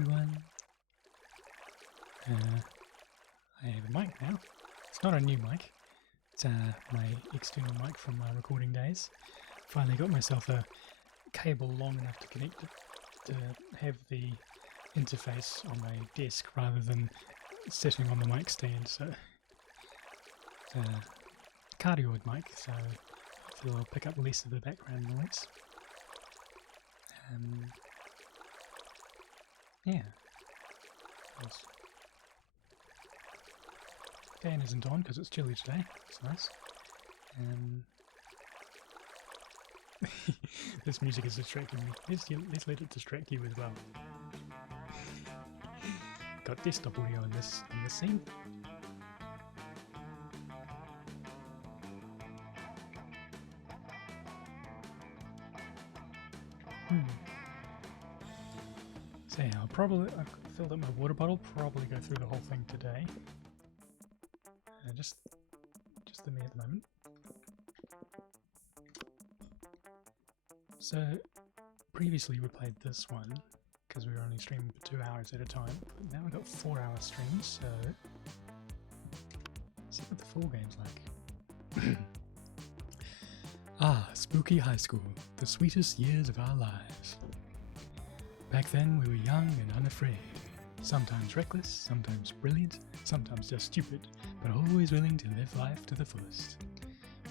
everyone. I have a mic now. It's not a new mic. It's my external mic from my recording days. Finally got myself a cable long enough to connect it to have the interface on my desk rather than sitting on the mic stand. So it's a cardioid mic, so hopefully it'll pick up less of the background noise. Yeah. Fan isn't on because it's chilly today. It's nice. This music is distracting me. Let's let it distract you as well. Got desktop audio in this scene. So yeah, I've filled up my water bottle. Probably go through the whole thing today. Just the me at the moment. So previously we played this one because we were only streaming for 2 hours at a time, but now we've got 4-hour streams, so let's see what the full game's like. Spooky high school, the sweetest years of our lives. Back then we were young and unafraid, sometimes reckless, sometimes brilliant, sometimes just stupid, but always willing to live life to the fullest.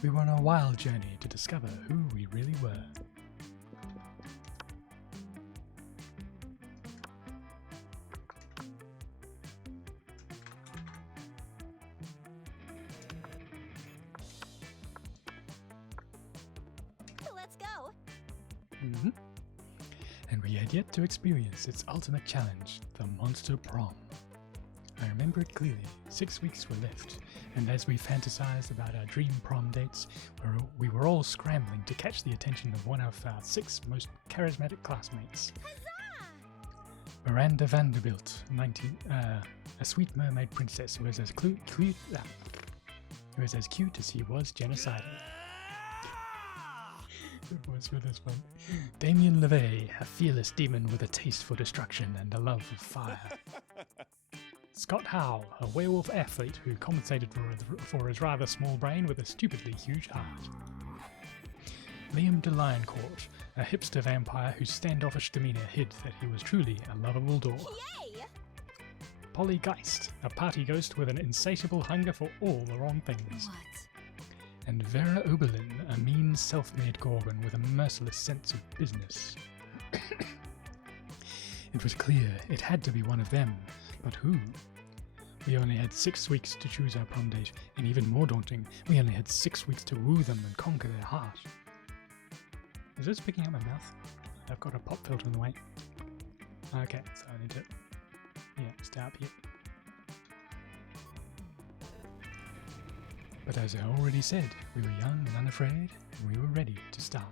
We were on a wild journey to discover who we really were. Let's go! And we had yet to experience its ultimate challenge, the monster prom. I remember it clearly. 6 weeks were left, and as we fantasized about our dream prom dates, we were all scrambling to catch the attention of one of our 6 most charismatic classmates. Huzzah! Miranda Vanderbilt, a sweet mermaid princess who was as cute as she was genocidal. Good voice for this one. Damien LeVay, a fearless demon with a taste for destruction and a love of fire. Scott Howe, a werewolf athlete who compensated for his rather small brain with a stupidly huge heart. Liam de Lioncourt, a hipster vampire whose standoffish demeanour hid that he was truly a lovable dog. Yay! Polly Geist, a party ghost with an insatiable hunger for all the wrong things. What? And Vera Oberlin, a mean self-made Gorgon with a merciless sense of business. It was clear it had to be one of them, but who? We only had 6 weeks to choose our prom date, and even more daunting, we only had 6 weeks to woo them and conquer their heart. Is this picking up my mouth? I've got a pop filter in the way. Okay, so I need to, stay up here. But as I already said, we were young and unafraid, and we were ready to start.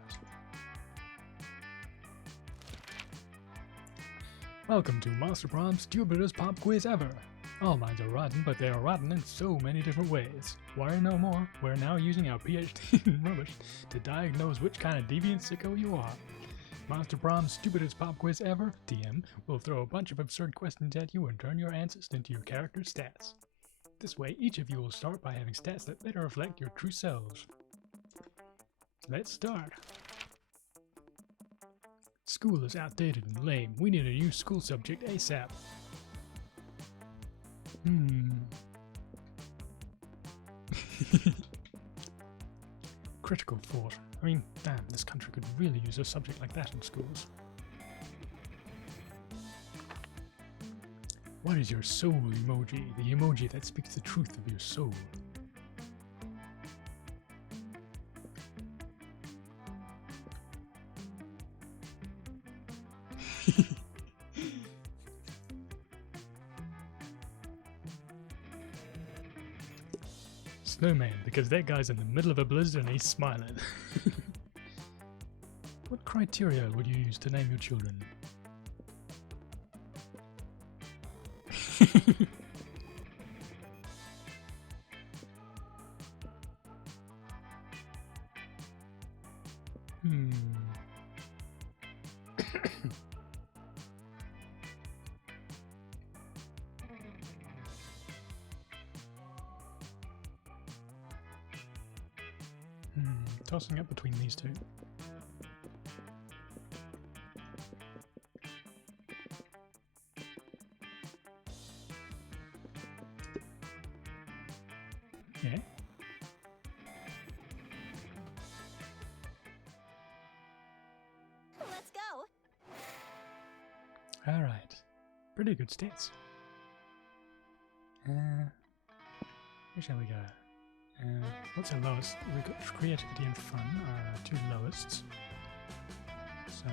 Welcome to Master Prom's stupidest pop quiz ever. All minds are rotten, but they are rotten in so many different ways. Worry no more, we're now using our PhD in rubbish to diagnose which kind of deviant sicko you are. Master Prom's stupidest pop quiz ever, TM, will throw a bunch of absurd questions at you and turn your answers into your character's stats. This way, each of you will start by having stats that better reflect your true selves. Let's start. School is outdated and lame. We need a new school subject ASAP. Critical thought. I mean, damn, this country could really use a subject like that in schools. What is your soul emoji? The emoji that speaks the truth of your soul. Snowman, because that guy's in the middle of a blizzard and he's smiling. What criteria would you use to name your children? tossing up between these two. Yeah. Let's go. All right. Pretty good stats. Where shall we go? What's our lowest? We've got creativity and fun are our two lowest. So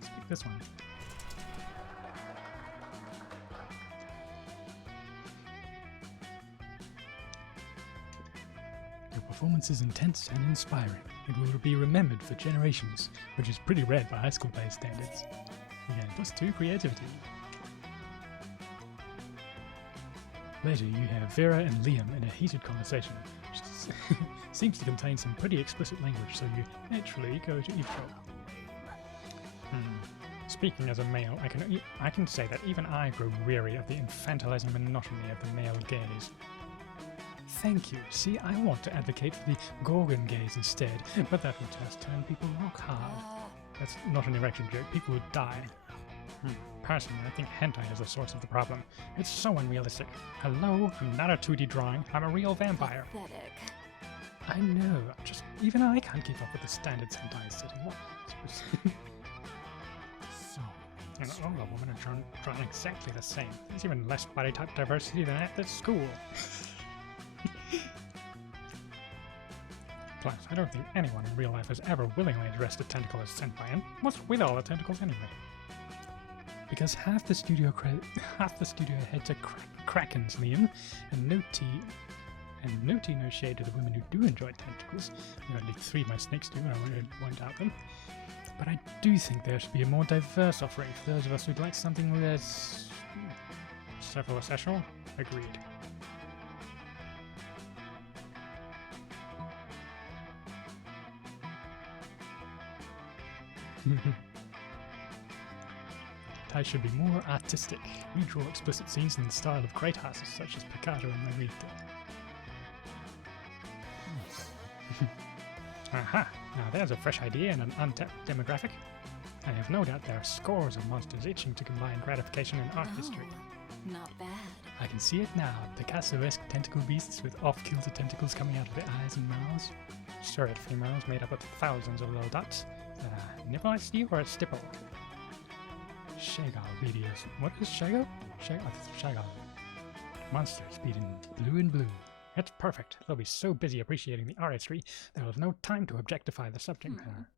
let's pick this one. Your performance is intense and inspiring. It will be remembered for generations, which is pretty rare by high school-based standards. Again, +2 creativity. Later, you have Vera and Liam in a heated conversation, which seems to contain some pretty explicit language, so you naturally go to eavesdrop. Speaking as a male, I can say that even I grow weary of the infantilizing monotony of the male gaze. Thank you. See, I want to advocate for the Gorgon gaze instead, but that would just turn people rock hard. That's not an erection joke. People would die. Personally, I think hentai is the source of the problem. It's so unrealistic. Hello, I'm not a 2D drawing. I'm a real vampire. Pathetic. I know. Just even I can't keep up with the standard hentai setting. What? So, and all the women are drawn exactly the same. There's even less body type diversity than at this school. Plus, I don't think anyone in real life has ever willingly dressed a tentacle as senpai, and what's with all the tentacles anyway? Because half the studio heads are krakens, Liam, and no shade to the women who do enjoy tentacles. There are only 3 my snakes do, and I won't doubt them. But I do think there should be a more diverse offering for those of us who'd like something less self-essential. Agreed. Ties should be more artistic. We draw explicit scenes in the style of great artists such as Picasso and Magritte. Aha! Now there's a fresh idea and an untapped demographic. I have no doubt there are scores of monsters itching to combine gratification and art history. Not bad. I can see it now. Picasso-esque tentacle beasts with off-kilter tentacles coming out of their eyes and mouths. Surrogate females made up of thousands of little dots. Nipple I see or a stipple? Shagal videos. What is Shagal? Shagal. Monsters beat in blue and blue. That's perfect. They'll be so busy appreciating the artistry, they'll have no time to objectify the subject matter.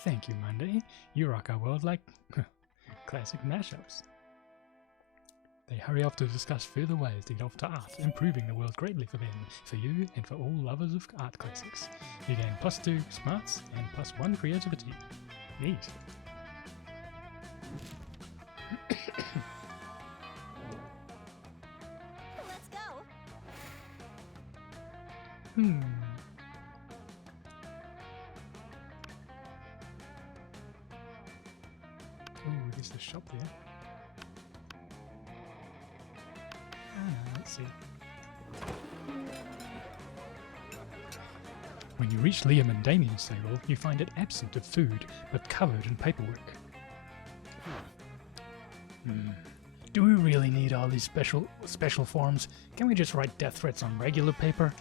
Thank you, Monday. You rock our world like classic mashups. They hurry off to discuss further ways to get off to art, improving the world greatly for them, for you, and for all lovers of art classics. You gain +2 smarts and +1 creativity. Neat. Let's go. Oh, there's the shop there. Let's see. When you reach Liam and Damien's table, you find it absent of food, but covered in paperwork. Do we really need all these special forms? Can we just write death threats on regular paper?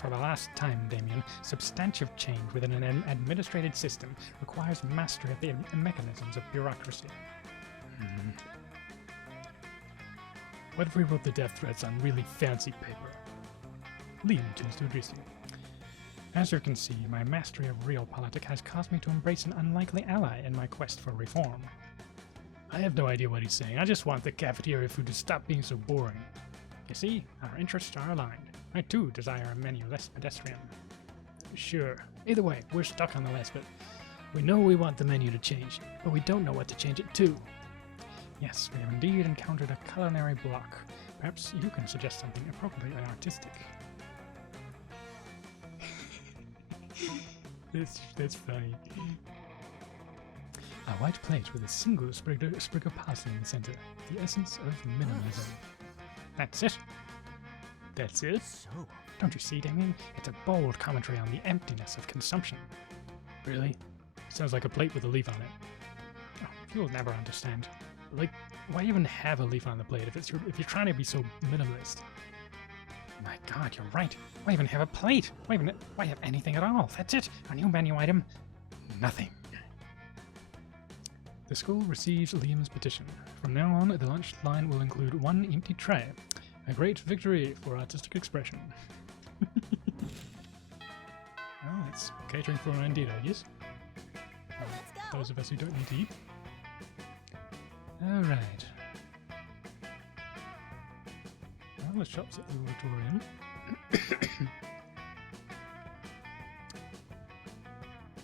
For the last time, Damien, substantive change within an administrated system requires mastery of the mechanisms of bureaucracy. What if we wrote the death threats on really fancy paper? Liam turns to address you. As you can see, my mastery of realpolitik has caused me to embrace an unlikely ally in my quest for reform. I have no idea what he's saying. I just want the cafeteria food to stop being so boring. You see, our interests are aligned. I too desire a menu less pedestrian. Sure, either way, we're stuck on the last bit. We know we want the menu to change, but we don't know what to change it to. Yes, we have indeed encountered a culinary block. Perhaps you can suggest something appropriately artistic. That's funny. A white plate with a single sprig of parsley in the center. The essence of minimalism. That's it. That's it? So, Don't you see, Damien? It's a bold commentary on the emptiness of consumption. Really? Sounds like a plate with a leaf on it. Oh, you'll never understand. Like, why even have a leaf on the plate if you're trying to be so minimalist? My God, you're right. Why even have a plate? Why have anything at all? That's it. A new menu item. Nothing. The school receives Liam's petition. From now on, the lunch line will include one empty tray. A great victory for artistic expression. Well, it's catering for indeed, I guess. Let's go. Those of us who don't need to eat. Alright. Well, the shop's at the auditorium.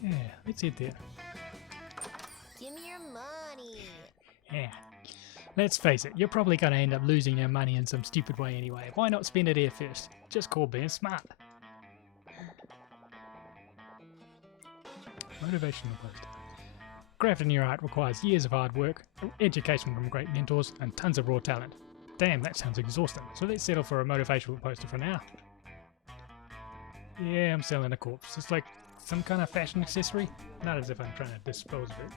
Yeah, let's eat there. Give me your money. Yeah. Let's face it, you're probably going to end up losing your money in some stupid way anyway. Why not spend it here first? Just called being smart. Motivational poster. Crafting your art requires years of hard work, education from great mentors, and tons of raw talent. Damn, that sounds exhausting. So let's settle for a motivational poster for now. Yeah, I'm selling a corpse. It's like some kind of fashion accessory. Not as if I'm trying to dispose of it.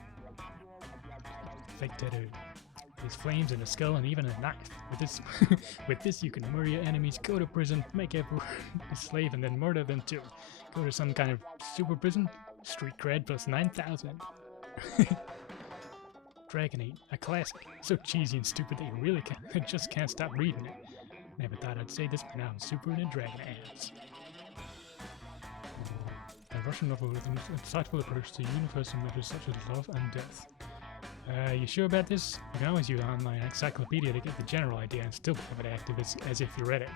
Fake tattoo. There's flames and a skull and even a knife. With this you can murder your enemies, go to prison, make everyone a slave, and then murder them too. Go to some kind of super prison. Street cred plus 9,000. Dragon Eat, a classic. So cheesy and stupid that you really just can't stop reading it. Never thought I'd say this, but now I'm super into dragon ads. A Russian novel with an insightful approach to universal matters such as love and death. You sure about this? You can always use an online encyclopedia to get the general idea and still have it active as if you read it.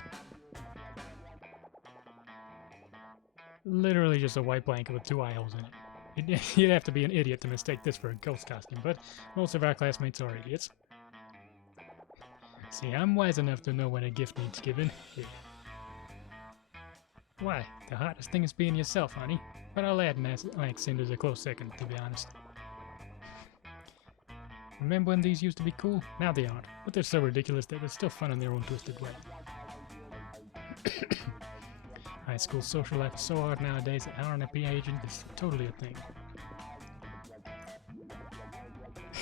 Literally just a white blanket with 2 eye holes in it. You'd have to be an idiot to mistake this for a ghost costume, but most of our classmates are idiots. See, I'm wise enough to know when a gift needs giving. Yeah. Why? The hardest thing is being yourself, honey. But I'll add an accent as a close second, to be honest. Remember when these used to be cool? Now they aren't, but they're so ridiculous that they're still fun in their own twisted way. High school social life is so hard nowadays that RNP agent is totally a thing.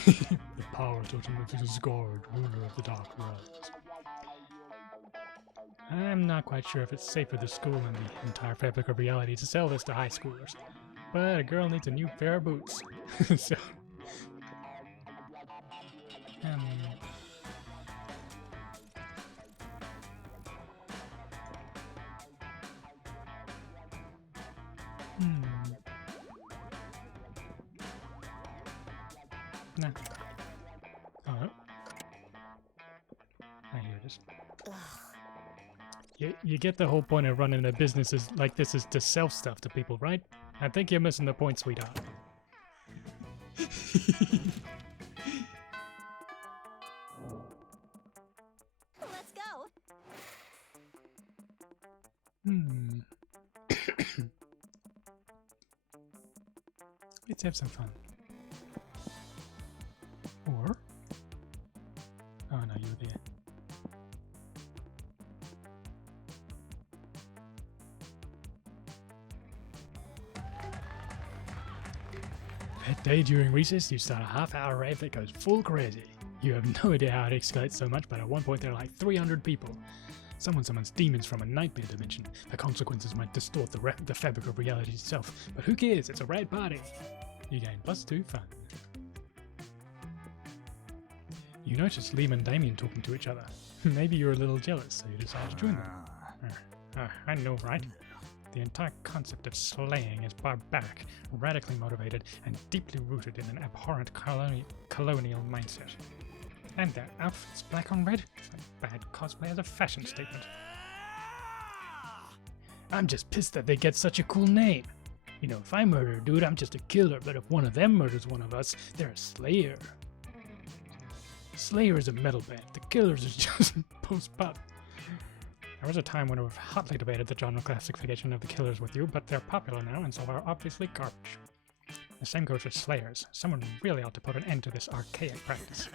The power totem of Asgard, ruler of the Dark Realms. I'm not quite sure if it's safe for the school and the entire fabric of reality to sell this to high schoolers, but a girl needs a new pair of boots. So, No. Oh. I hear this. You get the whole point of running a business like this is to sell stuff to people, right? I think you're missing the point, sweetheart. Let's go. Let's have some fun. Or... Oh no, you were there. That day during recess, you start a half-hour rave that goes full crazy. You have no idea how it escalates so much, but at one point there are like 300 people. Someone summons demons from a nightmare dimension. The consequences might distort the fabric of reality itself, but who cares? It's a rad party. You gain +2 fun. You notice Liam and Damien talking to each other. Maybe you're a little jealous, so you decide to join them. I know, right? The entire concept of slaying is barbaric, radically motivated, and deeply rooted in an abhorrent colonial mindset. And their outfits black on red? It's like bad cosplay as a fashion statement. I'm just pissed that they get such a cool name. You know, if I murder a dude, I'm just a killer, but if one of them murders one of us, they're a slayer. Slayer is a metal band, the Killers is just post-pop. There was a time when I hotly debated the genre classification of the Killers with you, but they're popular now and so are obviously garbage. The same goes for Slayers. Someone really ought to put an end to this archaic practice.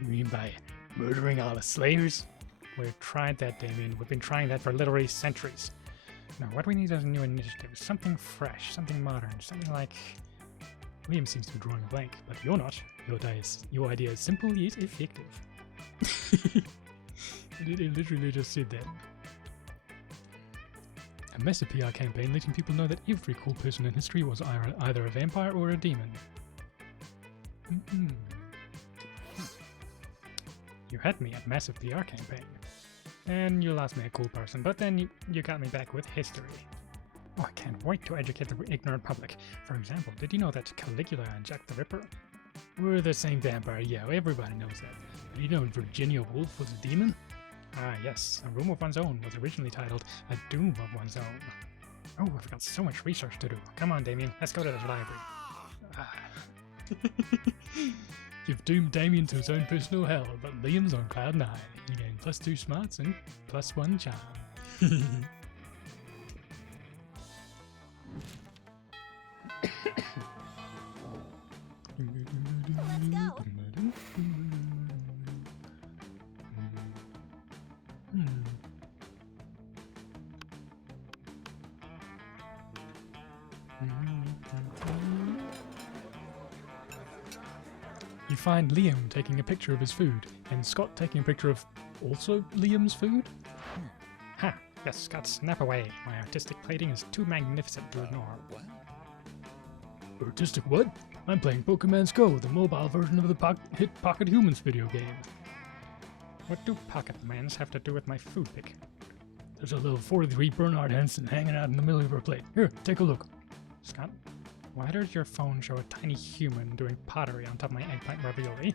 You mean by murdering all the Slayers? We've tried that, Damien. We've been trying that for literally centuries. No, what we need is a new initiative. Something fresh, something modern, something like... Liam seems to be drawing a blank, but you're not. Your idea is simple yet effective. It literally just said that. A massive PR campaign letting people know that every cool person in history was either a vampire or a demon. You had me at massive PR campaign. And you lost me a cool person, but then you got me back with history. Oh, I can't wait to educate the ignorant public. For example, did you know that Caligula and Jack the Ripper were the same vampire? Yeah, everybody knows that. But you know Virginia Woolf was a demon? Ah yes, A Room of One's Own was originally titled A Doom of One's Own. Oh, I've got so much research to do. Come on, Damien, let's go to the library. You've doomed Damien to his own personal hell, but Liam's on cloud 9. You gain +2 smarts and +1 charm. Let's go. You find Liam taking a picture of his food, and Scott taking a picture of also Liam's food? Ha! Yes, Scott, snap away. My artistic plating is too magnificent to ignore. Artistic what? I'm playing Pokemon Go, the mobile version of the hit Pocket Humans video game. What do Pocket Mans have to do with my food pick? There's a little 43 Bernard Henson hanging out in the middle of her plate. Here, take a look. Scott, why does your phone show a tiny human doing pottery on top of my eggplant ravioli?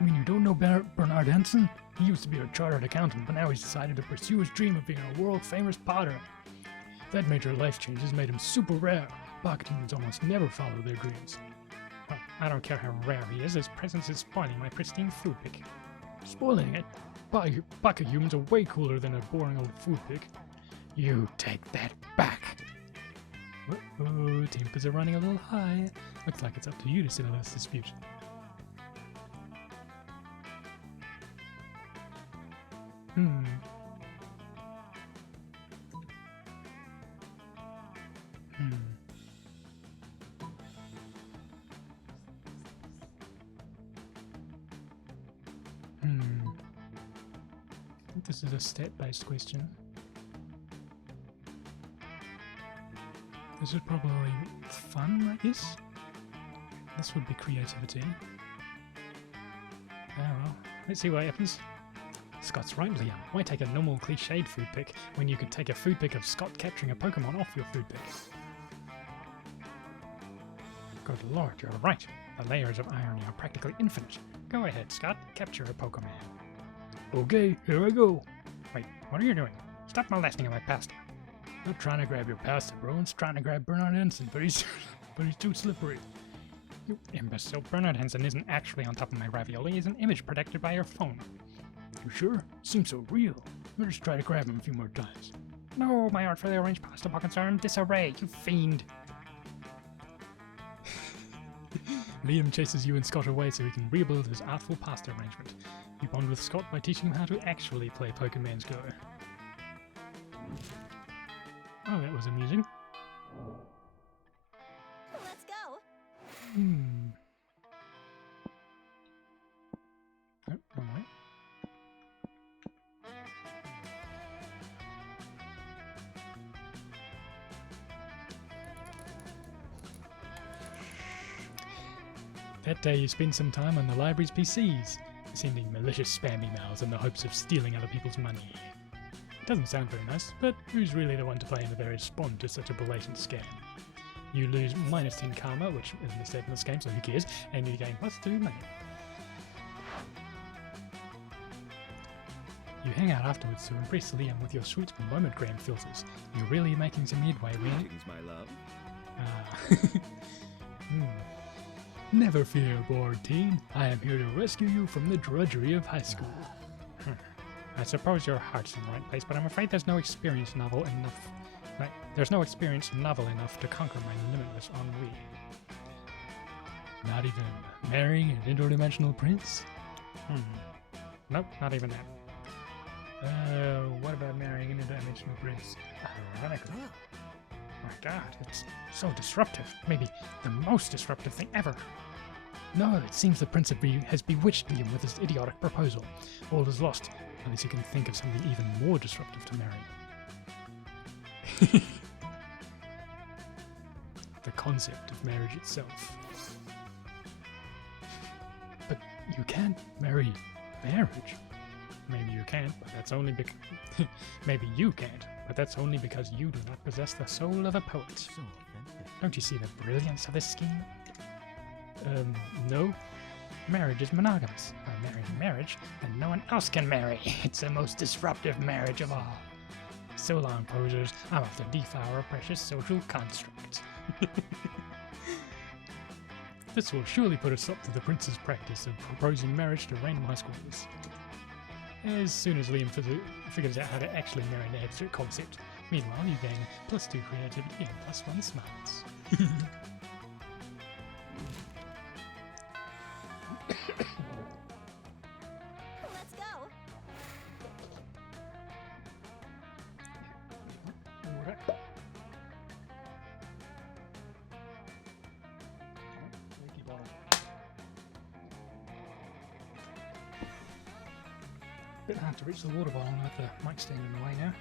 You mean you don't know Bernard Henson? He used to be a chartered accountant, but now he's decided to pursue his dream of being a world-famous potter. That major life changes made him super rare. Pocket humans almost never follow their dreams. Well, I don't care how rare he is, his presence is spoiling my pristine food pick. Spoiling it? Pocket humans are way cooler than a boring old food pick. You take that back! Uh-oh, tempers are running a little high. Looks like it's up to you to settle this dispute. This is a stat-based question. This is probably fun, I guess? This would be creativity. Oh well, let's see what happens. Scott's right, Liam. Why take a normal cliched food pick when you could take a food pick of Scott capturing a Pokemon off your food pick? Good lord, you're right. The layers of irony are practically infinite. Go ahead, Scott. Capture a Pokemon. Okay, here I go. Wait, what are you doing? Stop molesting my pasta. Not trying to grab your pasta, bro. It's trying to grab Bernard Henson, but he's too slippery. You imbecile. Bernard Henson isn't actually on top of my ravioli. He's an image protected by your phone. You sure? Seems so real. I'll just try to grab him a few more times. No, my artfully arranged pasta buckets are in disarray, you fiend. Liam chases you and Scott away so he can rebuild his artful pasta arrangement. You bond with Scott by teaching him how to actually play Pokemon Go. Oh, that was amusing. Let's go. Oh, wrong way. That day you spend some time on the library's PCs, sending malicious spam emails in the hopes of stealing other people's money. Doesn't sound very nice, but who's really the one to blame if they respond to such a blatant scam? You lose -10 karma, which isn't a stat in this game, so who cares, and you gain +2 money. You hang out afterwards to impress Liam with your sweet moment-gram filters. You're really making some headway when... Greetings, my love. Never fear, bored teen. I am here to rescue you from the drudgery of high school. I suppose your heart's in the right place, but I'm afraid there's no experience novel enough. There's no experience novel enough to conquer my limitless ennui. Not even marrying an interdimensional prince? Nope, not even that. What about marrying an interdimensional prince? Ironically. My god, it's so disruptive. Maybe the most disruptive thing ever. No, it seems the prince has bewitched Liam with his idiotic proposal. All is lost, unless you can think of something even more disruptive to marry. The concept of marriage itself. But you can't marry marriage. Maybe you can't, but that's only because... Maybe you can't, but that's only because you do not possess the soul of a poet. So authentic. Don't you see the brilliance of this scheme? No. Marriage is monogamous. I marry marriage, and no one else can marry. It's the most disruptive marriage of all. So long, posers. I'm off to devour a precious social construct. This will surely put a stop to the prince's practice of proposing marriage to random high schoolers. As soon as Liam figures out how to actually marry the abstract concept. Meanwhile, you gain +2 creativity and +1 smarts. Let's go. Alright. Leaky bottle. Bit hard to reach the water bottle with the mic stand in the way now.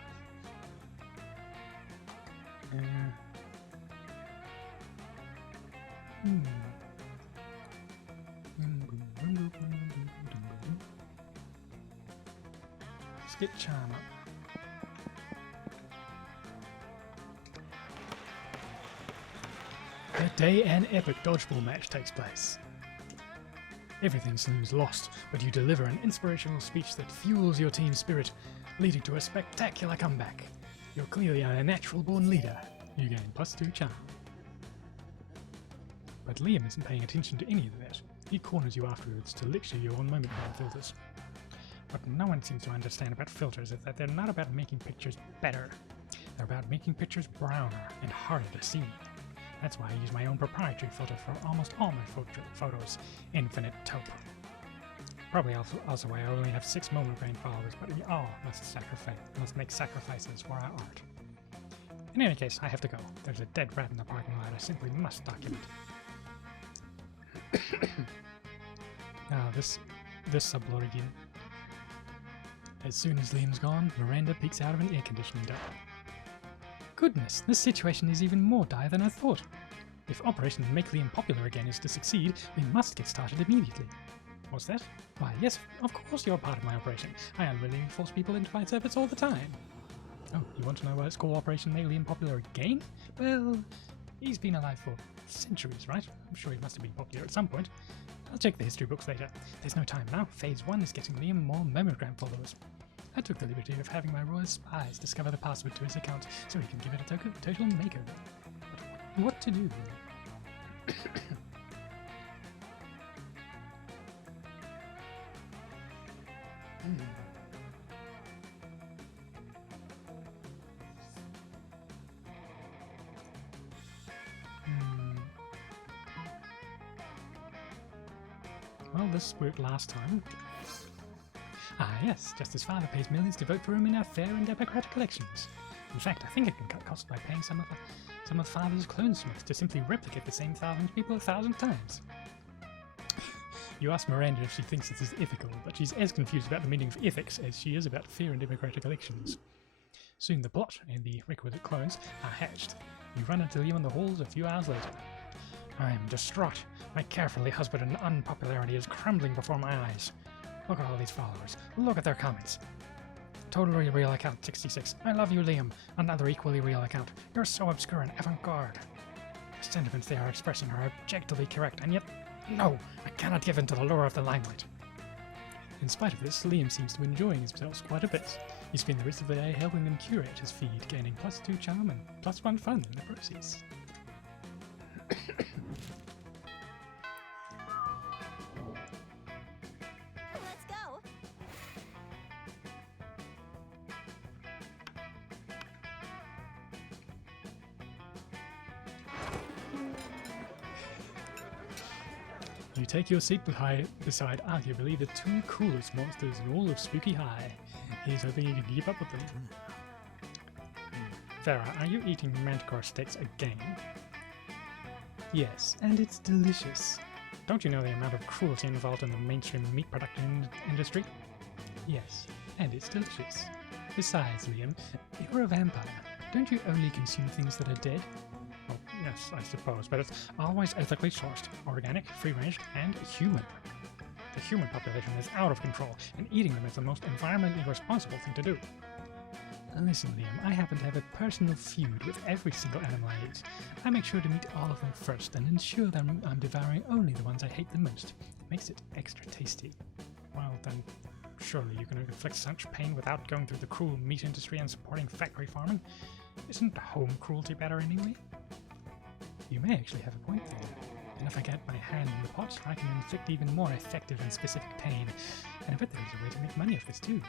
Let's get Charm up. That day, an epic dodgeball match takes place. Everything seems lost, but you deliver an inspirational speech that fuels your team's spirit, leading to a spectacular comeback. You're clearly a natural-born leader. You gain +2 charm. But Liam isn't paying attention to any of that. He corners you afterwards to lecture you on moment filters. What no one seems to understand about filters is that they're not about making pictures better. They're about making pictures browner and harder to see. That's why I use my own proprietary filter for almost all my photos, Infinite Taupe. Probably also why I only have 6 moment brain followers, but we all must make sacrifices for our art. In any case, I have to go. There's a dead rat in the parking lot I simply must document. This subplot again. As soon as Liam's gone, Miranda peeks out of an air conditioning duct. Goodness, this situation is even more dire than I thought. If Operation Make Liam Popular Again is to succeed, we must get started immediately. What's that? Why, yes, of course you're part of my operation. I unwillingly force people into my service all the time. Oh, you want to know why it's called Operation Make Liam Popular Again? Well, he's been alive for centuries, right? I'm sure he must have been popular at some point. I'll check the history books later. There's no time now. Phase 1 is getting Liam more Momogram followers. I took the liberty of having my royal spies discover the password to his account so he can give it a total makeover. But what to do? Well, this worked last time. Ah yes, just as father pays millions to vote for him in our fair and democratic elections. In fact, I think it can cut costs by paying some of father's clonesmiths to simply replicate the same 1,000 people 1,000 times. You ask Miranda if she thinks this is ethical, but she's as confused about the meaning of ethics as she is about fair and democratic elections. Soon the plot and the requisite clones are hatched. You run into Liam in the halls a few hours later. I am distraught. My carefully husbanded unpopularity is crumbling before my eyes. Look at all these followers. Look at their comments. Totally real account 66. I love you, Liam. Another equally real account. You're so obscure and avant-garde. The sentiments they are expressing are objectively correct, and yet, no, I cannot give in to the lure of the limelight. In spite of this, Liam seems to be enjoying himself quite a bit. He spent the rest of the day helping them curate his feed, gaining +2 charm and +1 fun in the process. Let's go. You take your seat beside arguably the 2 coolest monsters in all of Spooky High. He's hoping he can keep up with them. Vera, are you eating manticore steaks again? Yes, and it's delicious. Don't you know the amount of cruelty involved in the mainstream meat production industry? Yes, and it's delicious. Besides, Liam, you're a vampire. Don't you only consume things that are dead? Well, yes, I suppose, but it's always ethically sourced, organic, free-range, and human. The human population is out of control, and eating them is the most environmentally responsible thing to do. Listen, Liam, I happen to have a personal feud with every single animal I eat. I make sure to meet all of them first and ensure that I'm devouring only the ones I hate the most. It makes it extra tasty. Well, then, surely you can inflict such pain without going through the cruel meat industry and supporting factory farming. Isn't home cruelty better anyway? You may actually have a point there. And if I get my hand in the pot, I can inflict even more effective and specific pain. And I bet there's a way to make money off this too.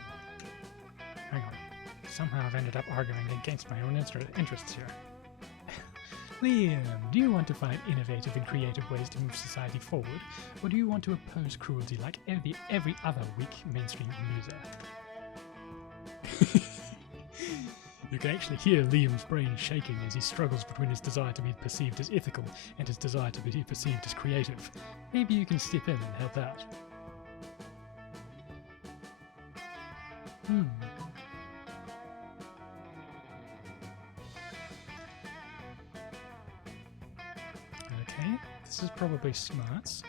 Hang on. Somehow I've ended up arguing against my own interests here. Liam, do you want to find innovative and creative ways to move society forward, or do you want to oppose cruelty like every other weak mainstream loser? You can actually hear Liam's brain shaking as he struggles between his desire to be perceived as ethical and his desire to be perceived as creative. Maybe you can step in and help out. Okay, this is probably smarts.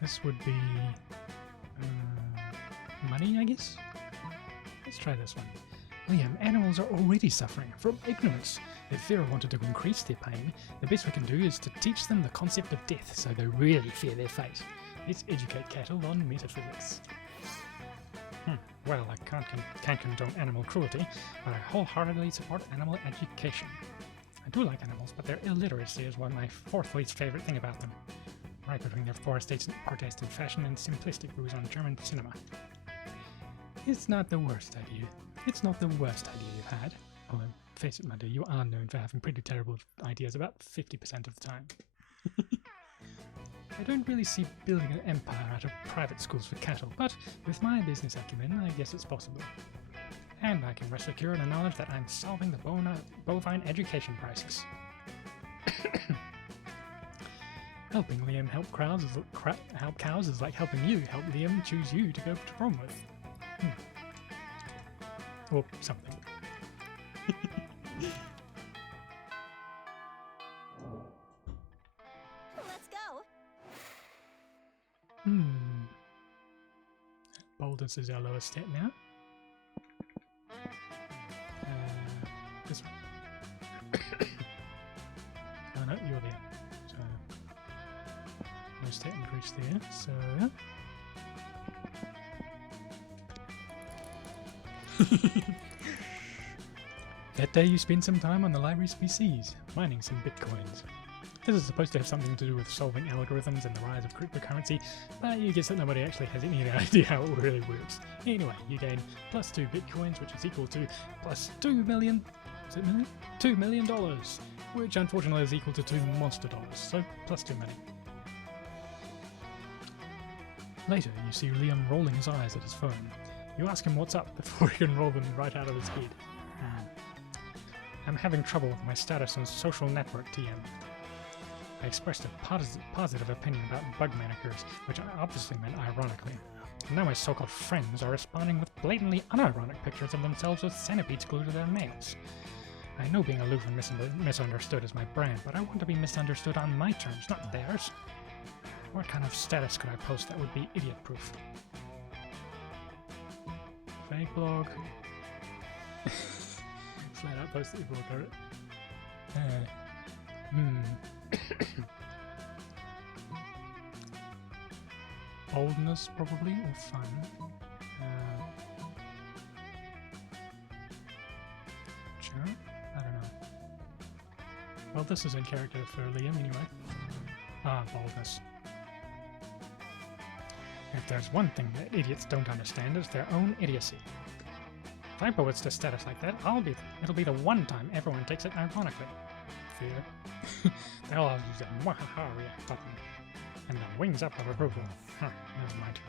This would be money, I guess? Let's try this one. Liam, animals are already suffering from ignorance. If Vera wanted to increase their pain, the best we can do is to teach them the concept of death so they really fear their fate. Let's educate cattle on metaphysics. Well, I can't condone animal cruelty, but I wholeheartedly support animal education. I do like animals, but their illiteracy is one of my fourth least favorite thing about them. Right between their poor states and Protestant fashion and simplistic views on German cinema. It's not the worst idea. It's not the worst idea you've had. Although, face it, my dear, you are known for having pretty terrible ideas about 50% of the time. I don't really see building an empire out of private schools for cattle, but with my business acumen, I guess it's possible. And I can rest secure in the knowledge that I'm solving the bovine education crisis. Helping Liam help cows is like helping you help Liam choose you to go to prom with. Or something. Let's go. Boldness is our lowest stat now. This one. Oh no, you're there. So, no stat increase there, so... That day you spend some time on the library's PCs, mining some bitcoins. This is supposed to have something to do with solving algorithms and the rise of cryptocurrency, but you guess that nobody actually has any idea how it really works. Anyway, you gain plus 2 bitcoins, which is equal to plus 2 million... Is it million? $2 million, which unfortunately is equal to 2 monster dollars, so plus 2 million. Later, you see Liam rolling his eyes at his phone. You ask him what's up before he can roll them right out of his head. I'm having trouble with my status on social network, TM. I expressed a positive opinion about bug manicures, which I obviously meant ironically. And now my so-called friends are responding with blatantly unironic pictures of themselves with centipedes glued to their nails. I know being aloof and misunderstood is my brand, but I want to be misunderstood on my terms, not theirs. What kind of status could I post that would be idiot-proof? Fake blog. Flat out post the blog, alright. Boldness, probably, or fun. Sure? I don't know. Well, this is in character for Liam, anyway. Boldness. If there's one thing that idiots don't understand, it's their own idiocy. If I post to status like that, it'll be the one time everyone takes it ironically. Fear. They'll all use a mwahaha react button. And the wings up of approval. Never mind.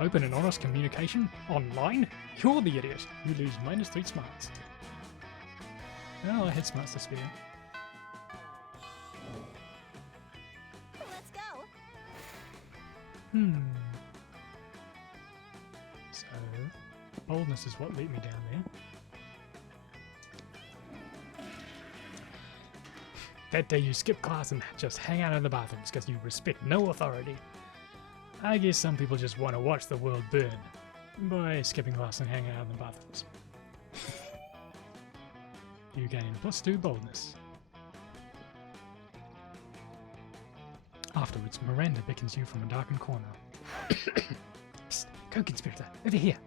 Open and honest communication? Online? You're the idiot. You lose -3 smarts. Well, I had smarts this video. Let's go. So, boldness is what beat me down there. That day you skip class and just hang out in the bathrooms because you respect no authority. I guess some people just want to watch the world burn by skipping class and hanging out in the bathrooms. You gain +2 boldness. Afterwards, Miranda beckons you from a darkened corner. Psst, co-conspirator, over here.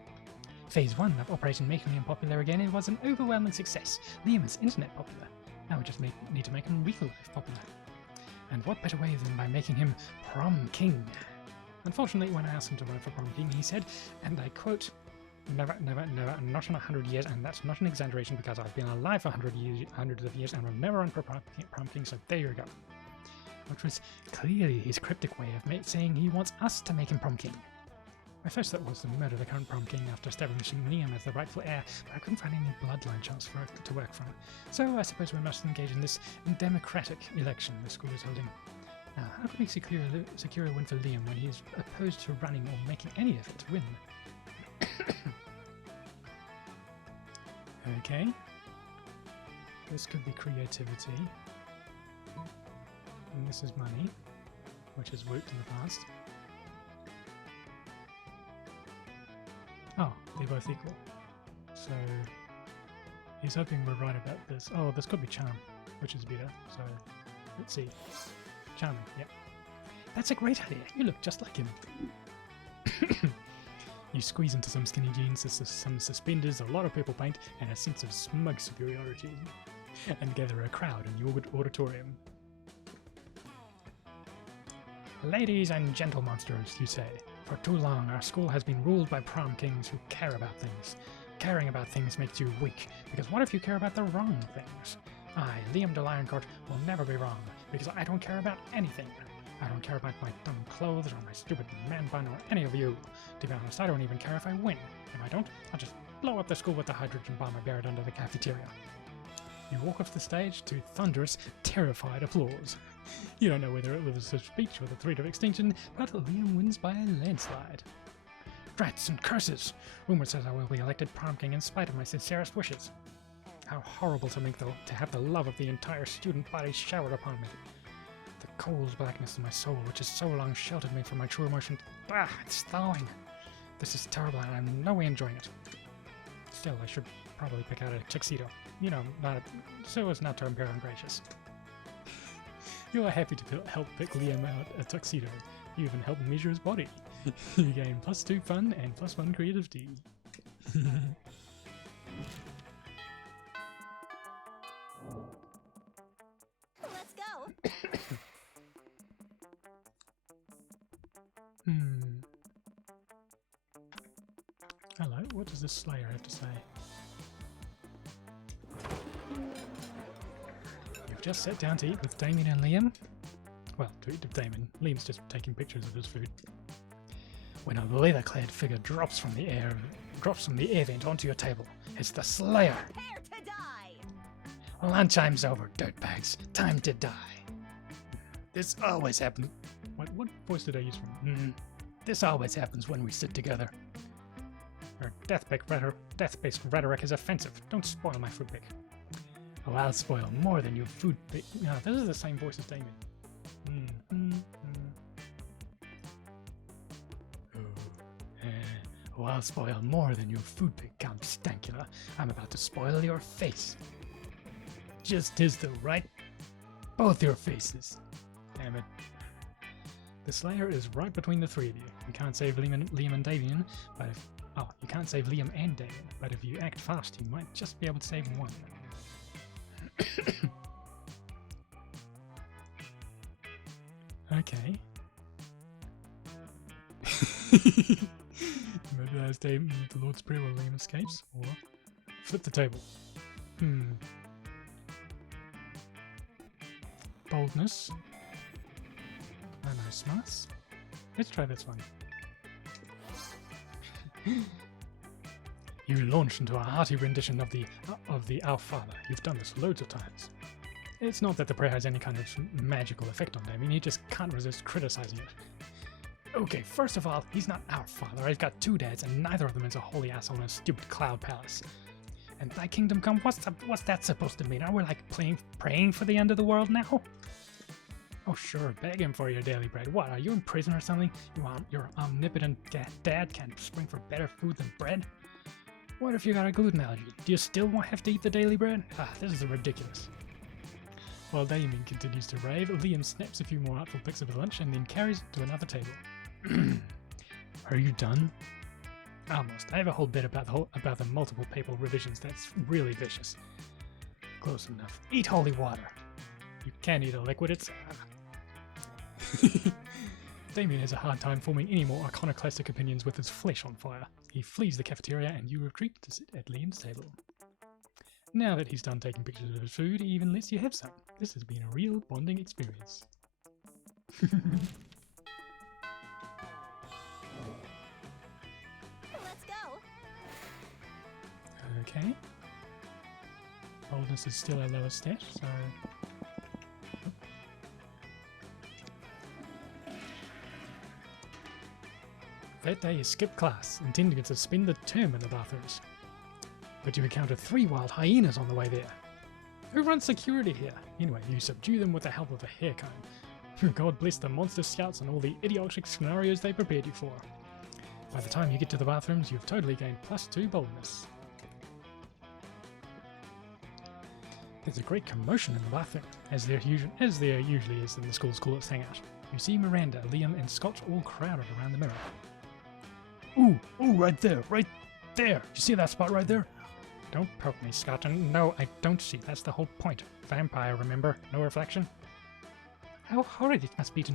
Phase 1 of Operation Making Liam Popular Again, it was an overwhelming success. Liam is internet popular. Now we just need to make him real life popular. And what better way than by making him Prom King? Unfortunately, when I asked him to vote for Prom King, he said, and I quote, "Never, never, never, not in 100 years, and that's not an exaggeration because I've been alive for hundreds of years and will never run for Prom King, so there you go." Which was clearly his cryptic way of saying he wants us to make him Prom King. My first thought was to murder the current Prom King after establishing Liam as the rightful heir, but I couldn't find any bloodline chance for it to work from. So I suppose we must engage in this democratic election the school is holding. Now, how can we secure a win for Liam when he is opposed to running or making any effort to win? Okay. This could be creativity. And this is money, which has worked in the past. Oh, they're both equal. So he's hoping we're right about this. Oh, this could be charm, which is better. So let's see. Charming, yep. That's a great idea. You look just like him. You squeeze into some skinny jeans, some suspenders, a lot of purple paint, and a sense of smug superiority, and gather a crowd in the auditorium. Ladies and gentle monsters, you say. For too long, our school has been ruled by prom kings who care about things. Caring about things makes you weak, because what if you care about the wrong things? I, Liam de Lioncourt, will never be wrong, because I don't care about anything. I don't care about my dumb clothes or my stupid man bun or any of you. To be honest, I don't even care if I win. If I don't, I'll just blow up the school with the hydrogen bomb I buried under the cafeteria. You walk off the stage to thunderous, terrified applause. You don't know whether it was a speech or the threat of extinction, but Liam wins by a landslide. Drats and curses! Rumor says I will be elected prom king in spite of my sincerest wishes. How horrible to have the love of the entire student body showered upon me. The cold blackness of my soul, which has so long sheltered me from my true emotion, it's thawing. This is terrible and I'm in no way enjoying it. Still, I should probably pick out a tuxedo. You know, so as not to appear ungracious. You are happy to help pick Liam out a tuxedo. You even help measure his body. You gain +2 fun and +1 creativity. Let's go. Hello, what does this Slayer have to say? You've just sat down to eat with Damien and Liam? Well, to eat with Damien, Liam's just taking pictures of his food. When a leather-clad figure drops from the air vent onto your table, it's the Slayer! Prepare to die! Lunchtime's over, dirtbags. Time to die. This always happens. What voice did I use from? This always happens when we sit together. Your death-based rhetoric is offensive. Don't spoil my food pick. Oh, I'll spoil more than your food pick. No, this is the same voice as Damien. Oh, I'll spoil more than your food pick, Count Stancula. I'm about to spoil your face. Just as though, right? Both your faces. Damn it. The Slayer is right between the three of you. You can't save Liam and Damien, but if... Oh, you can't save Liam and Damien, but if you act fast, you might just be able to save one. Okay. Murder Damien with the Lord's Prayer while Liam escapes, or flip the table. Boldness. Oh no, smarts. Let's try this one. You launch into a hearty rendition of the Our Father. You've done this loads of times. It's not that the prayer has any kind of magical effect on Damien, he just can't resist criticizing it. Okay, first of all, he's not our father. I've got 2 dads, and neither of them is a holy asshole in a stupid cloud palace. And thy kingdom come, what's that supposed to mean? Are we like praying for the end of the world now? Oh sure, beg him for your daily bread. What, are you in prison or something? Your omnipotent dad can't spring for better food than bread? What if you got a gluten allergy? Do you still have to eat the daily bread? This is ridiculous. While Damien continues to rave, Liam snaps a few more artful pics of his lunch and then carries it to another table. Are you done? Almost. I have a whole bit about the multiple papal revisions that's really vicious. Close enough. Eat holy water. You can't eat a liquid, it's... Damien has a hard time forming any more iconoclastic opinions with his flesh on fire. He flees the cafeteria and you retreat to sit at Liam's table. Now that he's done taking pictures of his food, he even lets you have some. This has been a real bonding experience. Let's go. Okay. Boldness is still our lowest stat, so... That day you skip class, intending to spend the term in the bathrooms. But you encounter 3 wild hyenas on the way there. Who runs security here? Anyway, you subdue them with the help of a hair comb. God bless the monster scouts and all the idiotic scenarios they prepared you for. By the time you get to the bathrooms, you've totally gained +2 boldness. There's a great commotion in the bathroom, as there usually is in the school's coolest hangout. You see Miranda, Liam, and Scott all crowded around the mirror. Ooh, right there, right there! You see that spot right there? Don't poke me, Scott. No, I don't see. That's the whole point. Vampire, remember? No reflection? How horrid it must be to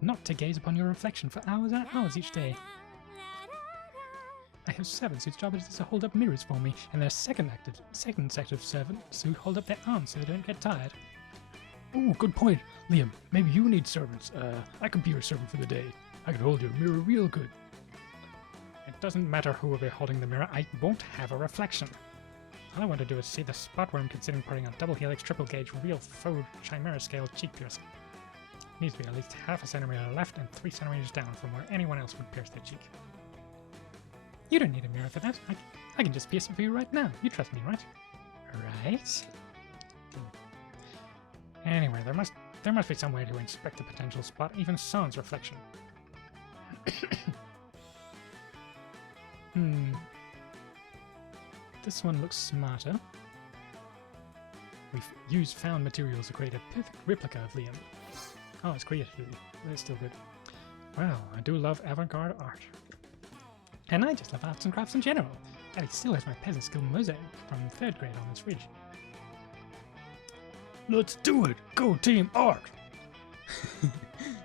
not to gaze upon your reflection for hours and hours each day. I have servants whose job it is to hold up mirrors for me, and their second set of servants who hold up their arms so they don't get tired. Ooh, good point. Liam, maybe you need servants. I could be your servant for the day. I could hold your mirror real good. It doesn't matter who will be holding the mirror, I won't have a reflection. All I want to do is see the spot where I'm considering putting a double helix triple gauge real faux chimera scale cheek piercing. It needs to be at least half a centimeter left and 3 centimeters down from where anyone else would pierce their cheek. You don't need a mirror for that. I can just pierce it for you right now. You trust me, right? Right? Anyway, there must be some way to inspect the potential spot, even sans reflection. This one looks smarter. We've used found materials to create a perfect replica of Liam. Oh, it's creative, but it's still good. Well, I do love avant-garde art. And I just love arts and crafts in general. And he still has my peasant skill mosaic from 3rd grade on his fridge. Let's do it! Go team art!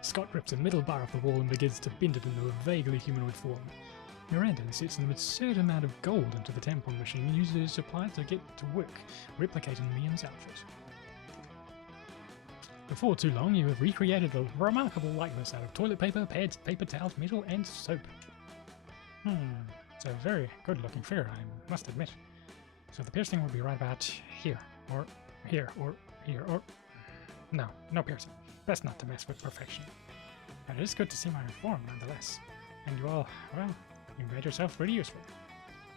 Scott grips a middle bar off the wall and begins to bend it into a vaguely humanoid form. Miranda inserts an absurd amount of gold into the tampon machine and uses it as supplies to get to work, replicating Liam's outfit. Before too long, you have recreated a remarkable likeness out of toilet paper, pads, paper towels, metal, and soap. It's a very good-looking figure, I must admit. So the piercing will be right about here, or here, or here, or... No piercing. Best not to mess with perfection. But it is good to see my reform, nonetheless. And you all, well, you made yourself pretty useful.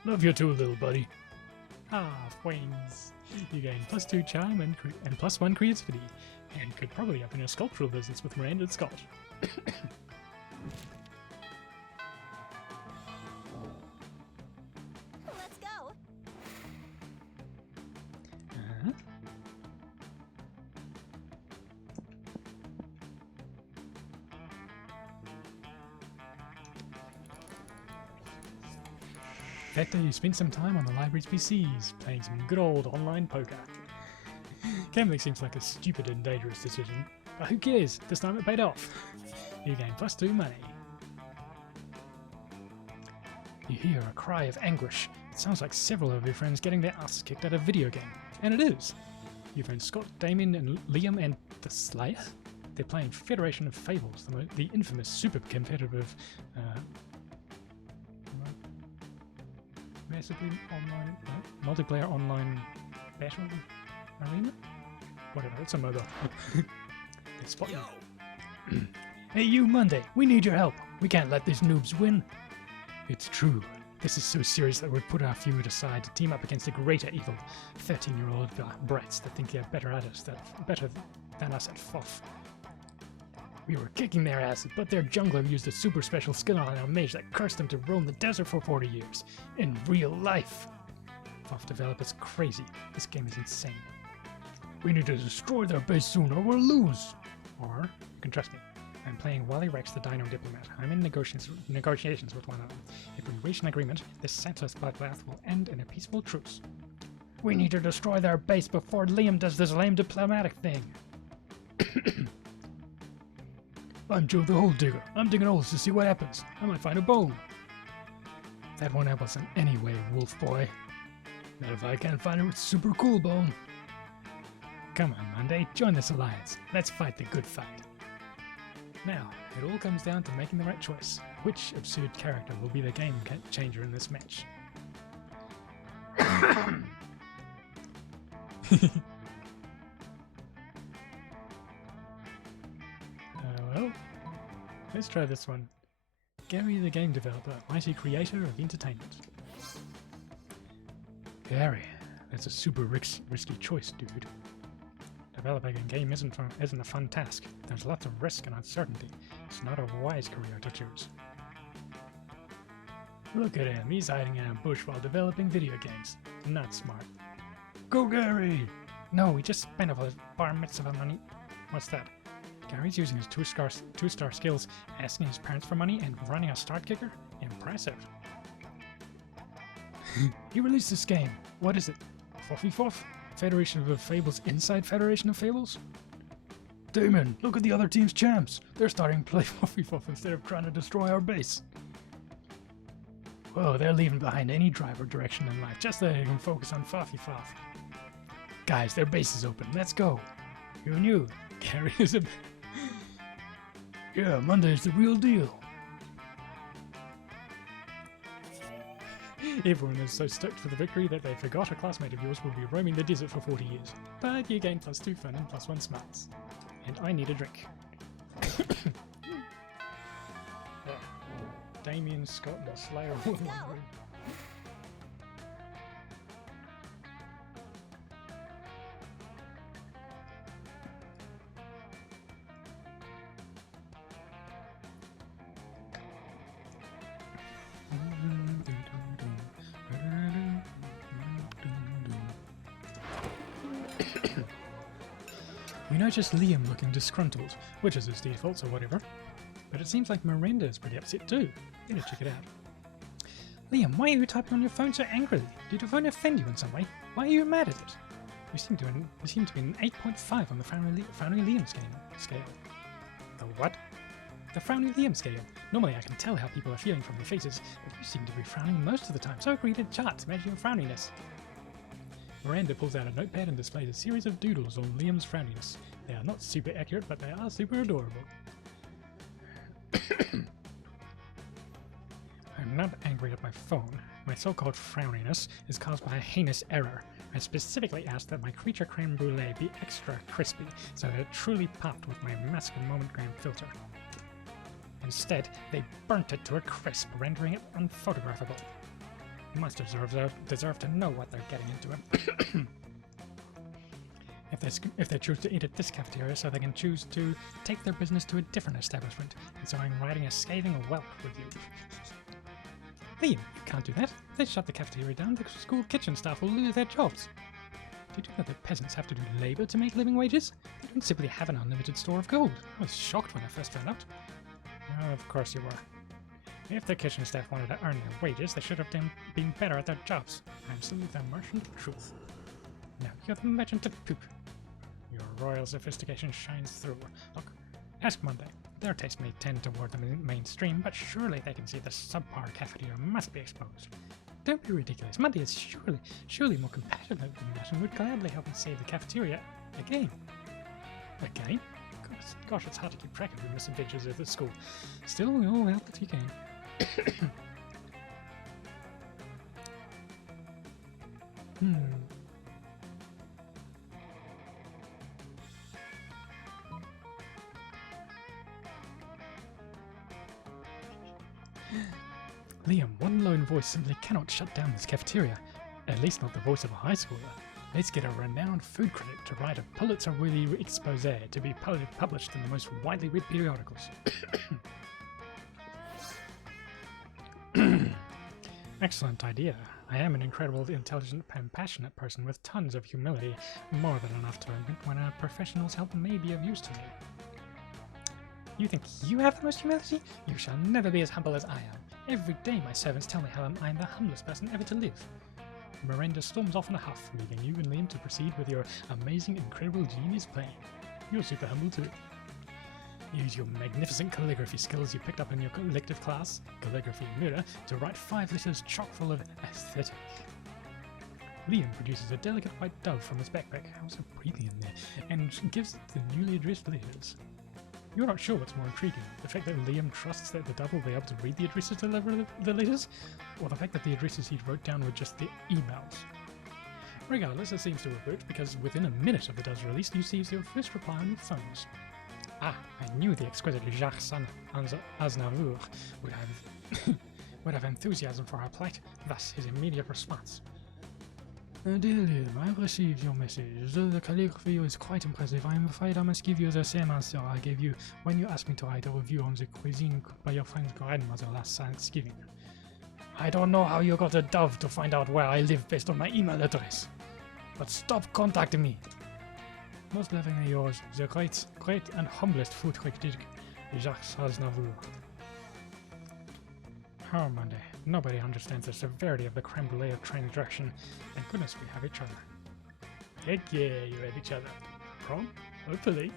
Love you too, little buddy. Wings. You gain +2 charm and +1 creativity, and could probably open a sculptural business with Miranda and Scott. Let's go. That day you spent some time on the library's PCs, playing some good old online poker. Gambling seems like a stupid and dangerous decision, but who cares? This time it paid off. You gain +2 money. You hear a cry of anguish. It sounds like several of your friends getting their asses kicked at a video game. And it is. You find Scott, Damien, and Liam and the Slayer? They're playing Federation of Fables, the infamous super competitive multiplayer online battle arena? Whatever, it's a mobile. They spot you. Hey you, Monday, we need your help. We can't let these noobs win. It's true. This is so serious that we've put our feud aside to team up against the greater evil, 13-year-old brats that think they're better than us at FOF. We were kicking their asses, but their jungler used a super special skill on our mage that cursed them to roam the desert for 40 years. In real life. FOF developers crazy. This game is insane. We need to destroy their base soon or we'll lose. Or, you can trust me. I'm playing Wally Rex the Dino Diplomat. I'm in negotiations with one of them. If we reach an agreement, this senseless bloodbath will end in a peaceful truce. We need to destroy their base before Liam does this lame diplomatic thing. I'm Joe the Hole Digger. I'm digging holes to see what happens. I might find a bone. That won't help us in any way, Wolf Boy. Not if I can't find a super cool bone. Come on, Monday, join this alliance. Let's fight the good fight. Now, it all comes down to making the right choice. Which absurd character will be the game changer in this match? Well, let's try this one. Gary the game developer, mighty creator of entertainment. Gary, that's a super risky choice, dude. Developing a game isn't a fun task. There's lots of risk and uncertainty. It's not a wise career to choose. Look at him, he's hiding in a bush while developing video games. Not smart. Go Gary! No, he just spent a bar mitzvah money. What's that? Gary's using his two-star skills, asking his parents for money and running a start kicker? Impressive. He released this game. What is it? Foffy Foff? Federation of Fables inside Federation of Fables? Damon, look at the other team's champs. They're starting to play Foffy Foff instead of trying to destroy our base. Whoa, they're leaving behind any drive or direction in life just so they can focus on Foffy Foff. Guys, their base is open. Let's go. Who knew? Gary is a... Yeah, Monday's the real deal. Everyone is so stoked for the victory that they forgot a classmate of yours will be roaming the desert for 40 years. But you gain +2 fun and +1 smarts. And I need a drink. Oh, Damien Scott and the Slayer. Let's go. You notice Liam looking disgruntled, which is his default or whatever. But it seems like Miranda is pretty upset too. Better check it out. Liam, why are you typing on your phone so angrily? Did your phone offend you in some way? Why are you mad at it? You seem to be an 8.5 on the Frowny Liam scale. The what? The Frowny Liam scale. Normally I can tell how people are feeling from their faces, but you seem to be frowning most of the time, so I created a chart to measure your frowniness. Miranda pulls out a notepad and displays a series of doodles on Liam's frowniness. They are not super accurate, but they are super adorable. I'm not angry at my phone. My so-called frowniness is caused by a heinous error. I specifically asked that my creature creme brulee be extra crispy, so that it truly popped with my massive monogram filter. Instead, they burnt it to a crisp, rendering it unphotographable. Monsters deserve to know what they're getting into. If they choose to eat at this cafeteria, so they can choose to take their business to a different establishment, and so I'm writing a scathing Welp review. Liam, you can't do that. If they shut the cafeteria down, the school kitchen staff will lose their jobs. Did you know that peasants have to do labour to make living wages? They don't simply have an unlimited store of gold. I was shocked when I first found out. Oh, of course you were. If the kitchen staff wanted to earn their wages, they should have been better at their jobs. I'm still the merchant of truth. No, you're the merchant of poop. Your royal sophistication shines through. Look, ask Monday. Their taste may tend toward the mainstream, but surely they can see the subpar cafeteria must be exposed. Don't be ridiculous. Monday is surely more competitive than that and would gladly help me save the cafeteria again. Again? Gosh, it's hard to keep track of your misadventures at the school. Still, we'll help if you can. Hmm. Liam, one lone voice simply cannot shut down this cafeteria. At least not the voice of a high schooler. Let's get a renowned food critic to write a Pulitzer-worthy expose to be published in the most widely read periodicals. Excellent idea. I am an incredibly intelligent and passionate person with tons of humility, more than enough to admit when a professional's help may be of use to me. You think you have the most humility? You shall never be as humble as I am. Every day my servants tell me how I'm the humblest person ever to live. Miranda storms off in a huff, leaving you and Liam to proceed with your amazing, incredible, genius plan. You're super humble too. Use your magnificent calligraphy skills you picked up in your collective class, Calligraphy Mirror, to write 5 letters chock full of aesthetic. Liam produces a delicate white dove from his backpack, how so breathy in there, and gives it the newly addressed letters. You're not sure what's more intriguing, the fact that Liam trusts that the dove will be able to read the addresses to deliver the letters, or the fact that the addresses he wrote down were just the emails. Regardless, it seems to have worked because within a minute of the dove's release, you receive your first reply on your phones. Ah, I knew the exquisite Jacques Aznavour would have enthusiasm for her plight, thus his immediate response. Dear Liam, I've received your message. Though the calligraphy is quite impressive, I'm afraid I must give you the same answer I gave you when you asked me to write a review on the cuisine cooked by your friend's grandmother last Thanksgiving. I don't know how you got a dove to find out where I live based on my email address, but stop contacting me. Most lovingly yours, the great and humblest food critic, Jacques Aznavour. Oh Monday, nobody understands the severity of the creme brulee of transgression, and goodness we have each other. Heck yeah, you have each other. Prom? Hopefully.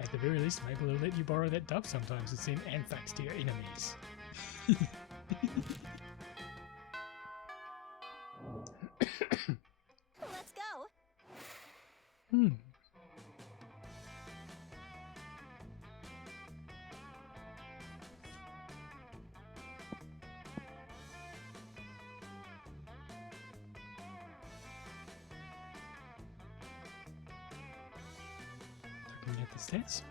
At the very least, maybe we'll let you borrow that dove sometimes and send anthrax to your enemies. Let's go. Looking at the stats.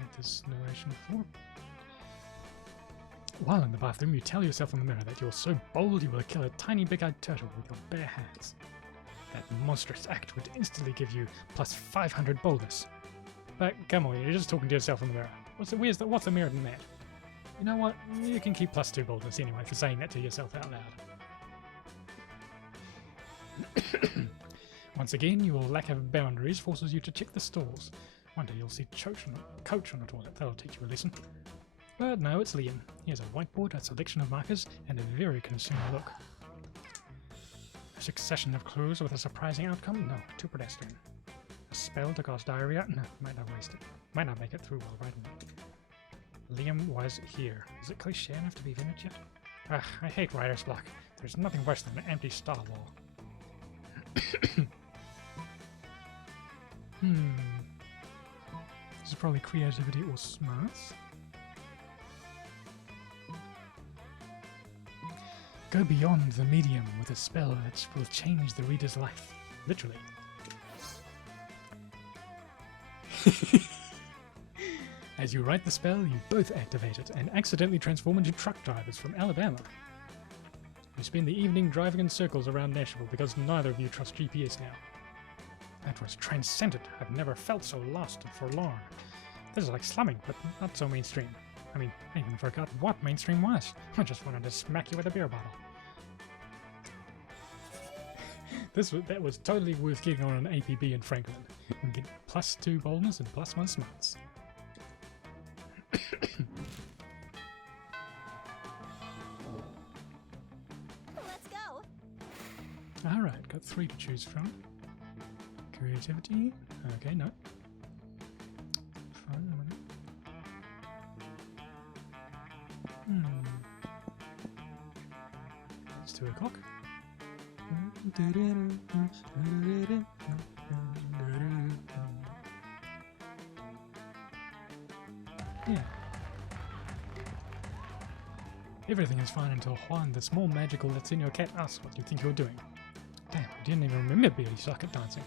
At this narration before. While in the bathroom, you tell yourself in the mirror that you're so bold you will kill a tiny big-eyed turtle with your bare hands. That monstrous act would instantly give you plus 500 boldness. But come on, you're just talking to yourself in the mirror. What's the mirror than that? You know what? You can keep plus 2 boldness anyway for saying that to yourself out loud. Once again, your lack of boundaries forces you to check the stalls. One day you'll see Coach on the toilet. That'll teach you a lesson. But no, it's Liam. He has a whiteboard, a selection of markers, and a very concerned look. A succession of clues with a surprising outcome? No, too pedestrian. A spell to cause diarrhea? No, might not waste it. Might not make it through while writing it. Liam was here. Is it cliche enough to be vintage yet? Ugh, I hate writer's block. There's nothing worse than an empty star wall. This is probably creativity or smarts. Go beyond the medium with a spell that will change the reader's life. Literally. As you write the spell, you both activate it and accidentally transform into truck drivers from Alabama. You spend the evening driving in circles around Nashville because neither of you trust GPS now. That was transcendent. I've never felt so lost and forlorn. This is like slumming, but not so mainstream. I mean, I even forgot what mainstream was. I just wanted to smack you with a beer bottle. That was totally worth getting on an APB in Franklin. And get plus 2 boldness and plus 1 smarts. Let's go. Alright, got 3 to choose from. Creativity. Okay, no. Fun. It's 2 o'clock. Yeah. Everything is fine until Juan, the small magical that's in your cat, asks what you think you're doing. Damn, I didn't even remember Billy suck at dancing.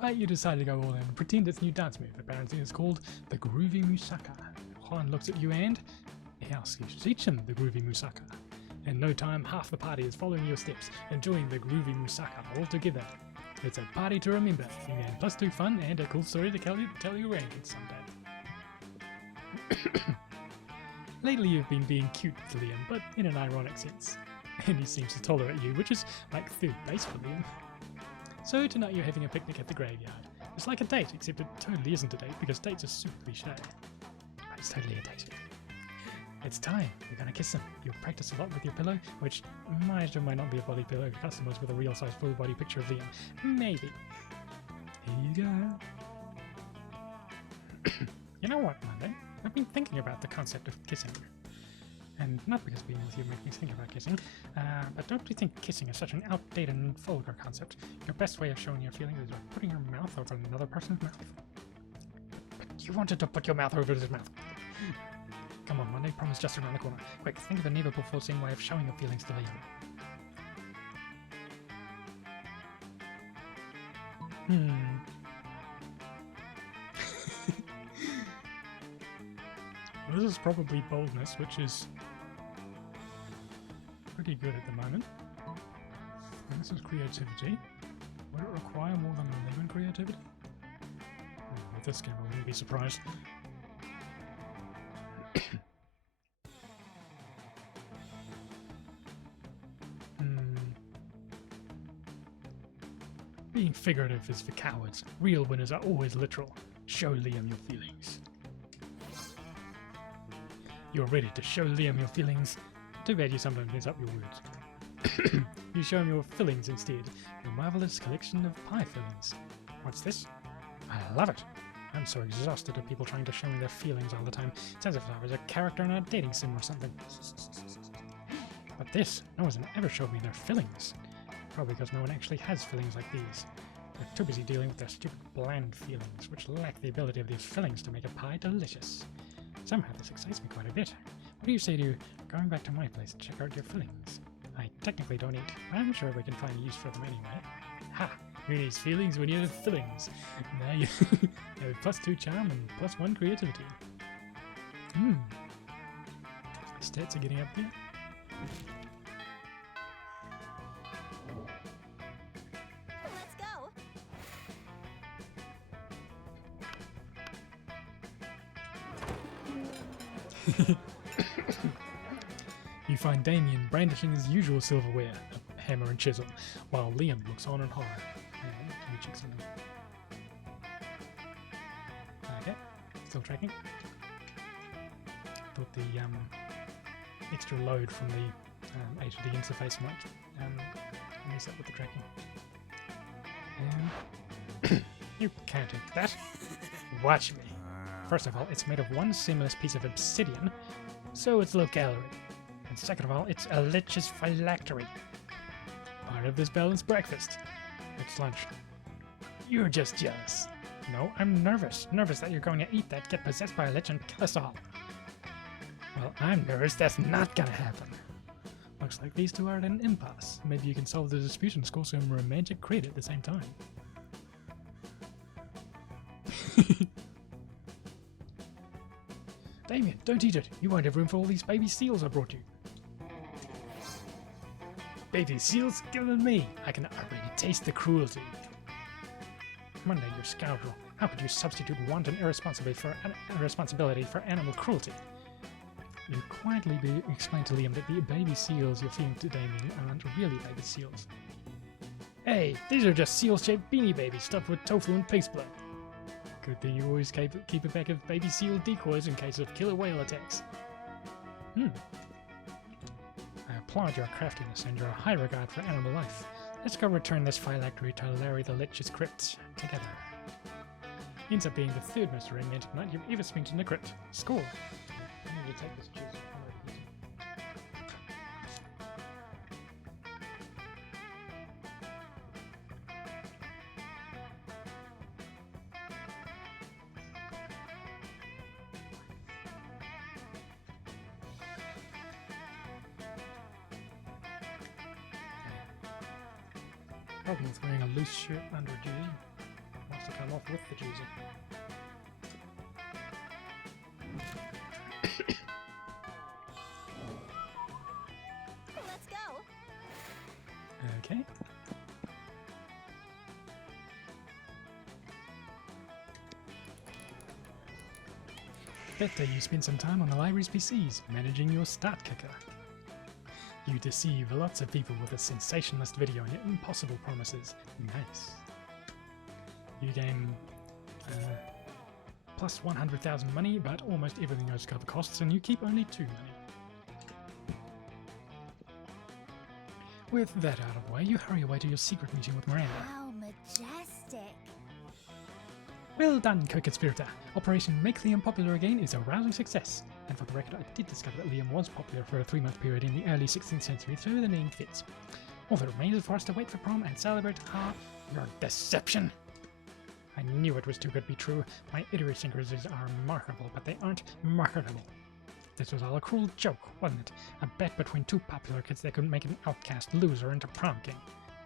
But you decide to go all in and pretend it's a new dance move. Apparently it's called the Groovy Musaka. Juan looks at you and he asks you to teach him the Groovy Musaka. In no time, half the party is following your steps, enjoying the Groovy Musaka all together. It's a party to remember, and +2 fun and a cool story to tell your grandkids someday. Lately you've been being cute with Liam, but in an ironic sense. And he seems to tolerate you, which is like third base for Liam. So tonight you're having a picnic at the graveyard. It's like a date, except it totally isn't a date because dates are super cliche. It's totally a date. It's time. You're gonna kiss him. You'll practice a lot with your pillow, which might or might not be a body pillow customized with a real-size full-body picture of Liam. Maybe. Here you go. You know what, Monday? I've been thinking about the concept of kissing. And not because being with you makes me think about kissing, but don't you think kissing is such an outdated and vulgar concept? Your best way of showing your feelings is by putting your mouth over another person's mouth. But you wanted to put your mouth over his mouth. Come on, Monday, Prom is just around the corner. Quick, think of a never before seen way of showing your feelings to Liam. This is probably boldness, which is pretty good at the moment. And this is creativity. Would it require more than 11 creativity? With this game, I wouldn't be surprised. Being figurative is for cowards. Real winners are always literal. Show Liam your feelings. You're ready to show Liam your feelings. Too bad you sometimes mess up your words. You show him your fillings instead. Your marvelous collection of pie fillings. What's this? I love it. I'm so exhausted of people trying to show me their feelings all the time. It's as if I was a character in a dating sim or something. But this, no one's ever showed me their feelings. Probably because no one actually has feelings like these. They're too busy dealing with their stupid bland feelings, which lack the ability of these fillings to make a pie delicious. Somehow this excites me quite a bit. What do you say to going back to my place to check out your fillings? I technically don't eat, but I'm sure we can find a use for them anyway. Ha! Who needs feelings when you have fillings? Now you have +2 charm and +1 creativity. Stats are getting up there. Let's go. You find Damien brandishing his usual silverware, a hammer and chisel, while Liam looks on in horror. Hang on, let me check something. Okay, still tracking. Thought the extra load from the HUD interface might mess up with the tracking. You can't take that. Watch me. First of all, it's made of one seamless piece of obsidian, so it's low calorie. And second of all, it's a lich's phylactery. Part of this balanced breakfast. It's lunch. You're just jealous. No, I'm nervous. Nervous that you're going to eat that, get possessed by a lich, and kill us all. Well, I'm nervous that's not gonna happen. Looks like these two are at an impasse. Maybe you can solve the dispute and score some romantic credit at the same time. Damien, don't eat it. You won't have room for all these baby seals I brought you. Baby seals? Give them to me. I can already taste the cruelty. Monday, you scoundrel. How could you substitute wanton irresponsibility for animal cruelty? You quietly explain to Liam that the baby seals you're feeding to Damien aren't really baby seals. Hey, these are just seal-shaped beanie babies stuffed with tofu and pig's blood. Good thing you always keep a pack of baby seal decoys in case of killer whale attacks. I applaud your craftiness and your high regard for animal life. Let's go return this phylactery to Larry the Lich's crypt together. He ends up being the third most romantic night you've ever spent in a crypt. Score! I need to take this cheese. Problem with wearing a loose shirt under a jersey. Wants to come off with the jersey. Let's go. Okay. Better you spend some time on the library's PCs, managing your start kicker. You deceive lots of people with a sensationalist video and your impossible promises. Nice. You gain plus 100,000 money, but almost everything goes to cover costs, and you keep only 2 money. With that out of the way, you hurry away to your secret meeting with Miranda. How majestic. Well done, co-conspirator. Operation Make Liam Popular Again is a rousing success. And for the record, I did discover that Liam was popular for a 3-month period in the early 16th century, so the name fits. All that remains is for us to wait for prom and celebrate your deception. I knew it was too good to be true. My idiosyncrasies are marketable, but they aren't marketable. This was all a cruel joke, wasn't it? A bet between 2 popular kids that couldn't make an outcast loser into prom king.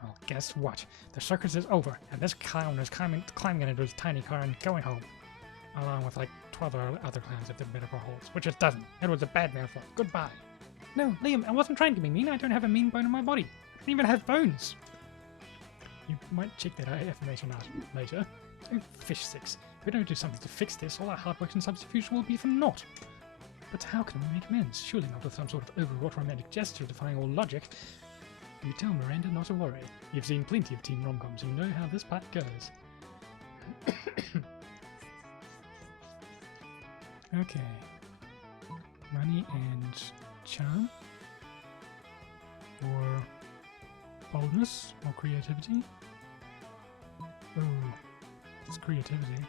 Well, guess what? The circus is over, and this clown is climbing into his tiny car and going home. Along with like 12 other clowns if they've been for holes, which it doesn't. It was a bad metaphor. Goodbye. No, Liam, I wasn't trying to be mean. I don't have a mean bone in my body. I don't even have bones. You might check that affirmation out later. Oh, fish sticks. If we don't do something to fix this, all our hard work and substitution will be for naught. But how can we make amends? Surely not with some sort of overwrought romantic gesture defying all logic. You tell Miranda not to worry. You've seen plenty of teen rom-coms. You know how this part goes. Okay. Money and charm? Or boldness? Or creativity? Oh, it's creativity.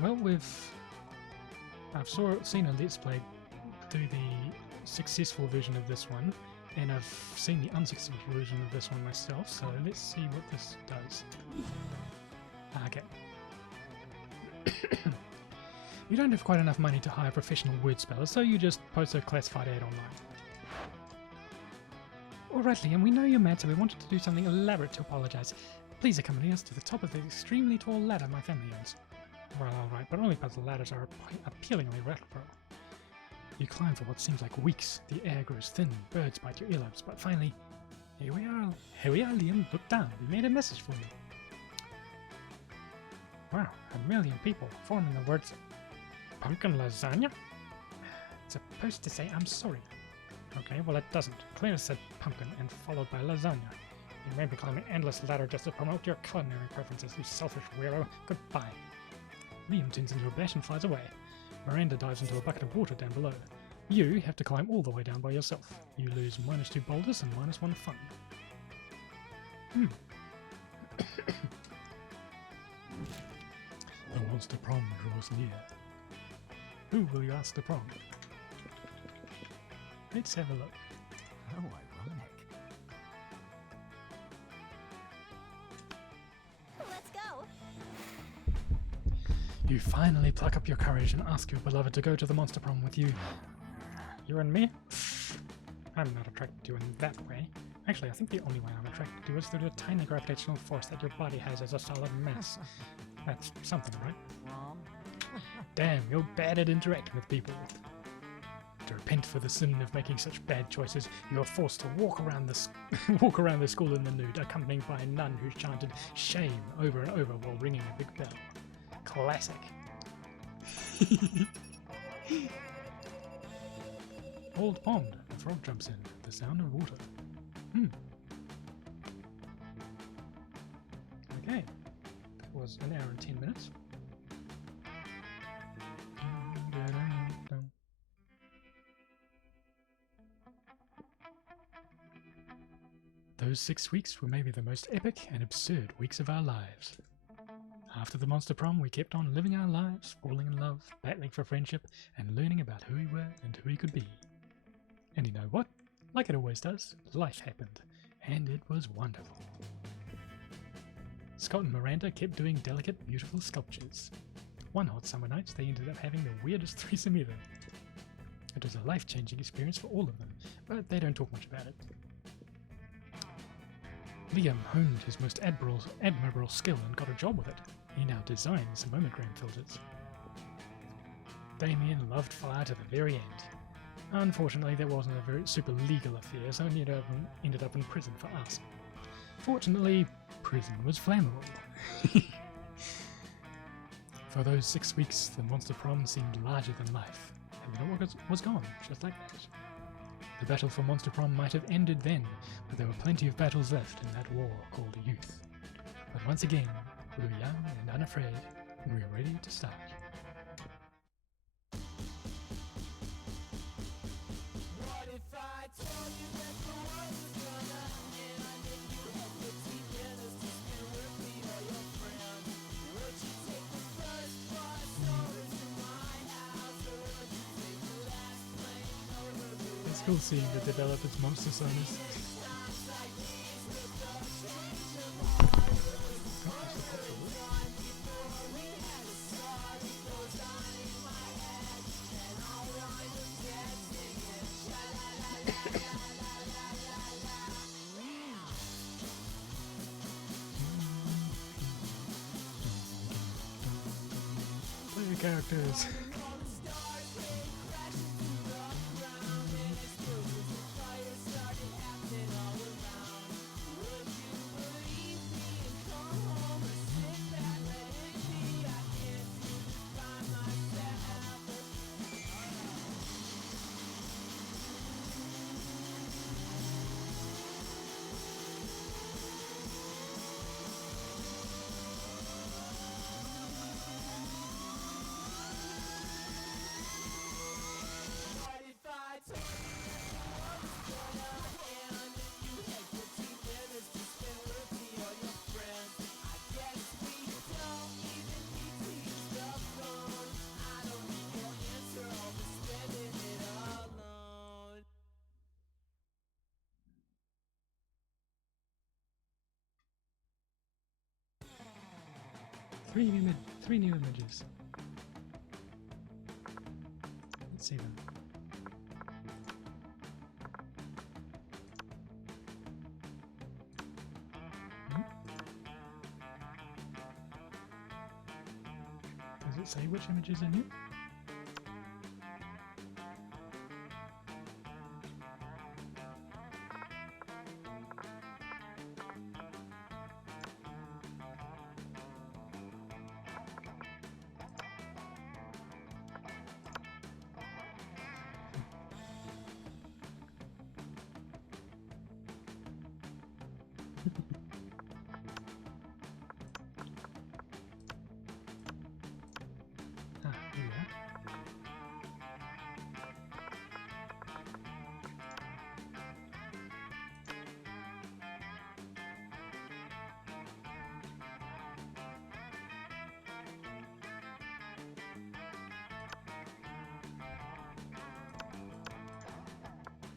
Well, I've seen a Let's Play do the successful version of this one, and I've seen the unsuccessful version of this one myself, so let's see what this does. Okay. You don't have quite enough money to hire professional word spellers, so you just post a classified ad online. Alright Liam, we know you're mad, so we wanted to do something elaborate to apologise. Please accompany us to the top of the extremely tall ladder my family owns. Well, alright, but only because the ladders are appealingly retro. You climb for what seems like weeks, the air grows thin, birds bite your earlobes, but finally, here we are, Liam, look down, we made a message for you. Wow, 1,000,000 people forming the words pumpkin lasagna? It's supposed to say I'm sorry. Okay, well it doesn't. Clearly said pumpkin and followed by lasagna. You made me climb an endless ladder just to promote your culinary preferences, you selfish weirdo. Goodbye. Liam turns into a bat and flies away. Miranda dives into a bucket of water down below. You have to climb all the way down by yourself. You lose -2 boulders and -1 fun. The monster prom draws near. Who will you ask to prom? Let's have a look. How ironic. Let's go. You finally pluck up your courage and ask your beloved to go to the monster prom with you. You and me? I'm not attracted to you in that way. Actually, I think the only way I'm attracted to you is through the tiny gravitational force that your body has as a solid mass. That's something, right? Prom? Damn, you're bad at interacting with people. To repent for the sin of making such bad choices, you are forced to walk around the school in the nude, accompanied by a nun who chanted shame over and over while ringing a big bell. Classic. Old pond. A frog jumps in. The sound of water. Okay. That was an hour and 10 minutes. Those 6 weeks were maybe the most epic and absurd weeks of our lives. After the monster prom, we kept on living our lives, falling in love, battling for friendship, and learning about who we were and who we could be. And you know what? Like it always does, life happened, and it was wonderful. Scott and Miranda kept doing delicate, beautiful sculptures. One hot summer night, they ended up having the weirdest threesome ever. It was a life-changing experience for all of them, but they don't talk much about it. Liam honed his most admirable skill and got a job with it. He now designs thermomegram filters. Damien loved fire to the very end. Unfortunately, that wasn't a very super legal affair, so he ended up in prison for arson. Fortunately, prison was flammable. For those 6 weeks, the monster prom seemed larger than life, and then it was gone, just like that. The battle for Monster Prom might have ended then, but there were plenty of battles left in that war called youth. But once again, we were young and unafraid, and we were ready to start. It's cool seeing the developers' monster songs. Player characters. Three new images. Let's see them. Does it say which images are new? Ah, here we are.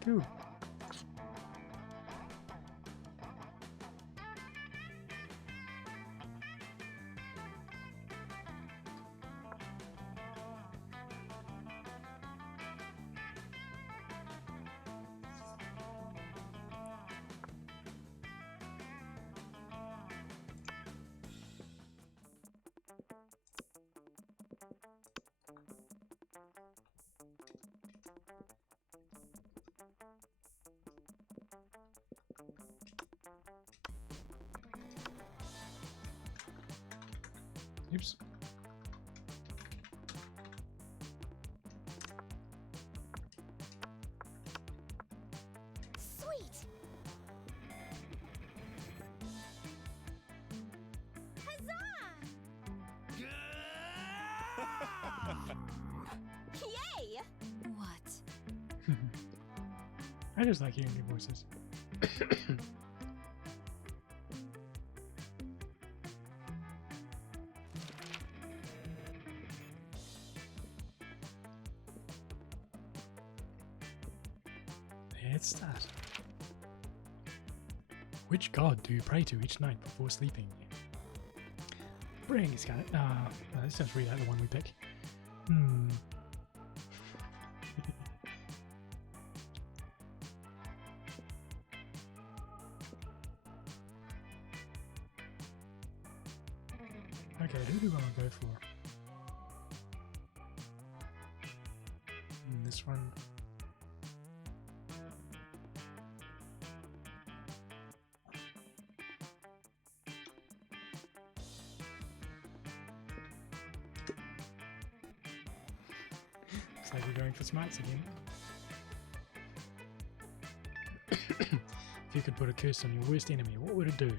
Cool. Oops. Sweet! Huzzah! Yay! What? I just like hearing your voices. Let's start. Which god do you pray to each night before sleeping? Bring Scarlet. Let's just read out the one we pick. Okay, who do I want to go for? This one. Looks like we're going for smarts again. If you could put a curse on your worst enemy, what would it do?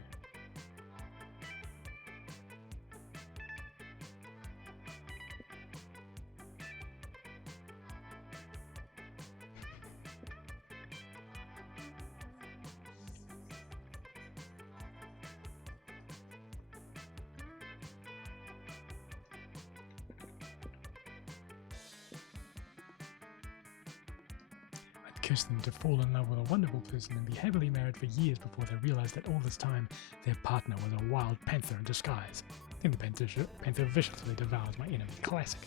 Curse them to fall in love with a wonderful person and be happily married for years before they realize that all this time their partner was a wild panther in disguise. Then the panther viciously devours my enemy. Classic.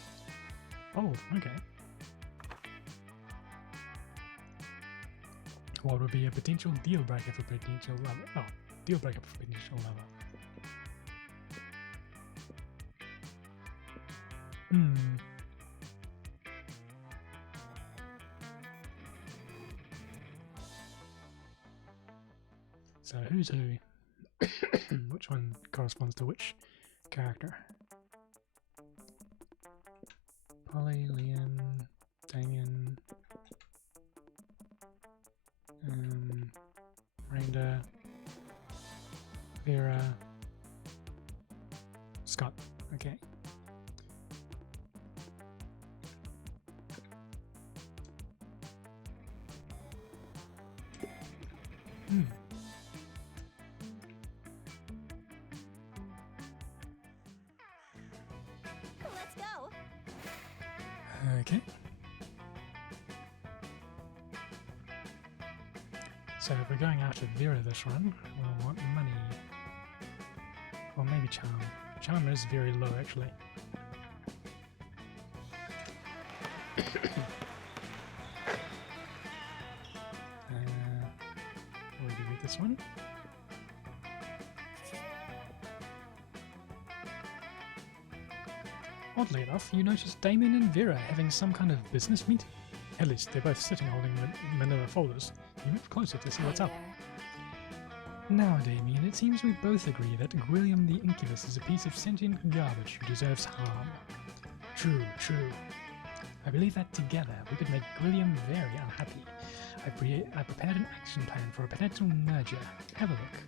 Bold, okay. What would be a potential deal breaker for potential lover? Oh, deal breaker for potential lover. So who's who? Which one corresponds to which character? Polly, Liam, Damien, Miranda, Vera, Scott. Okay. Let's go. Okay. So if we're going after Vera this run, we'll want money. Or maybe Charm. Charm is very low actually. Where do we get this one? Oddly enough, you notice Damien and Vera having some kind of business meeting. At least they're both sitting holding manila folders. You move closer to see what's up. Now, Damien, it seems we both agree that Gwilliam the Incubus is a piece of sentient garbage who deserves harm. True, true. I believe that together we could make Gwilliam very unhappy. I prepared an action plan for a potential merger. Have a look.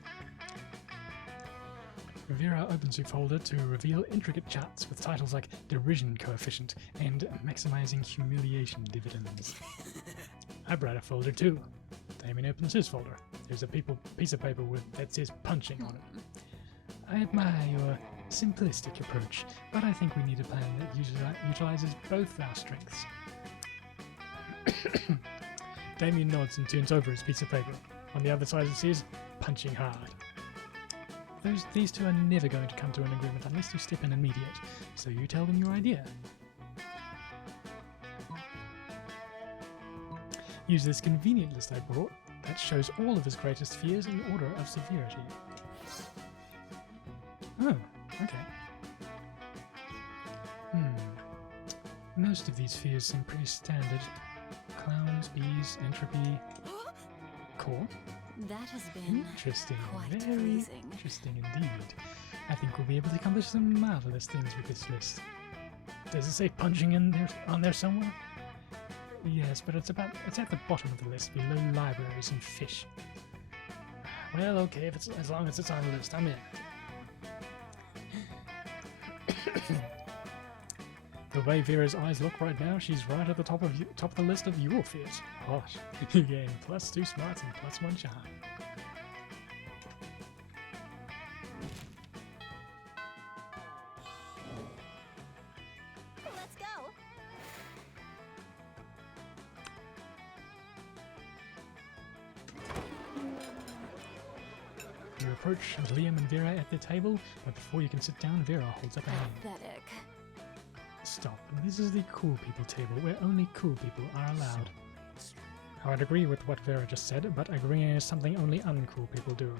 Vera opens your folder to reveal intricate charts with titles like Derision Coefficient and Maximizing Humiliation Dividends. I brought a folder too. Damien opens his folder. There's a piece of paper that says punching on it. I admire your simplistic approach, but I think we need a plan that utilizes both our strengths. Damien nods and turns over his piece of paper. On the other side it says, punching hard. These two are never going to come to an agreement unless you step in and mediate, so you tell them your idea. Use this convenient list I brought that shows all of his greatest fears in order of severity. Oh, okay. Most of these fears seem pretty standard. Clowns, bees, entropy, core. That has been Interesting. quite Very pleasing. interesting indeed. I think we'll be able to accomplish some marvelous things with this list. Does it say punching on there somewhere? Yes, but it's at the bottom of the list, below libraries and fish. Well, okay, if it's as long as it's on the list, I'm in. The way Vera's eyes look right now, she's right at the top of the list of your fears. Hot. You gain +2 smarts and +1 charm. Let's go. You approach Liam and Vera at the table, but before you can sit down, Vera holds up a hand. Pathetic. Stop. This is the cool people table, where only cool people are allowed. I would agree with what Vera just said, but agreeing is something only uncool people do.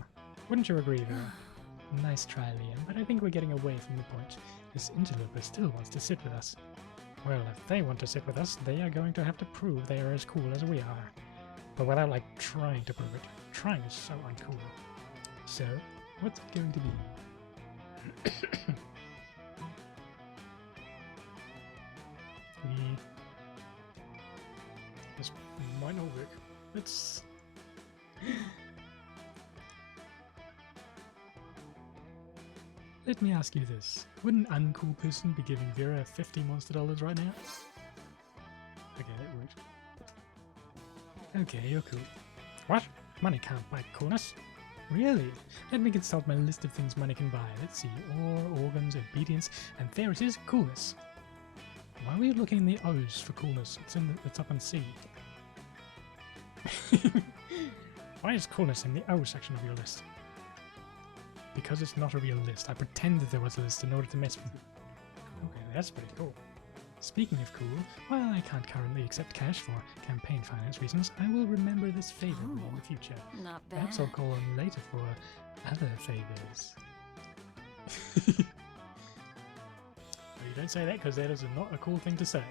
Wouldn't you agree, Vera? Nice try, Liam, but I think we're getting away from the point. This interloper still wants to sit with us. Well, if they want to sit with us, they are going to have to prove they are as cool as we are. But without, like, trying to prove it. Trying is so uncool. So, what's it going to be? This might not work. Let's... Let me ask you this. Would an uncool person be giving Vera $50 monster right now? Okay, that worked. Okay, you're cool. What? Money can't buy coolness? Really? Let me consult my list of things money can buy. Let's see. Ore, organs, obedience, and there it is, coolness. Why were you looking in the O's for coolness? It's up on C. Why is coolness in the O section of your list? Because it's not a real list. I pretended there was a list in order to mess with you. Okay, that's pretty cool. Speaking of cool, while I can't currently accept cash for campaign finance reasons, I will remember this favourably in the future. Not bad. Perhaps I'll call on later for other favours. Well, you don't say that because that is not a cool thing to say.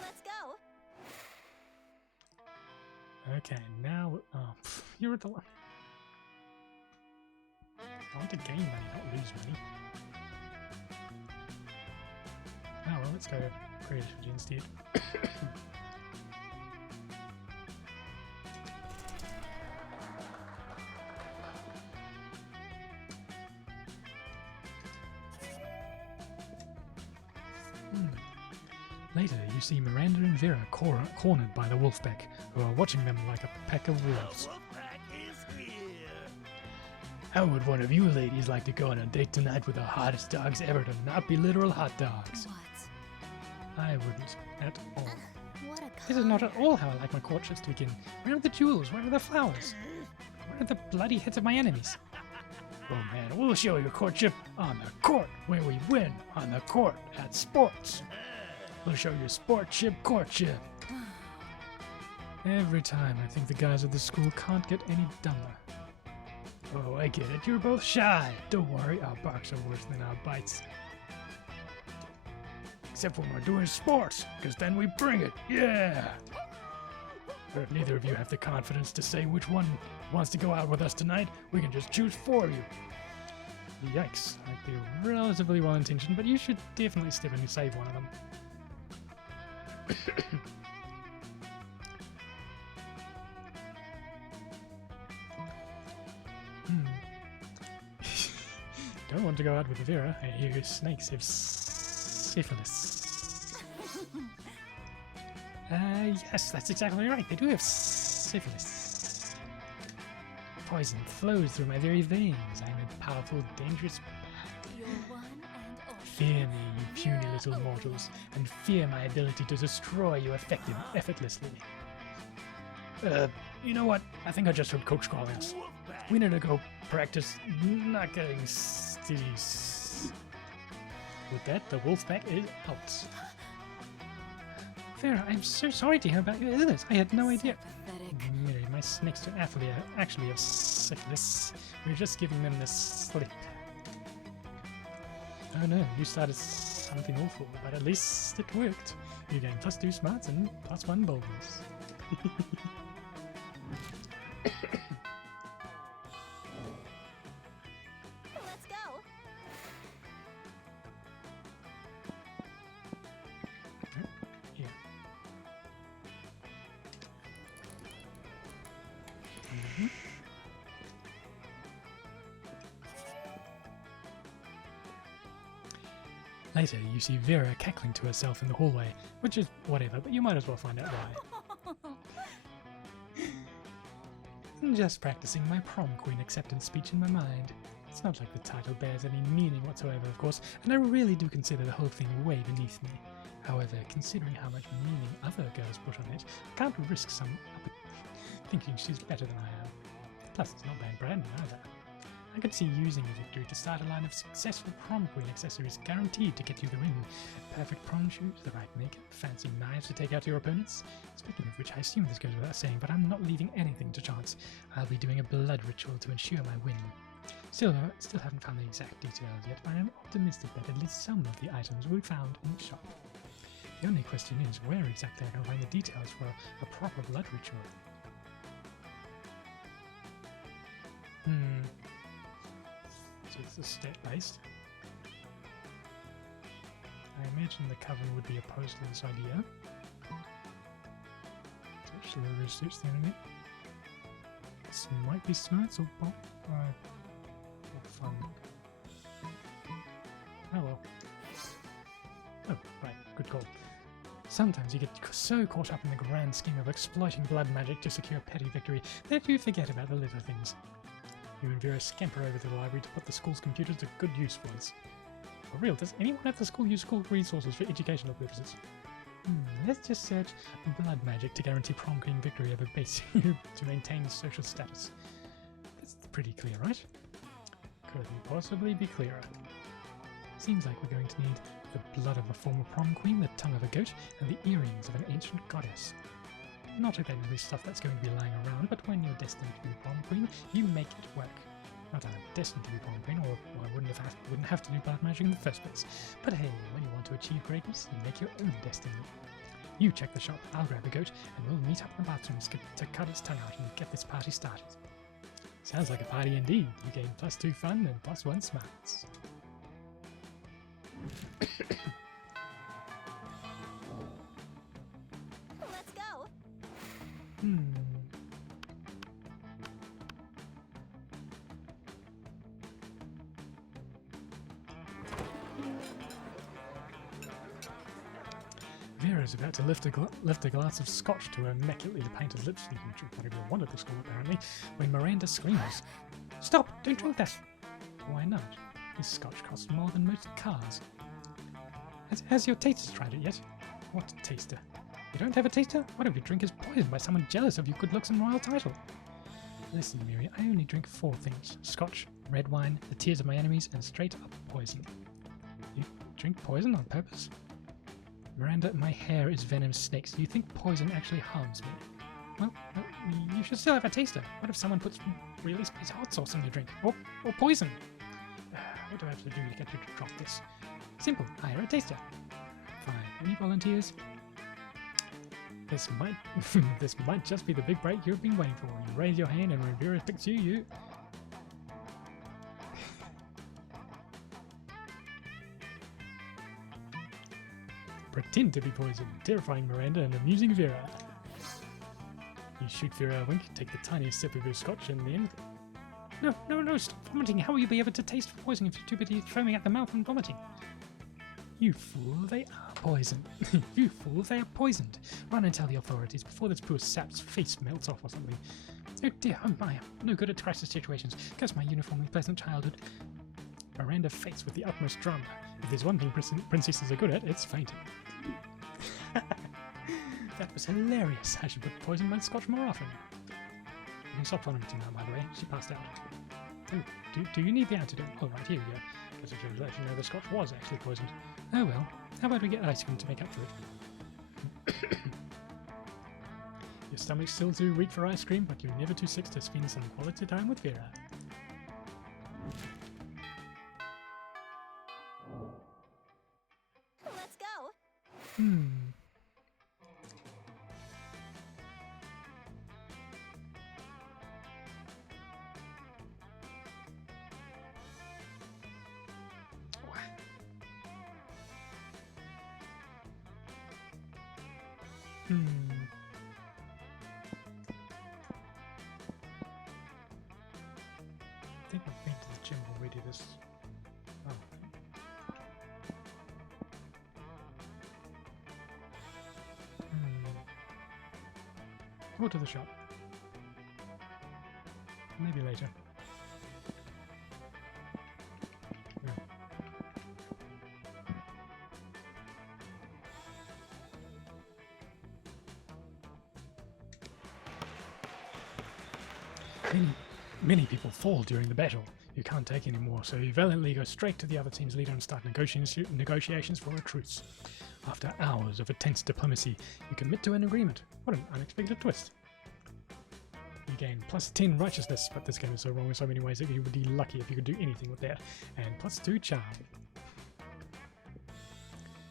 Let's go. Okay, now... Oh, you're at the... I want to gain money, not lose money. Oh well, let's go creativity instead. Later, you see Miranda and Vera cornered by the Wolfpack, who are watching them like a pack of wolves. How would one of you ladies like to go on a date tonight with the hottest dogs ever to not be literal hot dogs? What? I wouldn't at all. What a This is not at all how I like my courtships to begin. Where are the jewels? Where are the flowers? Where are the bloody heads of my enemies? Oh man, we'll show you courtship on the court, where we win on the court at sports. We'll show you sportship courtship. Every time I think the guys at the school can't get any dumber. Oh, I get it. You're both shy. Don't worry, our barks are worse than our bites. Except when we're doing sports, because then we bring it. Yeah! But if neither of you have the confidence to say which one wants to go out with us tonight, we can just choose for you. Yikes. I'd be relatively well-intentioned, but you should definitely step in and save one of them. Don't want to go out with Vera. I hear snakes have syphilis. Yes, that's exactly right. They do have syphilis. Poison flows through my very veins. I'm a powerful, dangerous... You're one and only. Fear me, you puny little mortals, and fear my ability to destroy you effortlessly. You know what? I just heard Coach calling us. We need to go practice not getting stitties. With that, the Wolfpack is out. Vera, I'm so sorry to hear about your illness. I had no idea. Pathetic. Mary, my snakes don't actually have syphilis. We're just giving them the slip. Oh no, you started something awful, but at least it worked. You gained +2 smarts and +1 boldness. Let's go. Here. Mhm. Later, you see Vera cackling to herself in the hallway, which is whatever, but you might as well find out why. I'm just practicing my prom queen acceptance speech in my mind. It's not like the title bears any meaning whatsoever, of course, and I really do consider the whole thing way beneath me. However, considering how much meaning other girls put on it, I can't risk thinking she's better than I am. Plus, it's not bad branding either. I could see using a victory to start a line of successful prom queen accessories guaranteed to get you the win. Perfect prom shoes, the right makeup, fancy knives to take out your opponents. Speaking of which, I assume this goes without saying, but I'm not leaving anything to chance. I'll be doing a blood ritual to ensure my win. Still haven't found the exact details yet, but I am optimistic that at least some of the items will be found in the shop. The only question is, where exactly I can find the details for a proper blood ritual? So it's a stat-based. I imagine the Coven would be opposed to this idea. Actually, research the enemy. This might be smarts or fun. Oh well. Oh, right, good call. Sometimes you get so caught up in the grand scheme of exploiting blood magic to secure petty victory that you forget about the little things. You and Vera scamper over to the library to put the school's computers to good use for once. For real, does anyone at the school use school resources for educational purposes? Let's just search blood magic to guarantee prom queen victory over base to maintain social status. That's pretty clear, right? Couldn't possibly be clearer. Seems like we're going to need the blood of a former prom queen, the tongue of a goat, and the earrings of an ancient goddess. Not exactly stuff that's going to be lying around, but when you're destined to be prom queen, you make it work. Not that I'm destined to be prom queen, or I wouldn't have to do blood magic in the first place. But hey, when you want to achieve greatness, you make your own destiny. You check the shop, I'll grab the goat, and we'll meet up in the bathroom to cut its tongue out and get this party started. Sounds like a party indeed. You gain +2 fun and +1 smarts. Let's go. Vera's about to lift a glass of scotch to her immaculately painted lips, which not everyone wanted at the school apparently, when Miranda screams, "Stop! Don't drink that!" Why not? This scotch costs more than most cars. Has your taster tried it yet? What taster? You don't have a taster? What if your drink is poisoned by someone jealous of your good looks and royal title? Listen, Mary, I only drink 4 things. Scotch, red wine, the tears of my enemies, and straight up poison. You drink poison on purpose? Miranda, my hair is venomous snakes. Do you think poison actually harms me? Well, you should still have a taster. What if someone puts really spicy hot sauce in your drink? Or poison? What do I have to do to get you to drop this? Simple, hire a taster. Fine. Any volunteers? This might just be the big break you've been waiting for. You raise your hand and when Vera picks you... Pretend to be poisoned, terrifying Miranda and amusing Vera. You shoot Vera a wink, take the tiniest sip of your scotch, and then... No, stop vomiting. How will you be able to taste poison if you're too busy foaming at the mouth and vomiting? You fool, they are poisoned. You fool, they are poisoned. Run and tell the authorities before this poor sap's face melts off or something. Oh dear, oh my, no good at crisis situations. Curse my uniformly pleasant childhood. Miranda faints with the utmost drama. If there's one thing princesses are good at, it's fainting. That was hilarious. I should put poison in my scotch more often. You can stop vomiting now, by the way. She passed out. Oh, do you need the antidote? Oh, right, here we go. Because it should let you know the scotch was actually poisoned. Oh well, how about we get ice cream to make up for it? Your stomach's still too weak for ice cream, but you're never too sick to spend some quality time with Vera. Let's go. I think I've been to the gym already this... Oh. Or to the shop. Maybe later. Yeah. Many people fall during the battle. You can't take any more, so you valiantly go straight to the other team's leader and start negotiations for a truce. After hours of intense diplomacy, you commit to an agreement. What an unexpected twist. You gain plus 10 righteousness, but this game is so wrong in so many ways that you would be lucky if you could do anything with that. And plus 2 charm.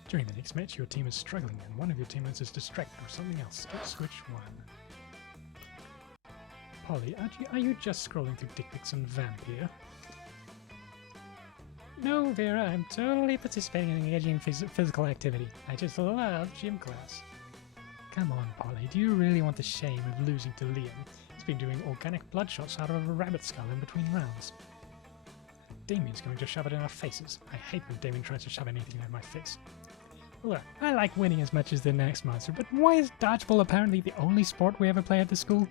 During the next match, your team is struggling and one of your teammates is distracted with something else. Guess which one? Polly, are you just scrolling through dick pics and vamp here? No, Vera, I'm totally participating in engaging in physical activity. I just love gym class. Come on, Polly, do you really want the shame of losing to Liam? He's been doing organic blood shots out of a rabbit skull in between rounds. Damien's going to shove it in our faces. I hate when Damien tries to shove anything in my face. Look, I like winning as much as the next monster, but why is dodgeball apparently the only sport we ever play at the school?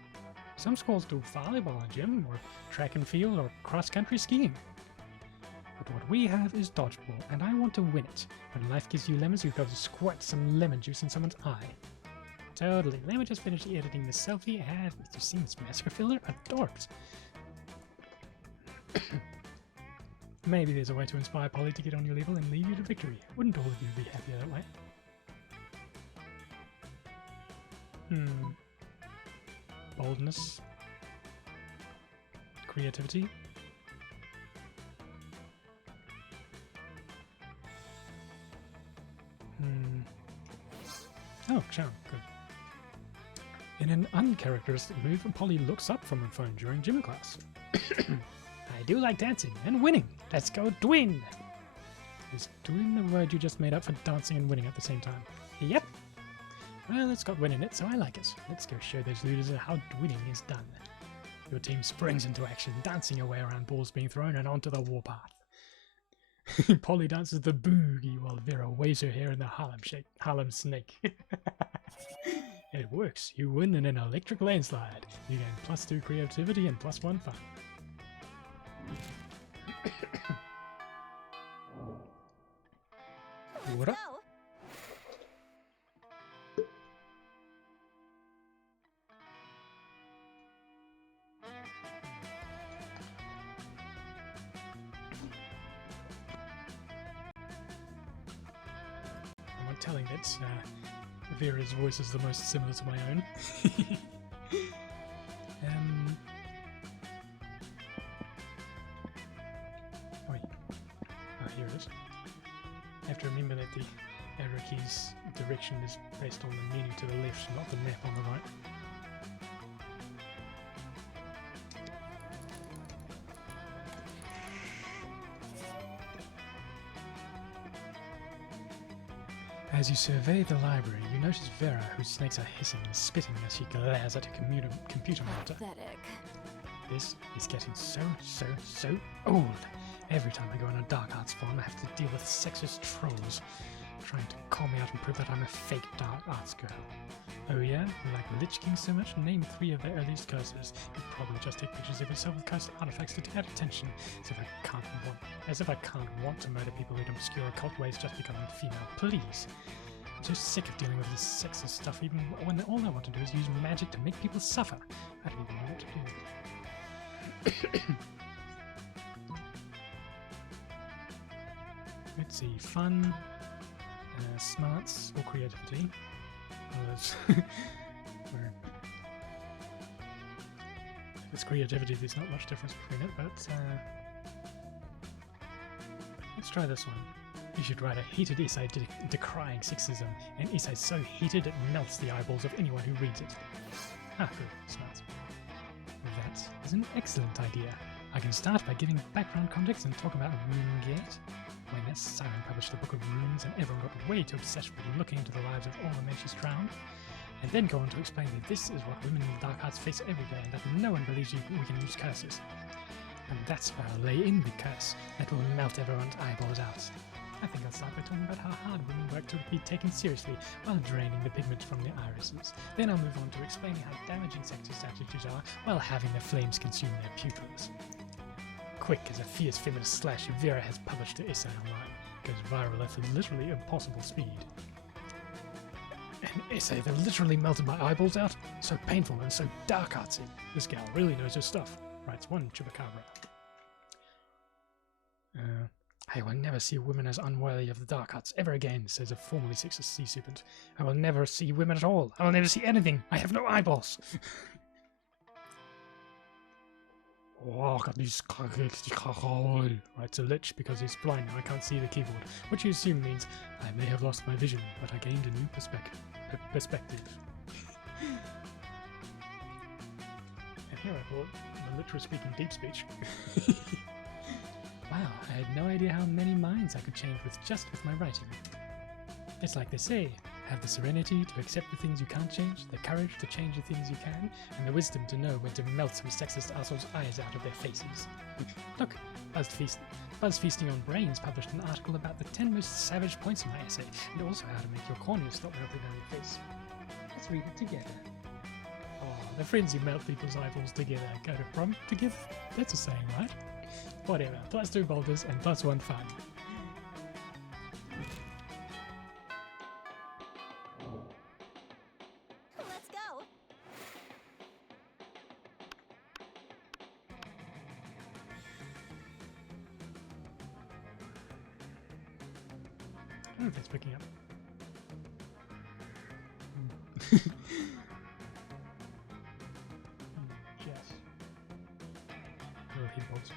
Some schools do volleyball in gym, or track and field, or cross-country skiing. But what we have is dodgeball, and I want to win it. When life gives you lemons, you've got to squirt some lemon juice in someone's eye. Totally. Let me just finish editing the selfie. Have you seen this massacre filler? Adorbs. Maybe there's a way to inspire Polly to get on your level and lead you to victory. Wouldn't all of you be happier that way? Boldness. Creativity. Oh, charm. Good. In an uncharacteristic move, Polly looks up from her phone during gym class. I do like dancing and winning. Let's go twin. Is twin the word you just made up for dancing and winning at the same time? Yep. Well, it's got win in it, so I like it. Let's go show those losers how winning is done. Your team springs into action, dancing away around balls being thrown and onto the warpath. Polly dances the boogie while Vera waves her hair in the Harlem snake. It works. You win in an electric landslide. You gain plus 2 creativity and plus 1 fun. What up? Go. I'm not telling that Vera's voice is the most similar to my own. Wait. Ah, here it is. I have to remember that the arrow key's direction is based on the menu to the left, not the map on the right. As you survey the library, you notice Vera, whose snakes are hissing and spitting as she glares at her computer monitor. Pathetic. This is getting so old. Every time I go in a dark arts form, I have to deal with sexist trolls trying to call me out and prove that I'm a fake dark arts girl. Oh yeah? You like Lich King so much? Name 3 of their earliest curses. You'd probably just take pictures of yourself with cursed artifacts to add attention, as if I can't want to murder people in obscure occult ways just because I'm female. Please. I'm so sick of dealing with this sexist stuff, even when all I want to do is use magic to make people suffer. I don't even know what to do. Let's see, fun, smarts, or creativity. If it's creativity, there's not much difference between it, but let's try this one. You should write a heated essay decrying sexism, an essay so heated it melts the eyeballs of anyone who reads it. Ah, good, smart. That is an excellent idea. I can start by giving background context and talk about RuneGate. When that siren published a book of runes and everyone got way too obsessed with looking into the lives of all the men she's drowned, and then go on to explain that this is what women in the dark arts face every day and that no one believes we can use curses. And that's where I'll lay in the curse that will melt everyone's eyeballs out. I think I'll start by talking about how hard women work to be taken seriously while draining the pigment from their irises. Then I'll move on to explaining how damaging sexist attitudes are while having the flames consume their pupils. Quick as a fierce feminist slash, Vera has published her essay online. It goes viral at a literally impossible speed. An essay that literally melted my eyeballs out? So painful and so dark artsy. This gal really knows her stuff, writes one chupacabra. I will never see women as unworthy of the dark arts ever again, says a formerly sexist sea serpent. I will never see women at all. I will never see anything. I have no eyeballs. Writes a lich because he's blind and I can't see the keyboard, which you assume means I may have lost my vision, but I gained a new perspective. And here I thought the lich was speaking deep speech. Wow, I had no idea how many minds I could change with my writing. It's like they say, have the serenity to accept the things you can't change, the courage to change the things you can, and the wisdom to know when to melt some sexist assholes' eyes out of their faces. Look, Buzz Feasting on Brains published an article about the 10 most savage points in my essay, and also how to make your corneas stop melting on your face. Let's read it together. Oh, the friends who melt people's eyeballs together go to prom together. That's a saying, right? Whatever, +2 boulders and +1 fun. Let's go. I don't know if it's picking up. Yes. Little heat bolts.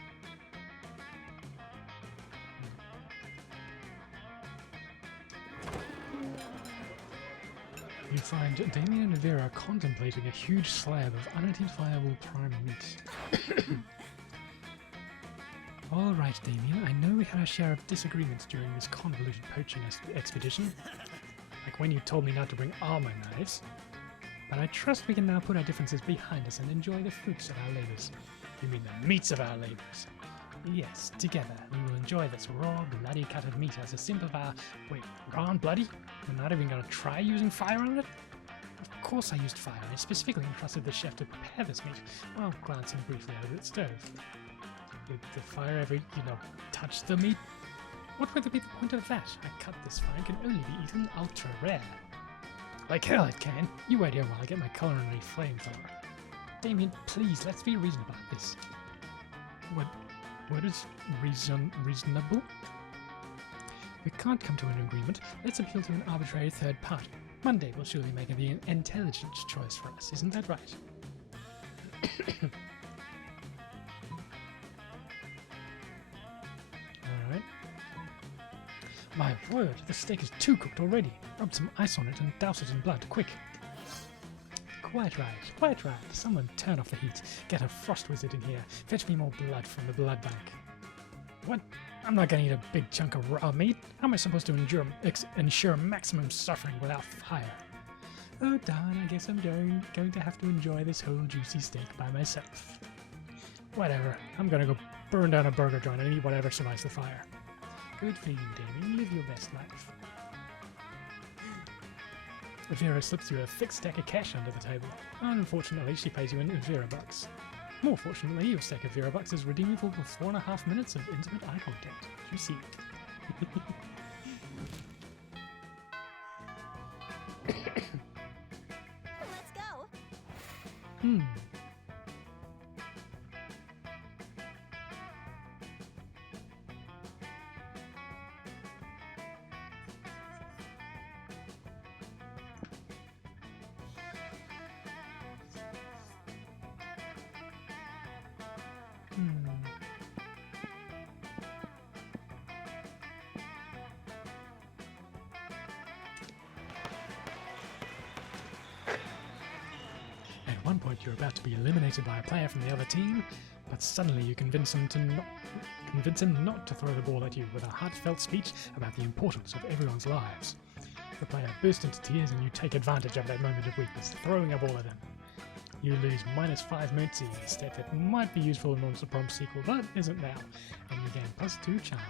You find Damien and Vera contemplating a huge slab of unidentifiable prime meat. All right, Damien, I know we had our share of disagreements during this convoluted poaching expedition, like when you told me not to bring armor knives, but I trust we can now put our differences behind us and enjoy the fruits of our labors. You mean the meats of our labors? Yes, together we will enjoy this raw, bloody cut of meat as a symbol of our... Wait, raw and bloody? We're not even going to try using fire on it? Of course I used fire. I specifically entrusted the chef to prepare this meat, while glancing briefly over the stove. Did the fire ever, touch the meat? What would be the point of that? I cut this fire and can only be eaten ultra rare. Like hell it can. You wait here while I get my culinary flamethrower. Damien, please, let's be reasonable about this. What is reasonable? We can't come to an agreement. Let's appeal to an arbitrary third party. Monday will surely make the intelligent choice for us, isn't that right? Alright. My word, the steak is too cooked already. Rub some ice on it and douse it in blood, quick. Quite right. Someone turn off the heat. Get a frost wizard in here. Fetch me more blood from the blood bank. What? I'm not gonna eat a big chunk of raw meat. How am I supposed to ensure maximum suffering without fire? Oh darn, I guess I'm going to have to enjoy this whole juicy steak by myself. Whatever, I'm gonna go burn down a burger joint and eat whatever survives the fire. Good for you, Damien. Live your best life. Vera slips you a thick stack of cash under the table. Unfortunately, she pays you in Vera bucks. More fortunately, your stack of Vera bucks is redeemable for 4.5 minutes of intimate eye contact. You see. Let's go. At one point, you're about to be eliminated by a player from the other team, but suddenly you convince him not to throw the ball at you with a heartfelt speech about the importance of everyone's lives. The player bursts into tears and you take advantage of that moment of weakness, throwing a ball at him. You lose -5 mercy, a stat that might be useful in Monster Prom sequel, but isn't now, and you gain +2 charm.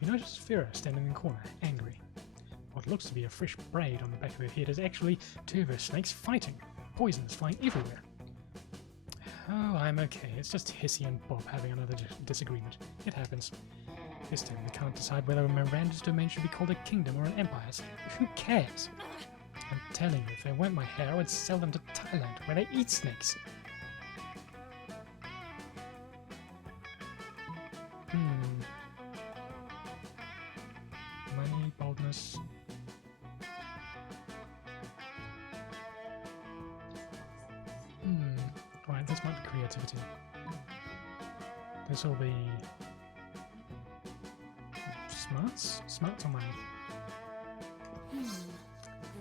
You notice Vera standing in the corner, angry. What looks to be a fresh braid on the back of her head is actually two of her snakes fighting. Poison is flying everywhere. Oh, I'm okay. It's just Hissy and Bob having another disagreement. It happens. This time we can't decide whether Miranda's domain should be called a kingdom or an empire. So who cares? I'm telling you, if they weren't my hair, I would sell them to Thailand, where they eat snakes. Money, boldness. Right, this might be creativity. This will be smarts? Smarts or money?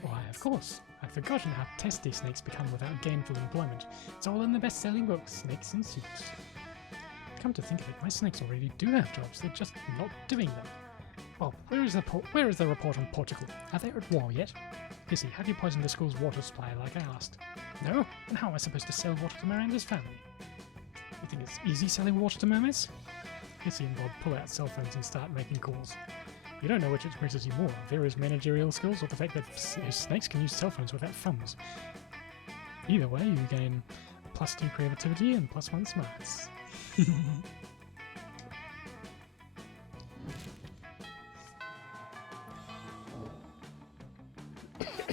Why, of course. I've forgotten how testy snakes become without gainful employment. It's all in the best-selling book, Snakes in Suits. Come to think of it, my snakes already do have jobs, they're just not doing them. Bob, where is the report on Portugal? Are they at war yet? Pissy, have you poisoned the school's water supply like I asked? No? Then how am I supposed to sell water to Miranda's family? You think it's easy selling water to mermaids? Pissy and Bob pull out cell phones and start making calls. You don't know which impresses you more, Vera's managerial skills or the fact that snakes can use cell phones without thumbs. Either way, you gain +2 creativity and +1 smarts. Let's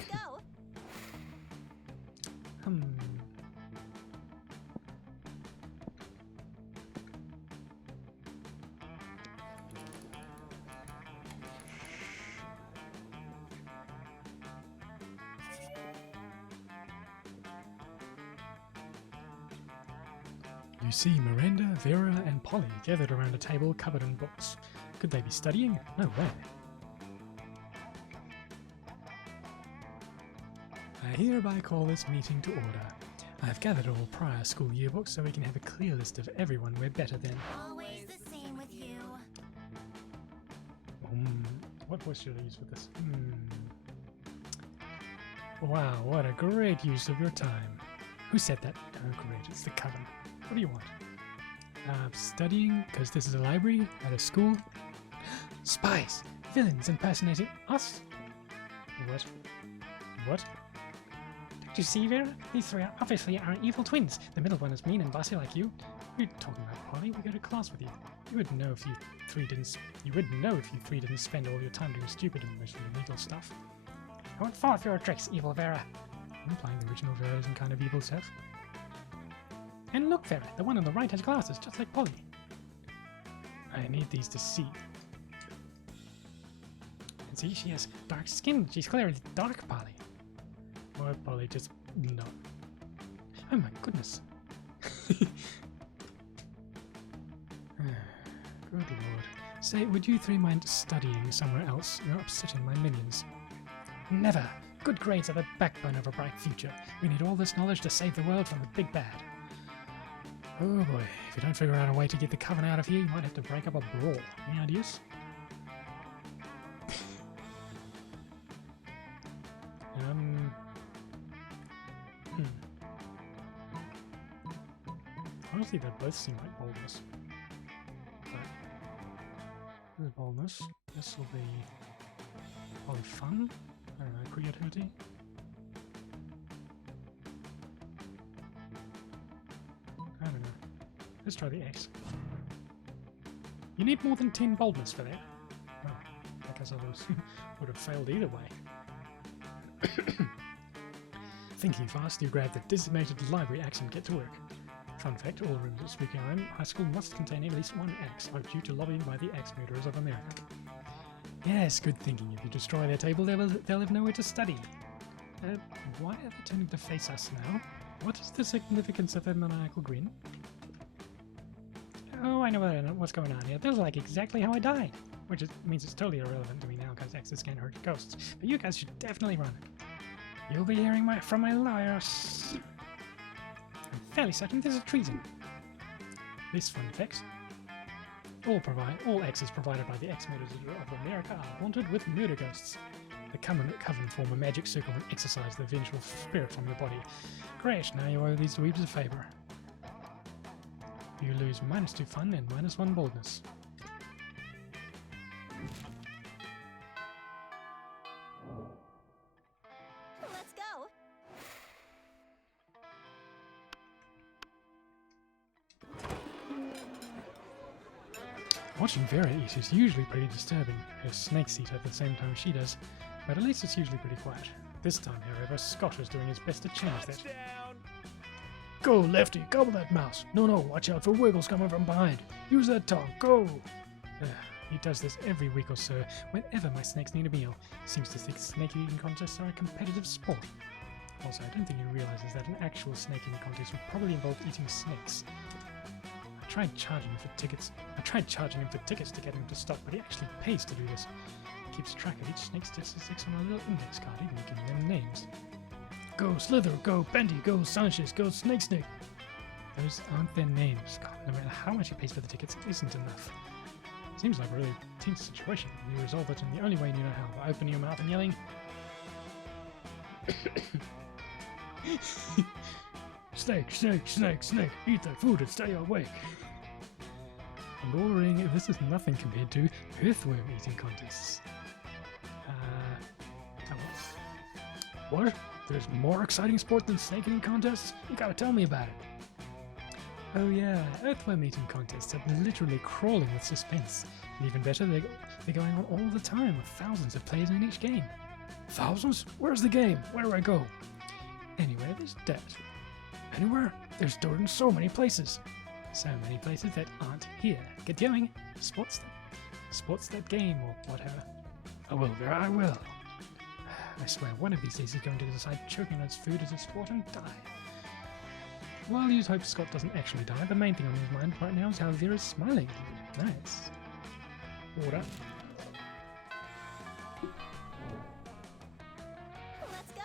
go. You see Miranda, Vera, and Polly gathered around a table covered in books. Could they be studying? No way. I hereby call this meeting to order. I've gathered all prior school yearbooks so we can have a clear list of everyone we're better than. Always the same with you. What voice should I use for this? Wow, what a great use of your time. Who said that? Oh great, it's the coven. What do you want? Studying, because this is a library at a school. Spies! Villains impersonating us? What? What? Don't you see, Vera? These three are obviously our evil twins. The middle one is mean and bossy like you. What are you talking about, Polly? We go to class with you. You would know if you three didn't. You would know if you three didn't spend all your time doing stupid and mostly illegal stuff. I won't fall for your tricks, evil Vera. Implying the original Vera isn't kind of evil stuff. And look, Vera, the one on the right has glasses, just like Polly. I need these to see. And see, she has dark skin. She's clearly dark, Polly. Or Polly just not. Oh my goodness. Good lord. Say, would you three mind studying somewhere else? You're upsetting my minions. Never. Good grades are the backbone of a bright future. We need all this knowledge to save the world from the big bad. Oh boy, if you don't figure out a way to get the coven out of here, you might have to break up a brawl. Any ideas? Honestly, they both seem like boldness. But this is boldness. This will be probably fun. I don't know, creativity. I don't know. Let's try the X. You need more than 10 boldness for that. Well, I guess others would have failed either way. Thinking fast, you grab the designated library axe and get to work. Fun fact, all rooms at Spooky Island High School must contain at least one axe, due to lobbying by the axe murderers of America. Yes, good thinking. If you destroy their table, they'll have nowhere to study. Why are they turning to face us now? What is the significance of their maniacal grin? Oh, I know what's going on here. This is like exactly how I died. Which means it's totally irrelevant to me now because axes can't hurt ghosts. But you guys should definitely run. You'll be hearing from my lawyers. I'm fairly certain this is treason. This fun fact. All axes provided by the axe murderers of America are haunted with murder ghosts. The coven form a magic circle and exorcise the vengeful spirit from your body. Great, now you owe these dweebs a favour. You lose -2 fun and -1 boldness. Let's go. Watching Vera eat is usually pretty disturbing. Her snakes eat at the same time she does, but at least it's usually pretty quiet. This time, however, Scott is doing his best to change that. Go, Lefty, gobble that mouse. No, watch out for Wiggles coming from behind. Use that tongue, go! He does this every week or so, whenever my snakes need a meal. Seems to think snake eating contests are a competitive sport. Also, I don't think he realizes that an actual snake eating contest would probably involve eating snakes. I tried charging him for tickets to get him to stop, but he actually pays to do this. He keeps track of each snake's statistics on a little index card, even giving them names. Go Slither, go Bendy, go Sanchez, go Snake. Those aren't their names. God, no matter how much he pays for the tickets, it isn't enough. Seems like a really tense situation. You resolve it in the only way you know how, by opening your mouth and yelling. Snake, eat that food and stay awake. Alluring, this is nothing compared to earthworm eating contests. What? There's more exciting sport than snake eating contests? You gotta tell me about it. Oh yeah, earthworm eating contests are literally crawling with suspense. And even better, they're going on all the time with thousands of players in each game. Thousands? Where's the game? Where do I go? Anywhere there's dirt. Anywhere? There's dirt in so many places. So many places that aren't here. Get going. Sports that game or whatever. I will, Vera, I will. I swear one of these days he's going to decide choking on its food is a sport and die. Well, you hope Scott doesn't actually die. The main thing on his mind right now is how Vera's smiling. Nice. Water. Let's go.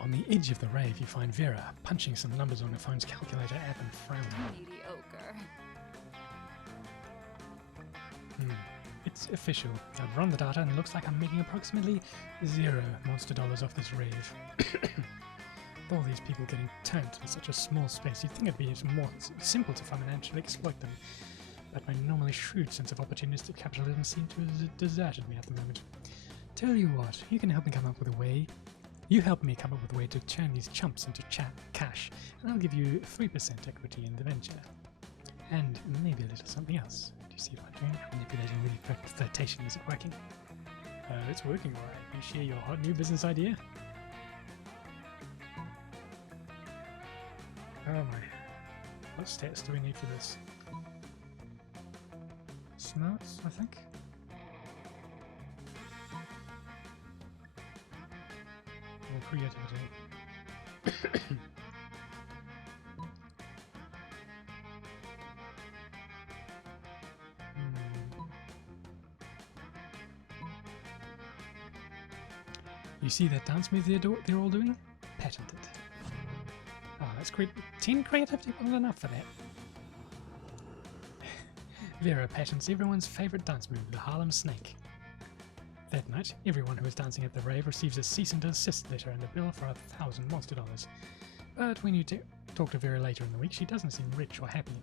On the edge of the rave, you find Vera punching some numbers on her phone's calculator app and frowning. Mediocre. It's official. I've run the data and it looks like I'm making approximately 0 monster dollars off this rave. With all these people getting tanked in such a small space, you'd think it'd be more simple to financially exploit them. But my normally shrewd sense of opportunistic capitalism seems to have deserted me at the moment. Tell you what, you can help me come up with a way. You help me come up with a way to turn these chumps into cash, and I'll give you 3% equity in the venture. And maybe a little something else. Do you see what I'm doing? Manipulating really flirtation. Is it working? It's working alright. You share your hot new business idea? Oh my. What stats do we need for this? Smarts, I think? Or creativity. You see that dance move they're all doing? Patented. Oh, that's great. 10 creativity wasn't enough for that. Vera patents everyone's favourite dance move, the Harlem Snake. That night, everyone who was dancing at the rave receives a cease and desist letter and a bill for 1,000 monster dollars. But when you talk to Vera later in the week, she doesn't seem rich or happy.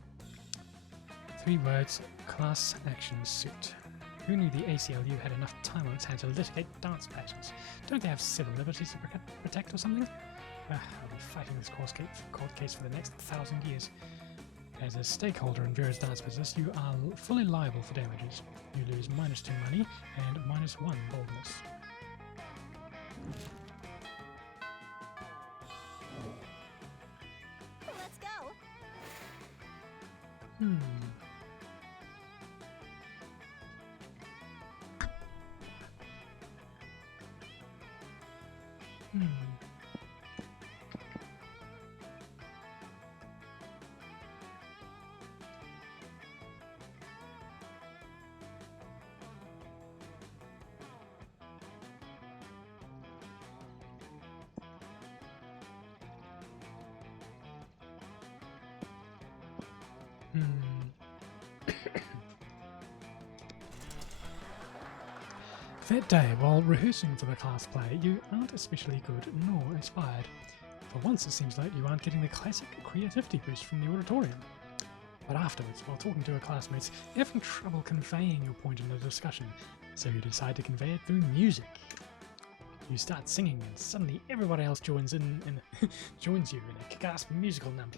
3 words: class action suit. Who knew the ACLU had enough time on its hands to litigate dance patents? Don't they have civil liberties to protect or something? I'll be fighting this court case for the next 1,000 years. As a stakeholder in Vera's dance business, you are fully liable for damages. You lose -2 money and -1 boldness. Let's go. That day, while rehearsing for the class play, you aren't especially good nor inspired. For once it seems like you aren't getting the classic creativity boost from the auditorium. But afterwards, while talking to her classmates, you're having trouble conveying your point in the discussion, so you decide to convey it through music. You start singing, and suddenly everybody else joins you in a kick-ass musical number.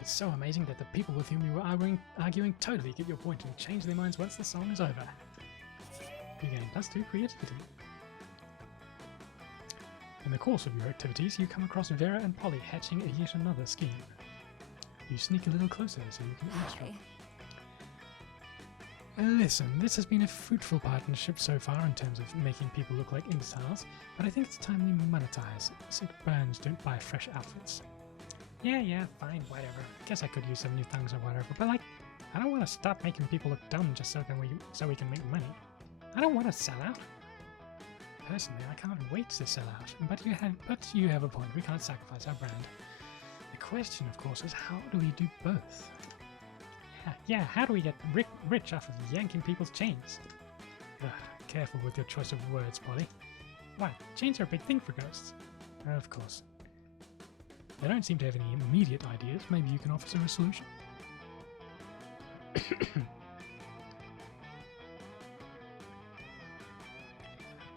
It's so amazing that the people with whom you were arguing totally get your point and change their minds once the song is over. You gain +2 creativity. In the course of your activities, you come across Vera and Polly hatching yet another scheme. You sneak a little closer so you can eavesdrop. Listen, this has been a fruitful partnership so far in terms of making people look like imbeciles, but I think it's time we monetize. Sick burns don't buy fresh outfits. Yeah, fine, whatever. Guess I could use some new thongs or whatever, but like, I don't want to stop making people look dumb just so we can make money. I don't want to sell out. Personally, I can't wait to sell out, but you have a point. We can't sacrifice our brand. The question, of course, is how do we do both? Yeah, how do we get rich off of yanking people's chains? Ugh, careful with your choice of words, Polly. What? Chains are a big thing for ghosts. Of course. They don't seem to have any immediate ideas. Maybe you can offer a solution.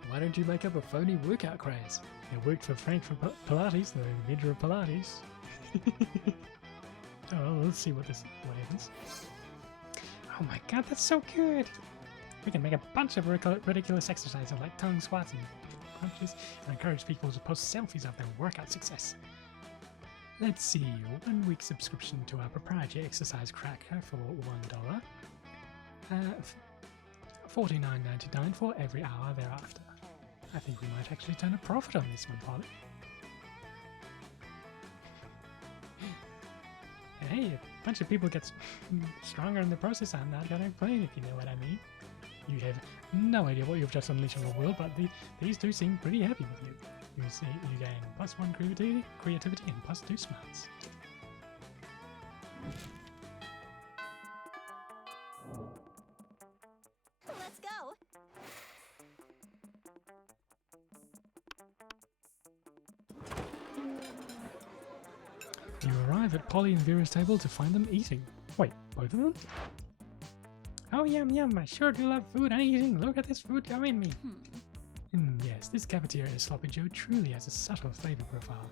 Why don't you make up a phony workout craze? It worked for Frank for Pilates, the inventor of Pilates. Oh, well, let's see what happens. Oh my god, that's so good! We can make a bunch of ridiculous exercises like tongue squats and punches and encourage people to post selfies of their workout success. Let's see, 1 week subscription to our proprietary exercise tracker for $1. $49.99 for every hour thereafter. I think we might actually turn a profit on this one, Polly. Hey, a bunch of people get stronger in the process. I'm not gonna complain, if you know what I mean. You have no idea what you've just unleashed on the world, but these two seem pretty happy with you. You gain +1 creativity and +2 smarts. Let's go. You arrive at Polly and Vera's table to find them eating. Wait, both of them? Oh, yum, I sure do love food and eating. Look at this food go in me. Yes, this cafeteria sloppy Joe truly has a subtle flavor profile.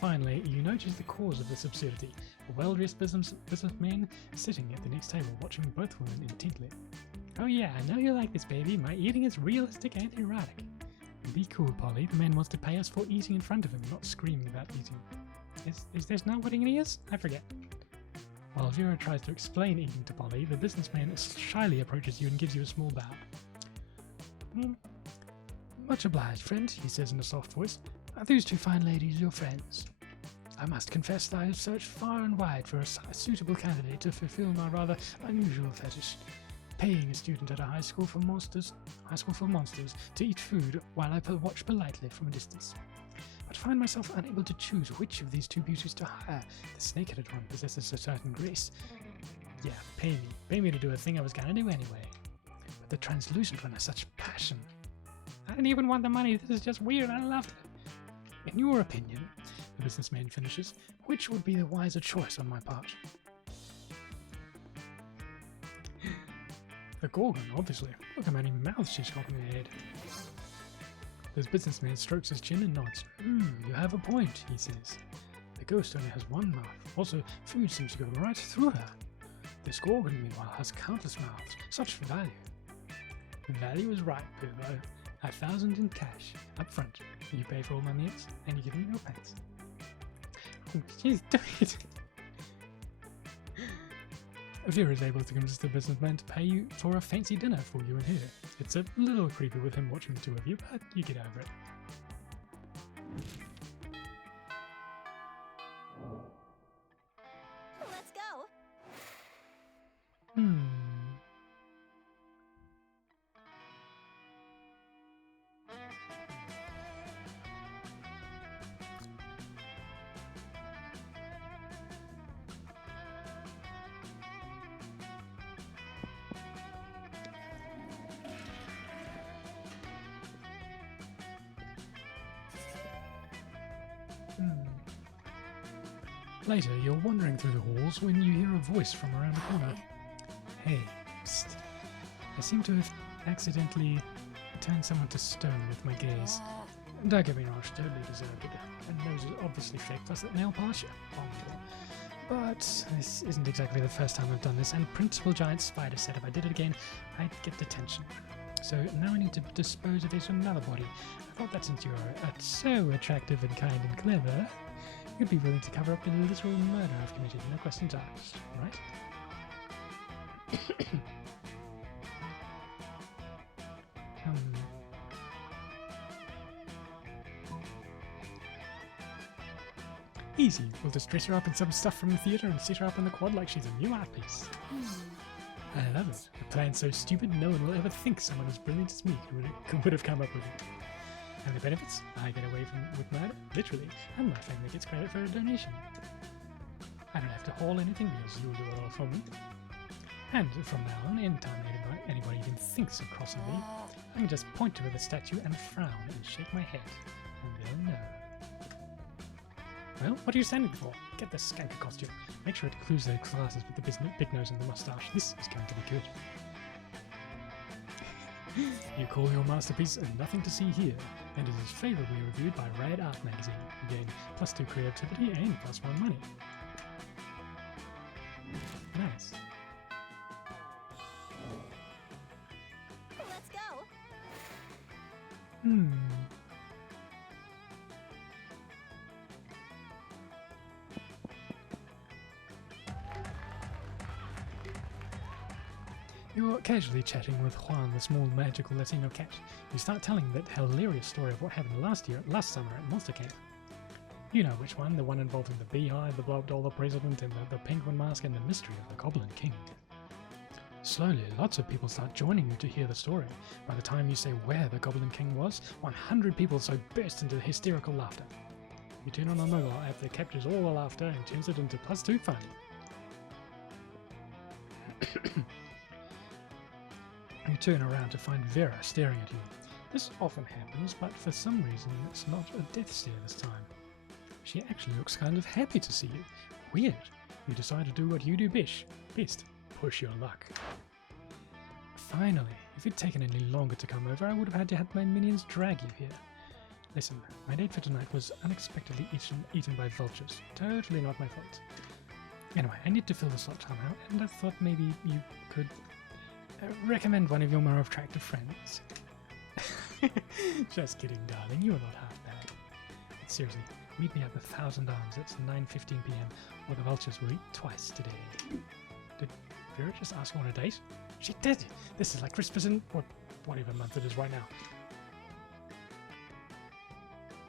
Finally, you notice the cause of this absurdity. A well-dressed businessman sitting at the next table watching both women intently. Oh yeah, I know you like this, baby. My eating is realistic and erotic. Be cool, Polly. The man wants to pay us for eating in front of him, not screaming about eating. Is this not what eating is? I forget. While Vera tries to explain eating to Polly, the businessman shyly approaches you and gives you a small bow. Much obliged, friend, he says in a soft voice. Are these two fine ladies your friends? I must confess that I have searched far and wide for a suitable candidate to fulfill my rather unusual fetish. Paying a student at a high school for monsters to eat food while I watch politely from a distance. But find myself unable to choose which of these two beauties to hire. The snake-headed one possesses a certain grace. Yeah, pay me to do a thing I was gonna do anyway. But the translucent one has such passion. I didn't even want the money, this is just weird, I loved it. In your opinion, the businessman finishes, which would be the wiser choice on my part? The Gorgon, obviously. Look how many mouths she's got in her head. The businessman strokes his chin and nods. You have a point, he says. The ghost only has one mouth. Also, food seems to go right through her. This Gorgon, meanwhile, has countless mouths. Such value. The value is right, Pervo. 1,000 in cash, up front. You pay for all my meals, and you give me your pants. Oh, jeez, do it! Vera is able to convince the businessman to pay you for a fancy dinner for you and her. It's a little creepy with him watching the two of you, but you get over it. Let's go. Later, you're wandering through the halls when you hear a voice from around the corner. Hey, psst. I seem to have accidentally turned someone to stone with my gaze. Don't get me wrong, she totally deserved it. And nose is obviously fake, plus that nail polish. But this isn't exactly the first time I've done this, and Principal Giant Spider said if I did it again, I'd get detention. So now I need to dispose of it to another body. I thought that since you're so attractive and kind and clever, you'd be willing to cover up the literal murder I've committed, no questions asked, right? Easy. We'll just dress her up in some stuff from the theatre and set her up in the quad like she's a new art piece. I love it. A plan so stupid no one will ever think someone as brilliant as me would have come up with it. And the benefits? I get away with murder, literally, and my family gets credit for a donation. I don't have to haul anything because you'll do it all for me. And from now on, anytime anybody even thinks of crossing me, I can just point to the statue and frown and shake my head, and they'll know. Well, what are you standing for? Get the skanker costume. Make sure it includes the glasses with the big nose and the mustache. This is going to be good. You call your masterpiece and Nothing to See Here, and it is favourably reviewed by Rad Art Magazine. Again, +2 creativity and +1 money. Nice. Let's go. You're casually chatting with Juan, the small magical Latino cat. You start telling that hilarious story of what happened last summer at Monster Camp. You know which one, the one involving the beehive, the blob doll, the president, and the penguin mask, and the mystery of the Goblin King. Slowly, lots of people start joining you to hear the story. By the time you say where the Goblin King was, 100 people so burst into hysterical laughter. You turn on a mobile app that captures all the laughter and turns it into +2 fun. You turn around to find Vera staring at you. This often happens, but for some reason it's not a death stare this time. She actually looks kind of happy to see you. Weird. You decide to do what you do best. Push your luck. Finally, if it'd taken any longer to come over, I would have had to have my minions drag you here. Listen, my date for tonight was unexpectedly eaten by vultures. Totally not my fault. Anyway, I need to fill the slot somehow, and I thought maybe you could recommend one of your more attractive friends. Just kidding, darling. You are not half bad. But seriously, meet me at the Thousand Arms. It's 9:15 p.m. or the vultures will eat twice today. Did Vera just ask you on a date? She did! This is like Christmas in whatever month it is right now.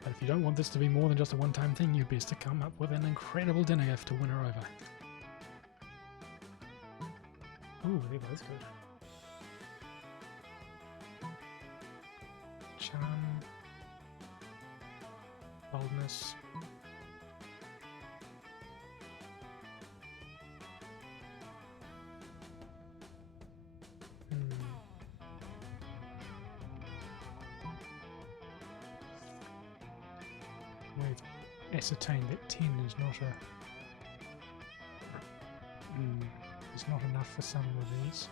But if you don't want this to be more than just a one-time thing, you best to come up with an incredible dinner gift to win her over. Ooh, they're both good. Charm. Boldness. We've ascertained that 10 is not is not enough for some of these.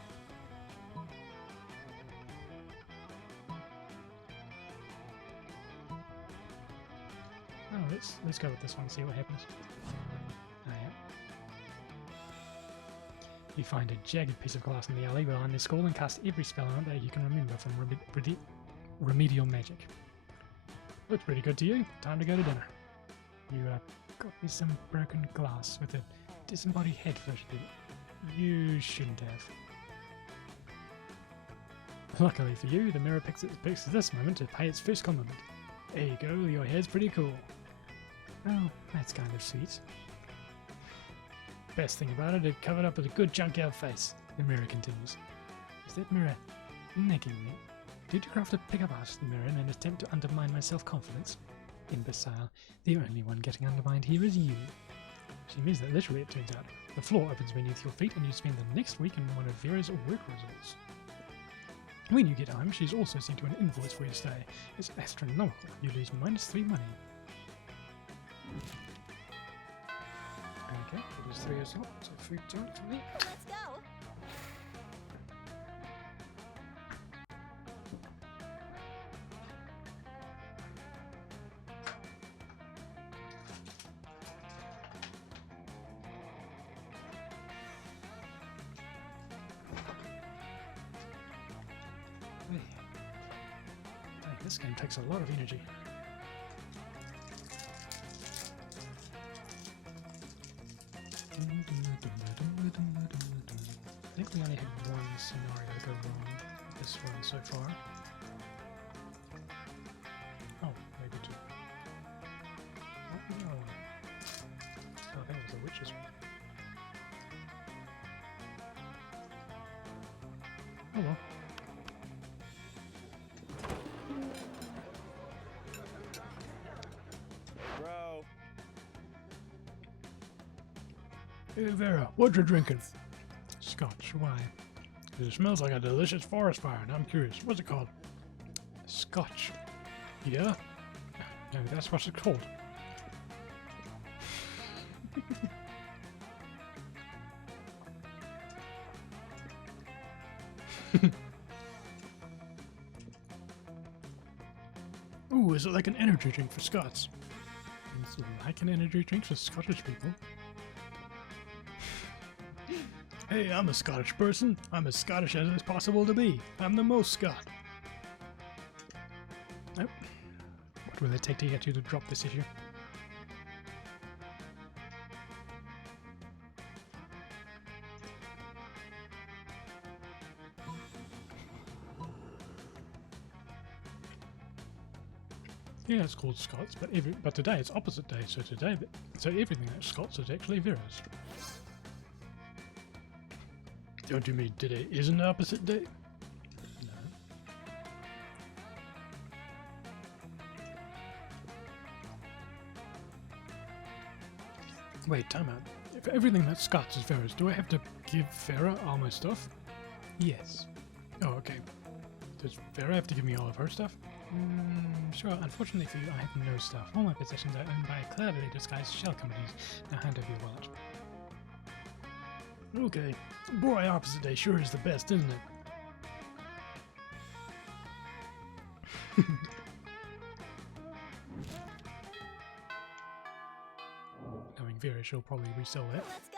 Oh, let's go with this one and see what happens. Oh, yeah. You find a jagged piece of glass in the alley behind the skull and cast every spell on it that you can remember from remedial magic. Looks pretty good to you. Time to go to dinner. You got me some broken glass with a disembodied head floated in it. You shouldn't have. Luckily for you, the mirror picks this moment to pay its first compliment. There you go, your hair's pretty cool. Oh, that's kind of sweet. Best thing about it covered up with a good junkyard face, the mirror continues. Is that mirror nagging me? Did you craft a pickup artist mirror in an attempt to undermine my self-confidence? Imbecile, the only one getting undermined here is you. She means that literally, it turns out. The floor opens beneath your feet and you spend the next week in one of Vera's work resorts. When you get home, she's also sent you an invoice for your stay. It's astronomical. You lose -3 money. Okay, it is 3 o'clock, so food time for me. Let's go. Hey. Dang, this game takes a lot of energy. I think we only had one scenario go wrong with this one so far. Oh, maybe two. Oh, no. Oh, I think it was the witch's one. Oh well. Bro. Hey Vera, what you drinking? Scotch, why? 'Cause it smells like a delicious forest fire, and I'm curious, what's it called? Scotch. Yeah? No, that's what it's called. Ooh, is it like an energy drink for Scots? Is it like an energy drink for Scottish people? Hey, I'm a Scottish person. I'm as Scottish as it's possible to be. I'm the most Scot. Nope. What will it take to get you to drop this issue? Yeah, it's called Scots, but today it's opposite day. So everything that's Scots is actually Vera's. Don't you mean today isn't opposite day? No. Wait, time out. If everything that's Scots is Vera's, do I have to give Vera all my stuff? Yes. Oh, okay. Does Vera have to give me all of her stuff? Sure. Unfortunately for you, I have no stuff. All my possessions are owned by cleverly disguised shell companies. Now hand over your wallet. Okay. Boy, opposite day sure is the best, isn't it? Knowing Vera, she'll probably resell that. Let's go.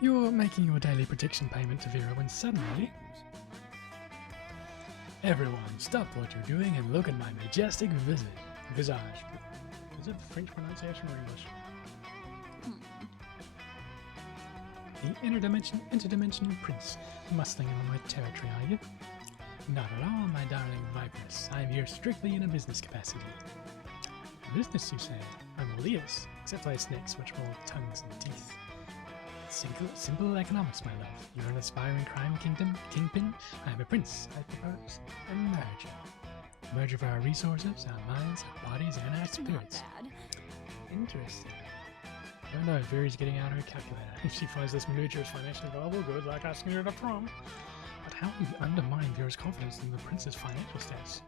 You're making your daily protection payment to Vera when suddenly... Everyone, stop what you're doing and look at my majestic visage. Is it French pronunciation or English? The interdimensional prince, muscling on my territory, are you? Not at all, my darling Viperess. I'm here strictly in a business capacity. Business, you say? I'm Elias, except I snakes which hold tongues and teeth. Simple economics, my love. You're an aspiring crime kingpin. I'm a prince. I propose a merger. A merger of our resources, our minds, our bodies, and our spirits. Not bad. Interesting. I don't know if Vera's getting out her calculator. If she finds this merger is financially viable, good luck asking her to prom. But how do you undermine Vera's confidence in the prince's financial status?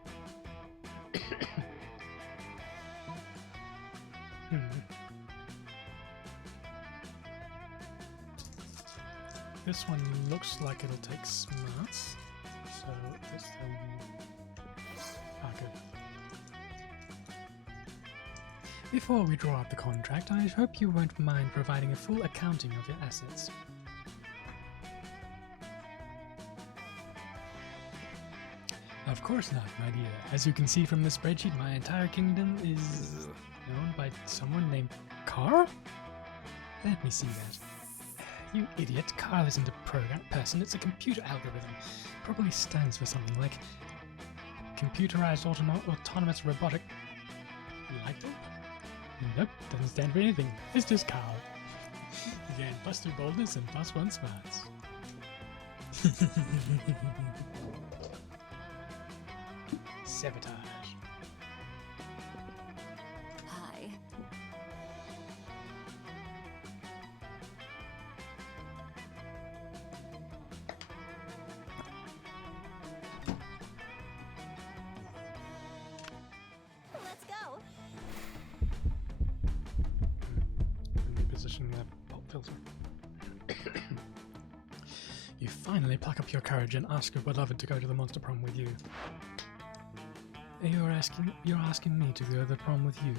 This one looks like it'll take smarts, so this good. Before we draw up the contract, I hope you won't mind providing a full accounting of your assets. Of course not, my dear. As you can see from the spreadsheet, my entire kingdom is owned by someone named Carl? Let me see that. You idiot, Carl isn't a person, it's a computer algorithm. Probably stands for something like Computerized Autonomous Robotic... Like that? Nope, doesn't stand for anything. It's just Carl. You gain +2 boldness and +1 smarts. Sabotage. Hi. Let's go. Repositioning the pop filter. You finally pluck up your courage and ask your beloved to go to the monster prom with you. You're asking me to go to the prom with you.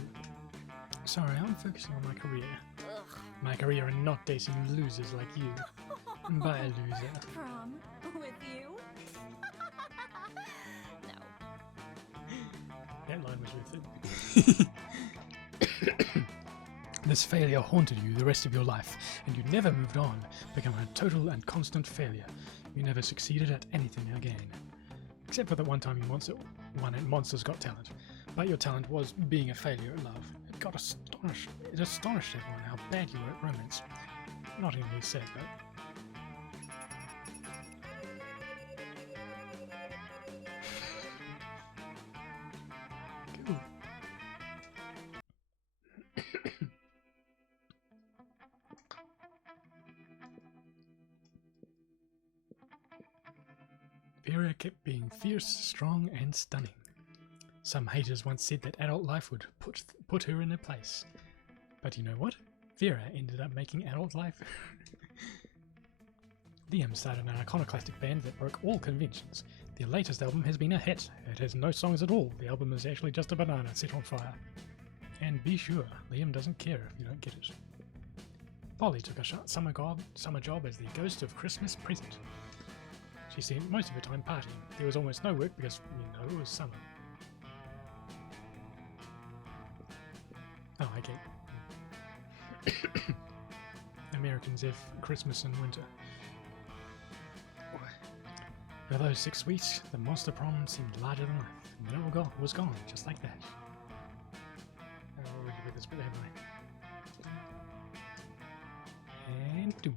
Sorry, I'm focusing on my career. Ugh. My career and not dating losers like you. Bye, loser. Prom with you? No. That line was worth it. This failure haunted you the rest of your life, and you never moved on, becoming a total and constant failure. You never succeeded at anything again. Except for that one time you won at Monsters Got Talent. But your talent was being a failure at love. It astonished everyone how bad you were at romance. Not in me said that. Cool. Vera kept being fierce, strong, and stunning. Some haters once said that adult life would put her in her place. But you know what? Vera ended up making adult life. Liam started an iconoclastic band that broke all conventions. Their latest album has been a hit. It has no songs at all. The album is actually just a banana set on fire. And be sure, Liam doesn't care if you don't get it. Polly took a summer job as the ghost of Christmas present. She spent most of her time partying. There was almost no work because, it was summer. Oh, okay. Americans have Christmas and winter. For those 6 weeks, the monster prom seemed larger than life, and then it was gone, just like that. I'll read this bit, haven't I? And doom.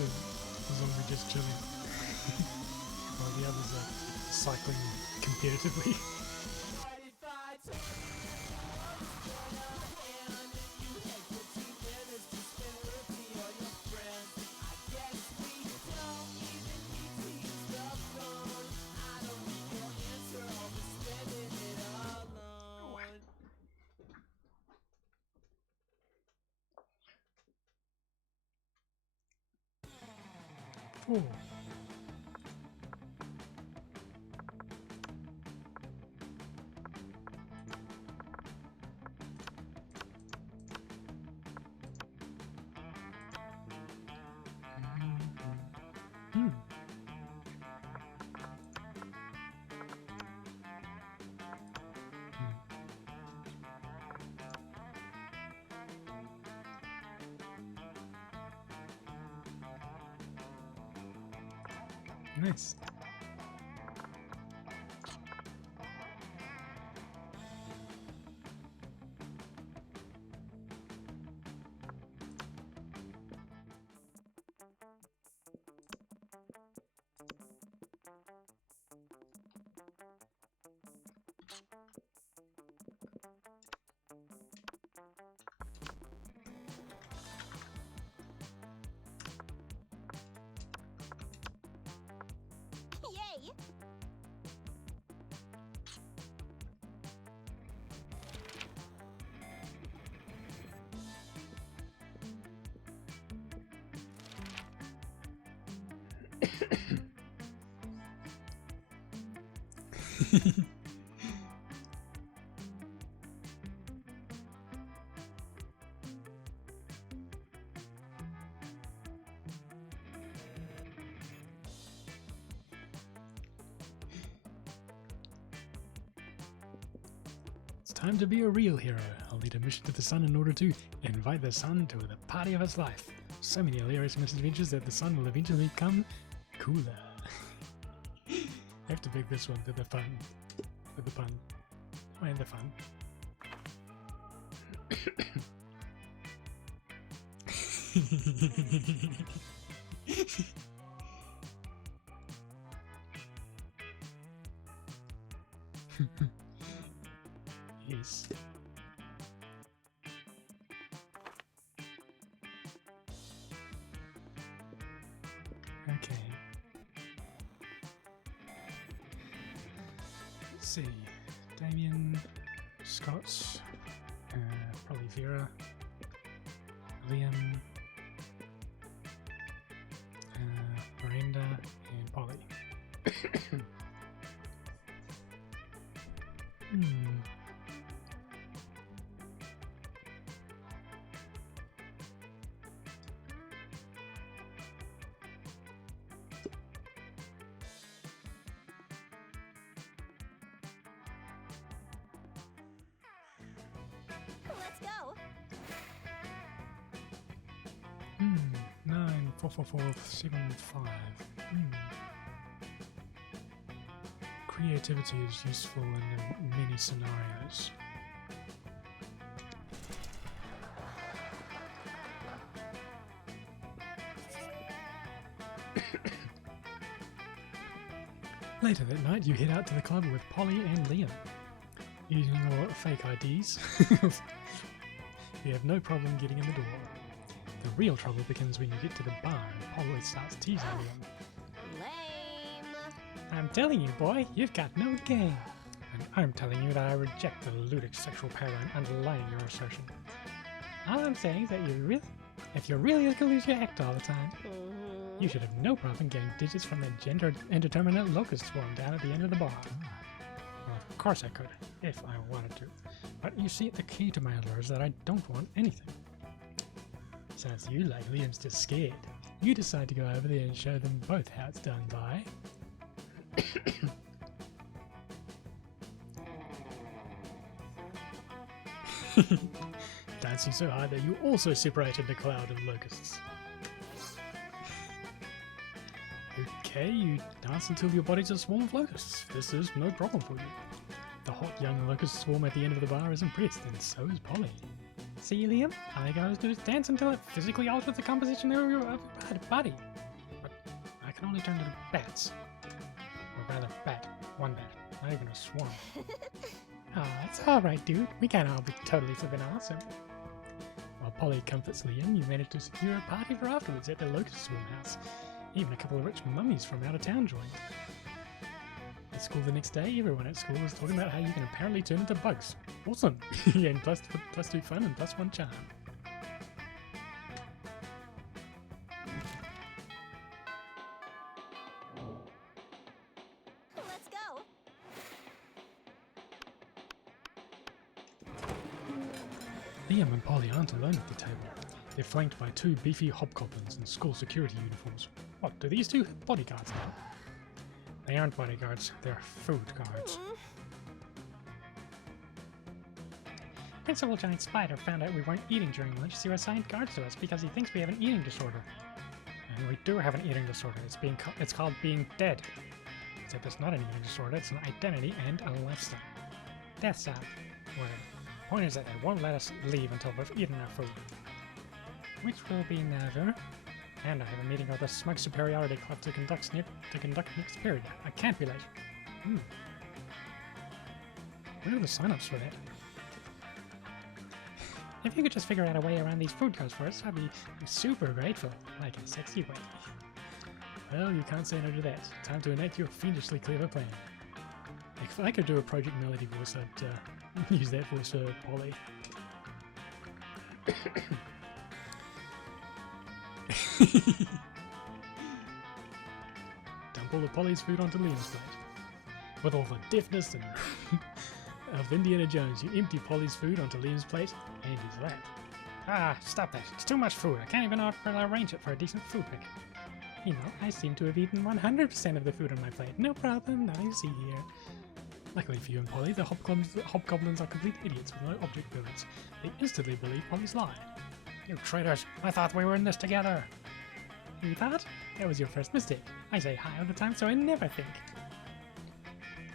The zombie just chilling. While the others are cycling competitively. Oh. Nice. It's time to be a real hero. I'll lead a mission to the sun in order to invite the sun to the party of its life. So many hilarious misadventures that the sun will eventually become cooler. I have to pick this one for the fun. For the pun. Oh, and the fun. Yes. Okay. Let's see. Damien, Scott, probably Vera, Liam, Miranda, and Polly. Let's go. 9, 4, 4, 4, 7, 5. Creativity is useful in many scenarios. Later that night, you head out to the club with Polly and Liam. Using your fake IDs, you have no problem getting in the door. The real trouble begins when you get to the bar and Polly starts teasing Liam. Lame. I'm telling you, boy, you've got no game. And I'm telling you that I reject the ludic sexual paradigm underlying your assertion. All I'm saying is that if you're really as cool as you act all the time, you should have no problem getting digits from the gender indeterminate locust swarm down at the end of the bar. Well, of course I could, if I wanted to. But you see, the key to my allure is that I don't want anything. Sounds to you like Liam's just scared. You decide to go over there and show them both how it's done by... dancing so hard that you also separated the cloud of locusts. Okay, you dance until your body's a swarm of locusts. This is no problem for you. The hot young locust swarm at the end of the bar is impressed, and so is Polly. See, Liam? All you gotta do is dance until it physically alters the composition of your body. But I can only turn into bats. Or rather, one bat, not even a swarm. Oh, it's alright, dude. We can't all be totally flippin' awesome. While Polly comforts Liam, you manage to secure a party for afterwards at the Locust Swarm House. Even a couple of rich mummies from out of town joined. At school the next day, everyone at school was talking about how you can apparently turn into bugs. Awesome! And plus 2 fun and plus 1 charm. Let's go. Liam and Polly aren't alone at the table. They're flanked by 2 beefy hobgoblins in school security uniforms. What, do these 2 have bodyguards now? They aren't bodyguards, they're food guards. Principal Giant Spider found out we weren't eating during lunch, so he assigned guards to us because he thinks we have an eating disorder. And we do have an eating disorder. It's called being dead. Except it's not an eating disorder, it's an identity and a lifestyle. That's whatever. Point is that they won't let us leave until we've eaten our food. Which will be never. And I have a meeting with the Smug Superiority Club to conduct next period. I can't be late. Where are the sign-ups for that? If you could just figure out a way around these food cards for us, I'd be super grateful. Like a sexy way. Well, you can't say no to that. Time to enact your fiendishly clever plan. If I could do a Project Melody voice, I'd use that voice for Polly. dump all of Polly's food onto Liam's plate. With all the deftness and of Indiana Jones, you empty Polly's food onto Liam's plate and his lap. Ah, stop that. It's too much food. I can't even arrange it for a decent food pick. You know, I seem to have eaten 100% of the food on my plate. No problem, now you see here. Luckily for you and Polly, the hobgoblins are complete idiots with no object permanence. They instantly believe Polly's lie. You traitors! I thought we were in this together! You thought? That was your first mistake. I say hi all the time, so I never think.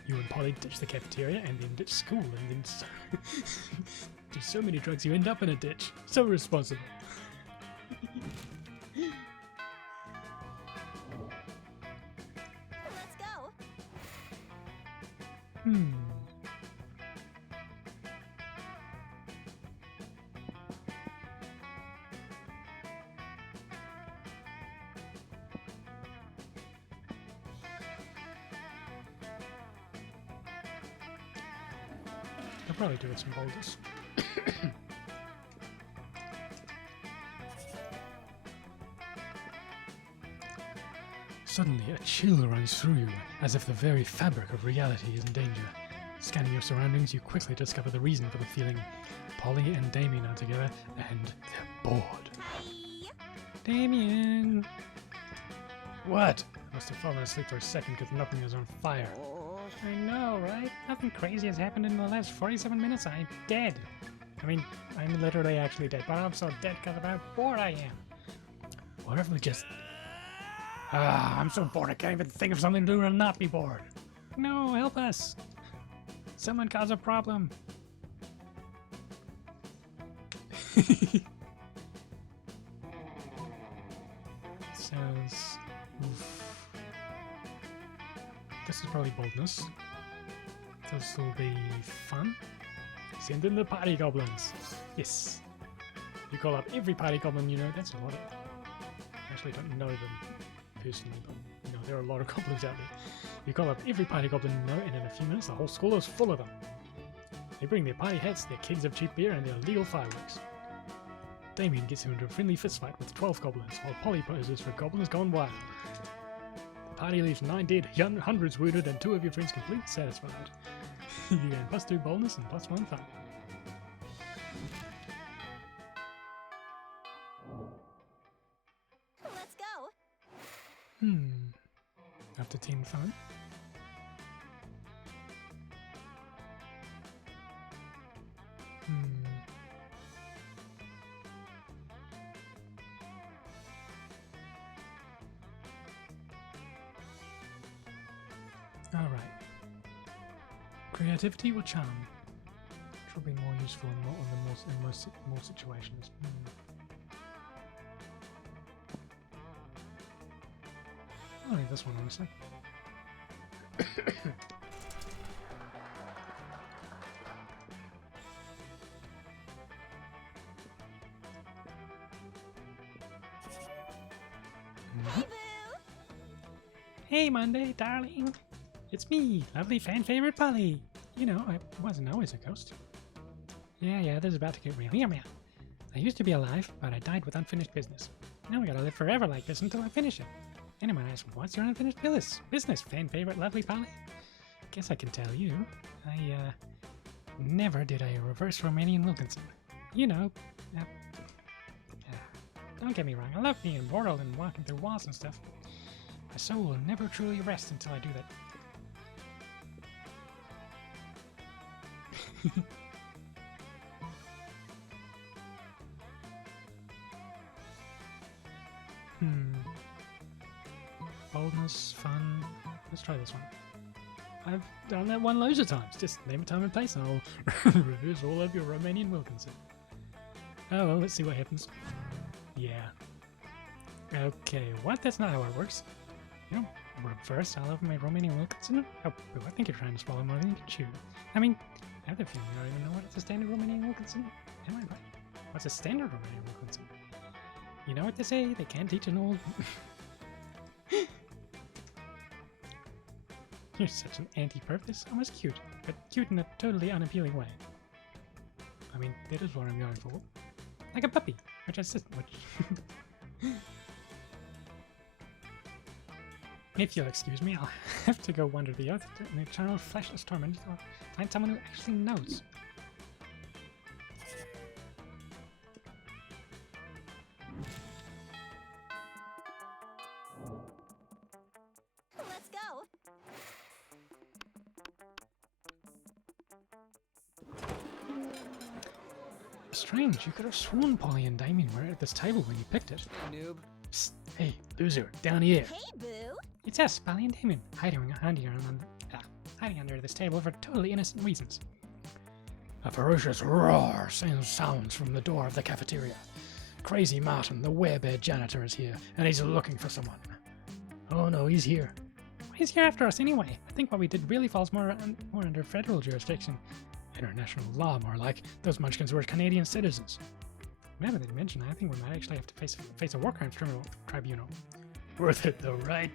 You and Polly ditch the cafeteria and then ditch school and then do so many drugs you end up in a ditch. So responsible. Let's go. I'll probably do it some boulders. Suddenly, a chill runs through you, as if the very fabric of reality is in danger. Scanning your surroundings, you quickly discover the reason for the feeling. Polly and Damien are together, and they're bored. Hi. Damien! What? I must have fallen asleep for a second because nothing is on fire. I know, right? Nothing crazy has happened in the last 47 minutes. I'm dead. I mean, I'm literally actually dead, but I'm so dead because of how bored I am. What if we just... I'm so bored I can't even think of something to do and not be bored. No, help us. Someone cause a problem. Sounds... Oof. This is probably boldness. This will be fun. Send in the party goblins. Yes. You call up every party goblin you know. That's a lot of... I actually don't know them personally, but you know, there are a lot of goblins out there. You call up every party goblin you know, and in a few minutes the whole school is full of them. They bring their party hats, their kegs of cheap beer, and their illegal fireworks. Damien gets into a friendly fistfight with 12 goblins, while Polly poses for goblins gone wild. The party leaves 9 dead, hundreds wounded, and 2 of your friends completely satisfied. You gain +2 boldness and +1 fun. Let's go. Up to 10 fun. Alright. Creativity or charm? Which will be more useful in more situations. I'll leave this one, honestly. Hey, boo. Hey, Monday, darling. It's me, lovely fan favorite Polly. You know, I wasn't always a ghost. Yeah, this is about to get real. Hear me out. I used to be alive, but I died with unfinished business. Now I gotta live forever like this until I finish it. Anyone asks, what's your unfinished business, fan favorite lovely Polly? Guess I can tell you. I, never did a reverse Romanian Wilkinson. You know, don't get me wrong, I love being immortal and walking through walls and stuff. My soul will never truly rest until I do that. Boldness, fun. Let's try this one. I've done that one loads of times. Just name a time and place and I'll reverse all of your Romanian Wilkinson. Oh well, let's see what happens. Yeah. Okay, what? That's not how it works. You don't reverse all of my Romanian Wilkinson? Oh, boo, I think you're trying to swallow more than you can chew. I mean, I have the feeling you don't even know what is a standard Romanian Wilkinson. Am I right? What's a standard Romanian Wilkinson? You know what they say? They can't teach an old... You're such an anti-purpose. Almost cute, but cute in a totally unappealing way. I mean, that is what I'm going for. Like a puppy, which If you'll excuse me, I'll have to go wander the earth in eternal fleshless torment or find someone who actually knows. Let's go. Strange, you could have sworn Polly and Damien were at this table when you picked it. Noob. Psst, hey, loser, down here. Hey, Boo. It's us, Polly and Damien, hiding under this table for totally innocent reasons. A ferocious roar sounds from the door of the cafeteria. Crazy Martin, the werebear janitor, is here, and he's looking for someone. Oh no, he's here. He's here after us anyway. I think what we did really falls more under federal jurisdiction. International law, more like. Those munchkins were Canadian citizens. Now that you mention it, I think we might actually have to face a war crimes tribunal. Worth it though, right?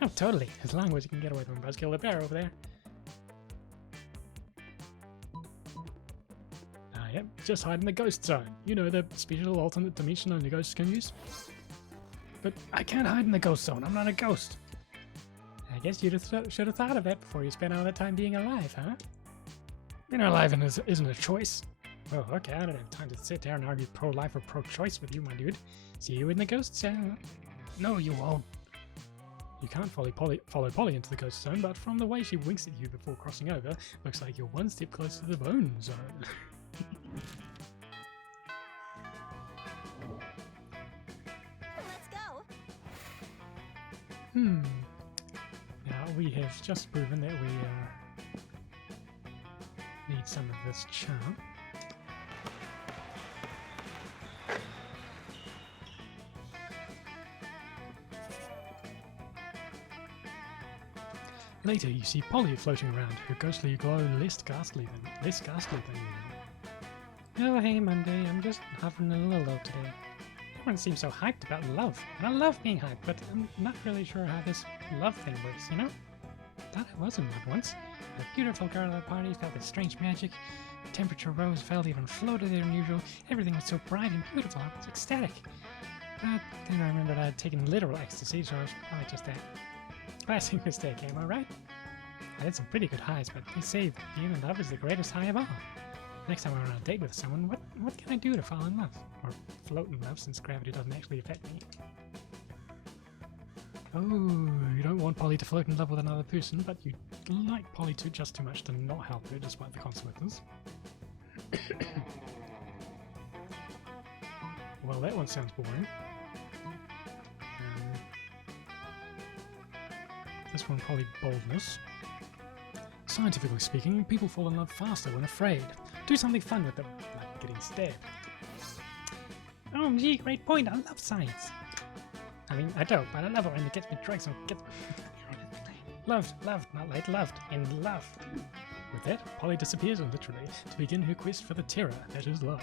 Oh, totally. As long as you can get away from Buzzkill the bear over there. Yep, just hide in the ghost zone. You know, the special alternate dimension only ghosts can use. But I can't hide in the ghost zone. I'm not a ghost. I guess you should have thought of it before you spent all the time being alive, huh? Being alive isn't a choice. Oh, okay, I don't have time to sit there and argue pro-life or pro-choice with you, my dude. See you in the ghost zone. No, you won't. You can't follow Polly into the ghost zone, but from the way she winks at you before crossing over, looks like you're one step closer to the bone zone. Let's go. Now we have just proven that we need some of this charm. Later, you see Polly floating around, her ghostly glow less ghastly than usual. Oh, hey, Monday. I'm just having a little low today. Everyone seems so hyped about love, and I love being hyped, but I'm not really sure how this love thing works, you know? Thought I was in love once. A beautiful girl at a party felt this strange magic. The temperature rose, felt even floated than usual. Everything was so bright and beautiful. I was ecstatic. But then I remembered I had taken literal ecstasy, so I was probably just that. Classic mistake, am I right? I had some pretty good highs, but they say being in love is the greatest high of all. Next time I'm on a date with someone, what can I do to fall in love? Or float in love, since gravity doesn't actually affect me. Oh, you don't want Polly to float in love with another person, but you like Polly just too much to not help her despite the consequences. Well, that one sounds boring. This one probably boldness. Scientifically speaking, people fall in love faster when afraid. Do something fun with them, like getting stabbed. Oh, gee, great point. I love science. I mean, I don't, but I love it when it gets me drugs and gets loved, not late, loved, in love. With that, Polly disappears literally to begin her quest for the terror that is love.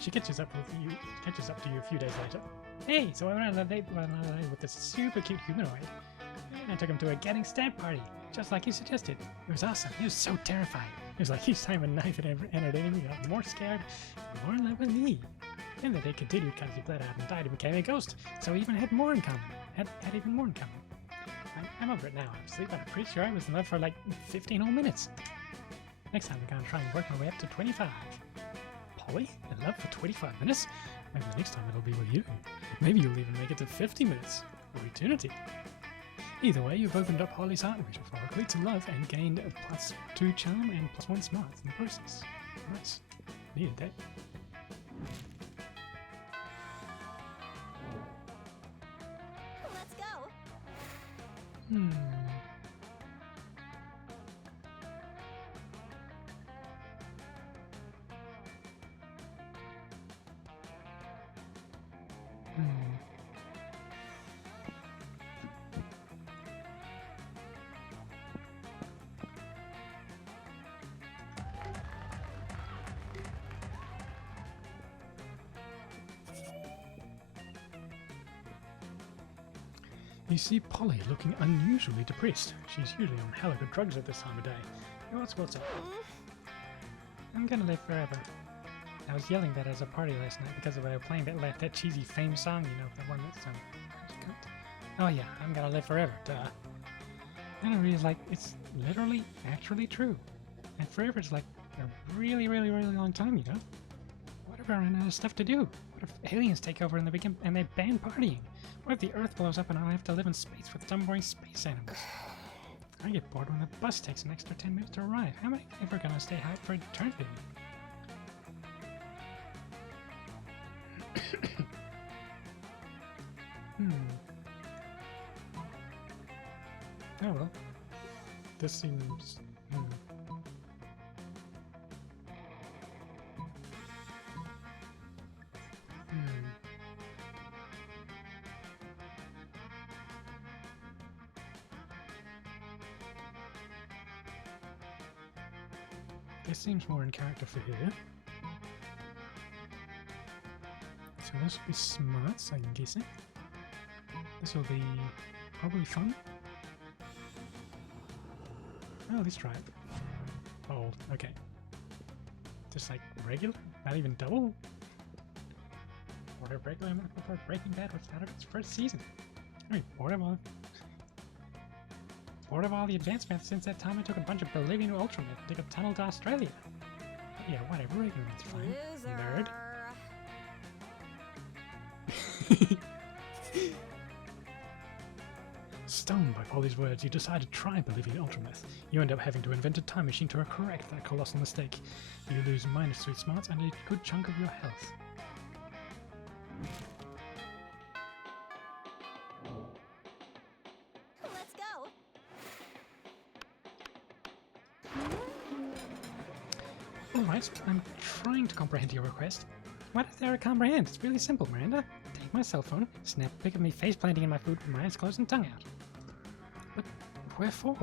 She catches up to you a few days later. Hey, so I went on a date with this super cute humanoid. And I took him to a getting stabbed party, just like you suggested. It was awesome. He was so terrified. It was like each time a knife had entered him, he got more scared and more in love with me. Then the day continued because he bled out and died and became a ghost. So he even had more in common. Had even more in common. I'm over it now. I'm asleep. I'm pretty sure I was in love for like 15 whole minutes. Next time I'm gonna try and work my way up to 25. Polly? In love for 25 minutes? Maybe the next time it'll be with you. Maybe you'll even make it to 50 minutes. Or eternity. Either way, you've opened up Holly's heart metaphorically to love and gained a +2 charm and +1 smarts in the process. Nice. Needed that. Let's go. You see Polly looking unusually depressed. She's usually on hella good drugs at this time of day. What's up? I'm gonna live forever. I was yelling that as a party last night because we were playing that cheesy Fame song, you know, the one that's Oh yeah, I'm gonna live forever, duh. Then I realized, like, it's literally, actually true. And forever is like a really, really, really long time, you know? What if I run out of stuff to do? What if aliens take over and they ban partying? What if the Earth blows up and I have to live in space with dumb boring space animals? I get bored when the bus takes an extra 10 minutes to arrive. How am I ever gonna stay hyped for eternity? Oh well. This seems... This seems more in character for here. So this will be smarts, I'm guessing. This will be probably fun. Oh, let's try it. Bold, okay. Just like regular? Not even double? Order regular, I'm gonna prefer Breaking Bad was out of its first season. I mean, bored of all the advancements since that time I took a bunch of Bolivian Ultramen to dig a tunnel to Australia. But yeah, whatever, regular one's fine. Loser. Nerd. Stoned by Polly's words, you decide to try Bolivian Ultrameth. You end up having to invent a time machine to correct that colossal mistake. You lose -3 smarts and a good chunk of your health. Let's go. Alright, I'm trying to comprehend your request. What is there to comprehend? It's really simple, Miranda. Take my cell phone, snap a pic of me face planting in my food with my eyes closed and tongue out. But where for?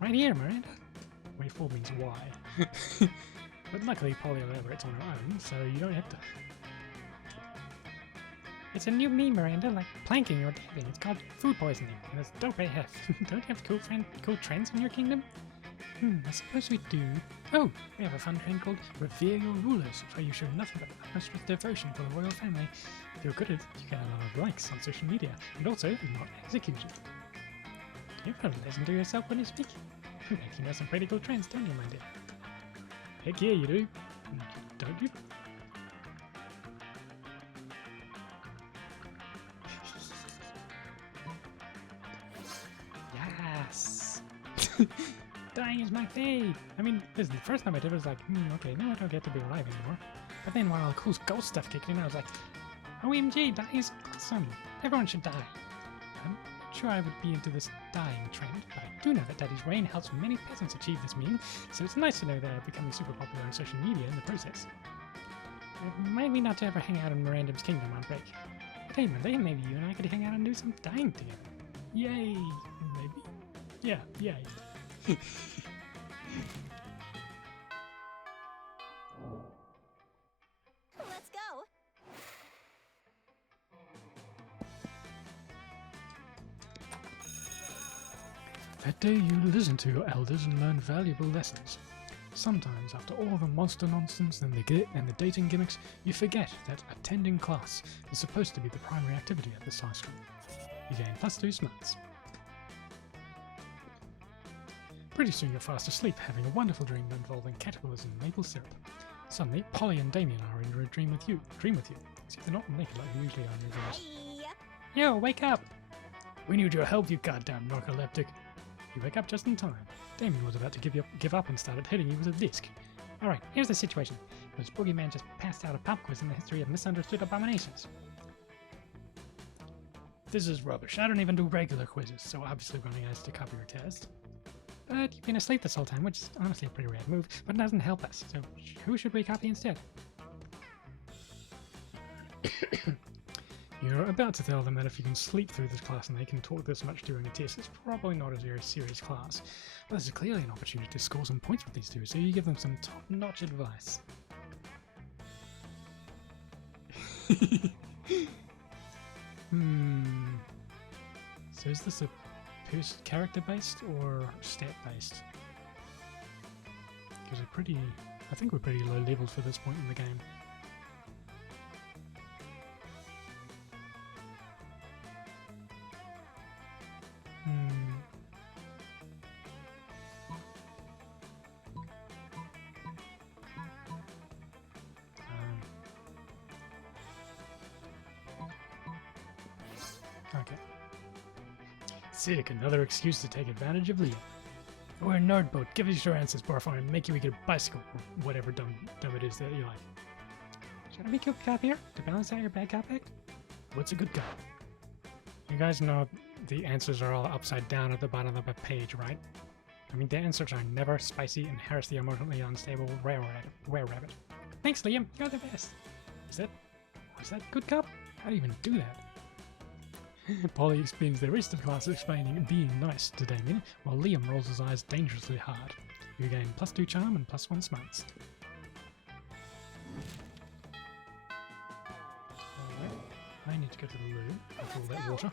Right here, Miranda. Where for means why. But luckily Polly elaborates on her own, so you don't have to. It's a new meme, Miranda, like planking or dabbing. It's called food poisoning, and it's dope AF. Don't you have cool trends in your kingdom? I suppose we do. Oh, we have a fun trend called Revere Your Rulers, where you show nothing but utmost devotion for the royal family. If you're good at it, you get a lot of likes on social media, and also not executed. You have to listen to yourself when you speak. You make you know some pretty cool trends, don't you, my dear? Heck yeah, you do. Don't you? Yes! Dying is my fate! I mean, this is the first time I did it, was like, okay, now I don't get to be alive anymore. But then when all the cool ghost stuff kicked in, I was like, OMG, dying is awesome! Everyone should die! I'm not sure I would be into this dying trend, but I do know that Daddy's reign helps many peasants achieve this mean, so it's nice to know that I'm becoming super popular on social media in the process. It might be not to ever hang out in Miranda's kingdom on break. But hey, Monday, maybe you and I could hang out and do some dying together. Yay! Maybe? Yeah, yay. Let's go. That day you listen to your elders and learn valuable lessons. Sometimes, after all the monster nonsense and the dating gimmicks, you forget that attending class is supposed to be the primary activity at this high school. You gain +2 smarts. Pretty soon you're fast asleep, having a wonderful dream involving caterpillars and maple syrup. Suddenly, Polly and Damien are in a dream with you. Except they're not naked like they usually are in the dreams. Hey. Yo, wake up! We need your help, you goddamn narcoleptic. You wake up just in time. Damien was about to give up and started hitting you with a disc. Alright, here's the situation. This boogeyman just passed out a pop quiz in the history of misunderstood abominations. This is rubbish. I don't even do regular quizzes, so obviously running has to cover your test. But you've been asleep this whole time, which is honestly a pretty rad move, but it doesn't help us, so who should we copy instead? You're about to tell them that if you can sleep through this class and they can talk this much during a test, it's probably not a very serious class. But this is clearly an opportunity to score some points with these two, so you give them some top-notch advice. So is this a character-based or stat-based? Because I think we're pretty low level for this point in the game. Okay. Sick, another excuse to take advantage of Liam. We're a nerd boat. Give us your answers before I make you get a bicycle or whatever dumb it is that you like. Should I make you a cup here to balance out your bad cup act? What's a good cup? You guys know the answers are all upside down at the bottom of the page, right? I mean, the answers are never spicy and Harris the emotionally unstable rare rabbit. Thanks, Liam. You're the best. Was that good cup? How do you even do that? Polly explains the rest of class explaining being nice to Damien, while Liam rolls his eyes dangerously hard. You gain +2 charm and +1 smarts. Alright, I need to go to the loo with all that water.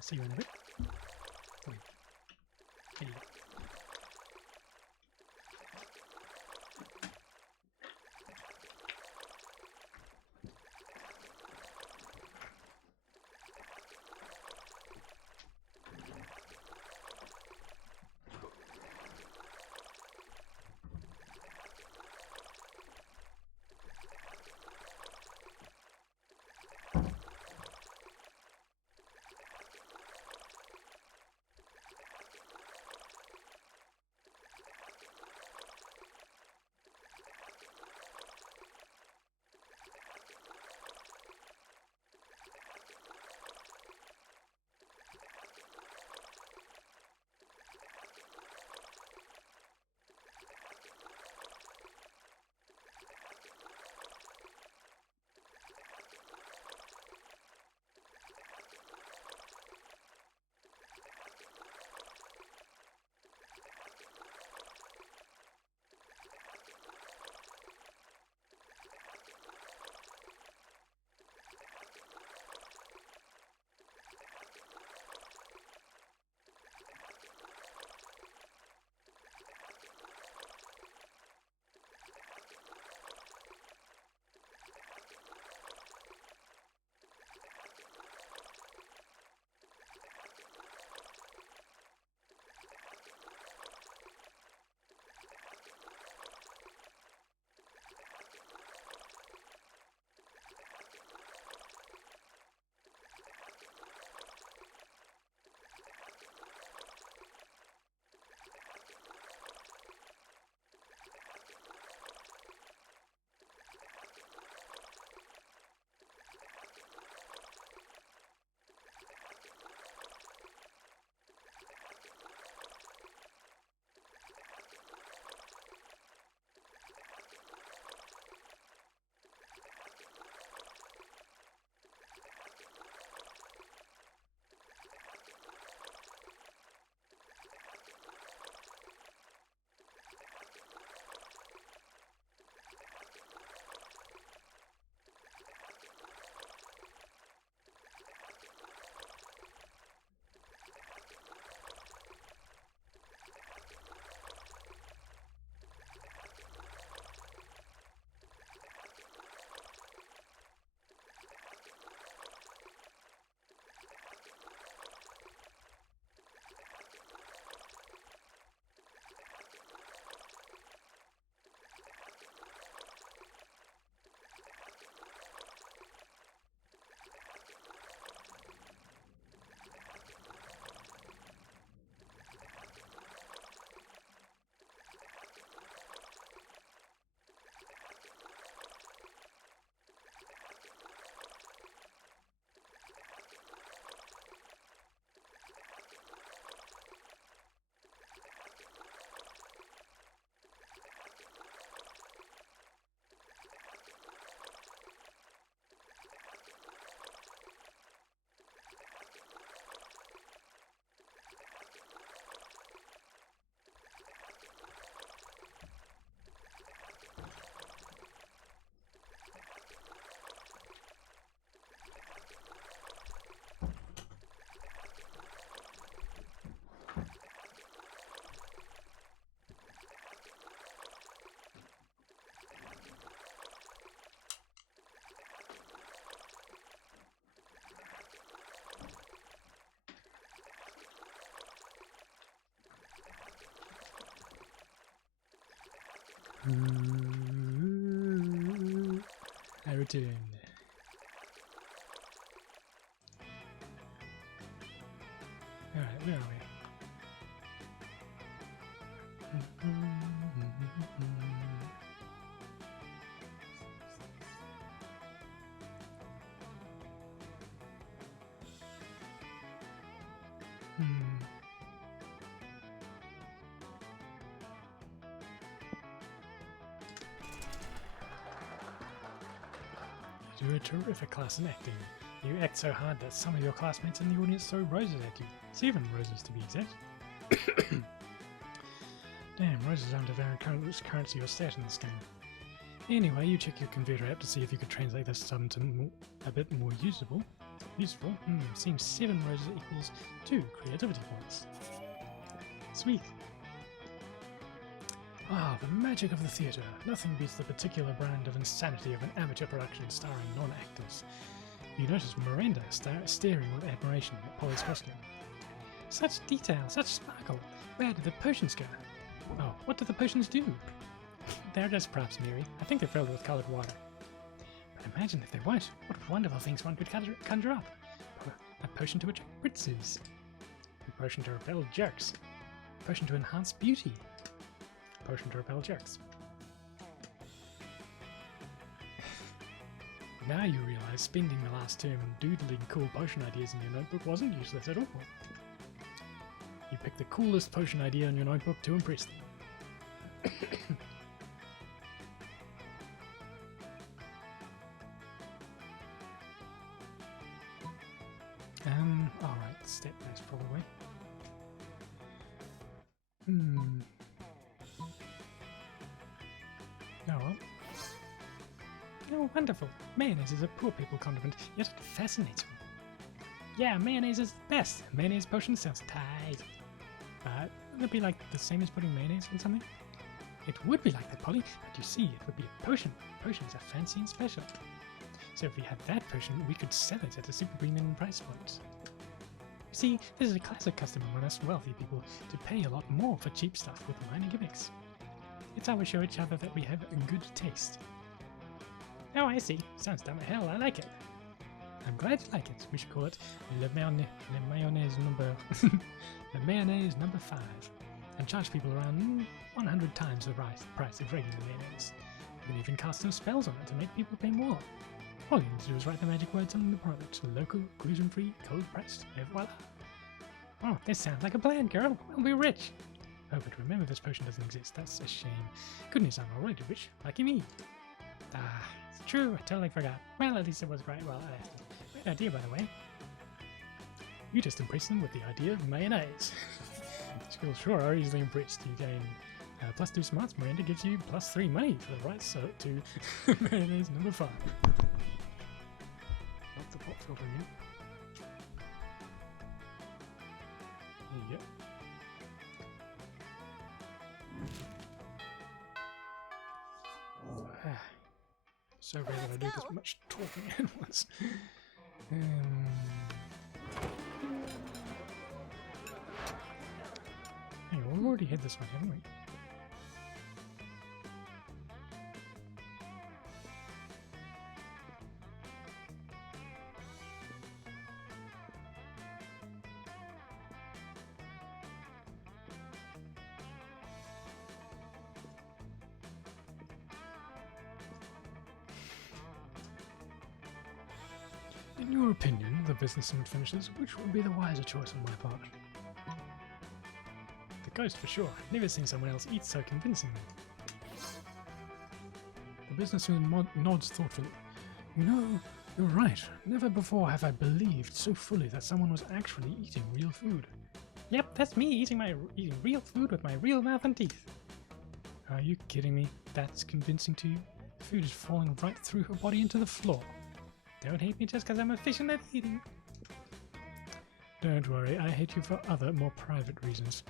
See you in a bit. Wait. Here you go. I return. Alright, where are we? You do a terrific class in acting. You act so hard that some of your classmates in the audience throw roses at you. 7 roses to be exact. Damn, roses aren't a very currency or stat in this game. Anyway, you check your converter app to see if you could translate this sum to a bit more useful. Seems 7 roses equals 2 creativity points. Sweet. Ah, the magic of the theatre. Nothing beats the particular brand of insanity of an amateur production starring non-actors. You notice Miranda staring with admiration at Polly's costume. Such detail, such sparkle. Where did the potions go? Oh, what do the potions do? They're just props, Mary. I think they're filled with coloured water. But imagine if they weren't. What wonderful things one could conjure up. A potion to attract princes. A potion to repel jerks. A potion to enhance beauty. A potion to repel jerks. Now you realise spending the last term doodling cool potion ideas in your notebook wasn't useless at all. You picked the coolest potion idea in your notebook to impress them. Alright, step-based probably. Oh well. Oh, wonderful. Mayonnaise is a poor people condiment, yet it fascinates me. Yeah, mayonnaise is the best. Mayonnaise potion sounds tight. Wouldn't it be like the same as putting mayonnaise on something? It would be like that, Polly, but you see, it would be a potion. Potions are fancy and special. So if we had that potion, we could sell it at a super premium price point. You see, this is a classic custom among us wealthy people to pay a lot more for cheap stuff with minor gimmicks. It's how we show each other that we have a good taste. Oh, I see. Sounds dumb as hell. I like it. I'm glad you like it. We should call it Le Mayonnaise number... Le Mayonnaise number 5. And charge people around 100 times the price of regular mayonnaise. We can even cast some spells on it to make people pay more. All you need to do is write the magic words on the product. Local, gluten-free, cold-pressed, et voila. Oh, this sounds like a plan, girl. We'll be rich. Oh, but remember this potion doesn't exist. That's a shame. Goodness, I'm already rich. Lucky me. Ah, it's true. I totally forgot. Well, at least it was right while I lasted. Great idea, by the way. You just impressed them with the idea of mayonnaise. Schools sure are easily impressed. You gain +2 smarts. Miranda gives you +3 money for the right to mayonnaise number 5. What's the pot filter again? Yep. So rare that I do this much talking at once. Hang on, we've already had this one, haven't we? In your opinion, the businessman finishes, which would be the wiser choice on my part? The ghost for sure. Never seen someone else eat so convincingly. The businessman nods thoughtfully. You know, you're right. Never before have I believed so fully that someone was actually eating real food. Yep, that's me eating real food with my real mouth and teeth. Are you kidding me? That's convincing to you? Food is falling right through her body into the floor. Don't hate me just because I'm efficient at eating. Don't worry, I hate you for other, more private reasons.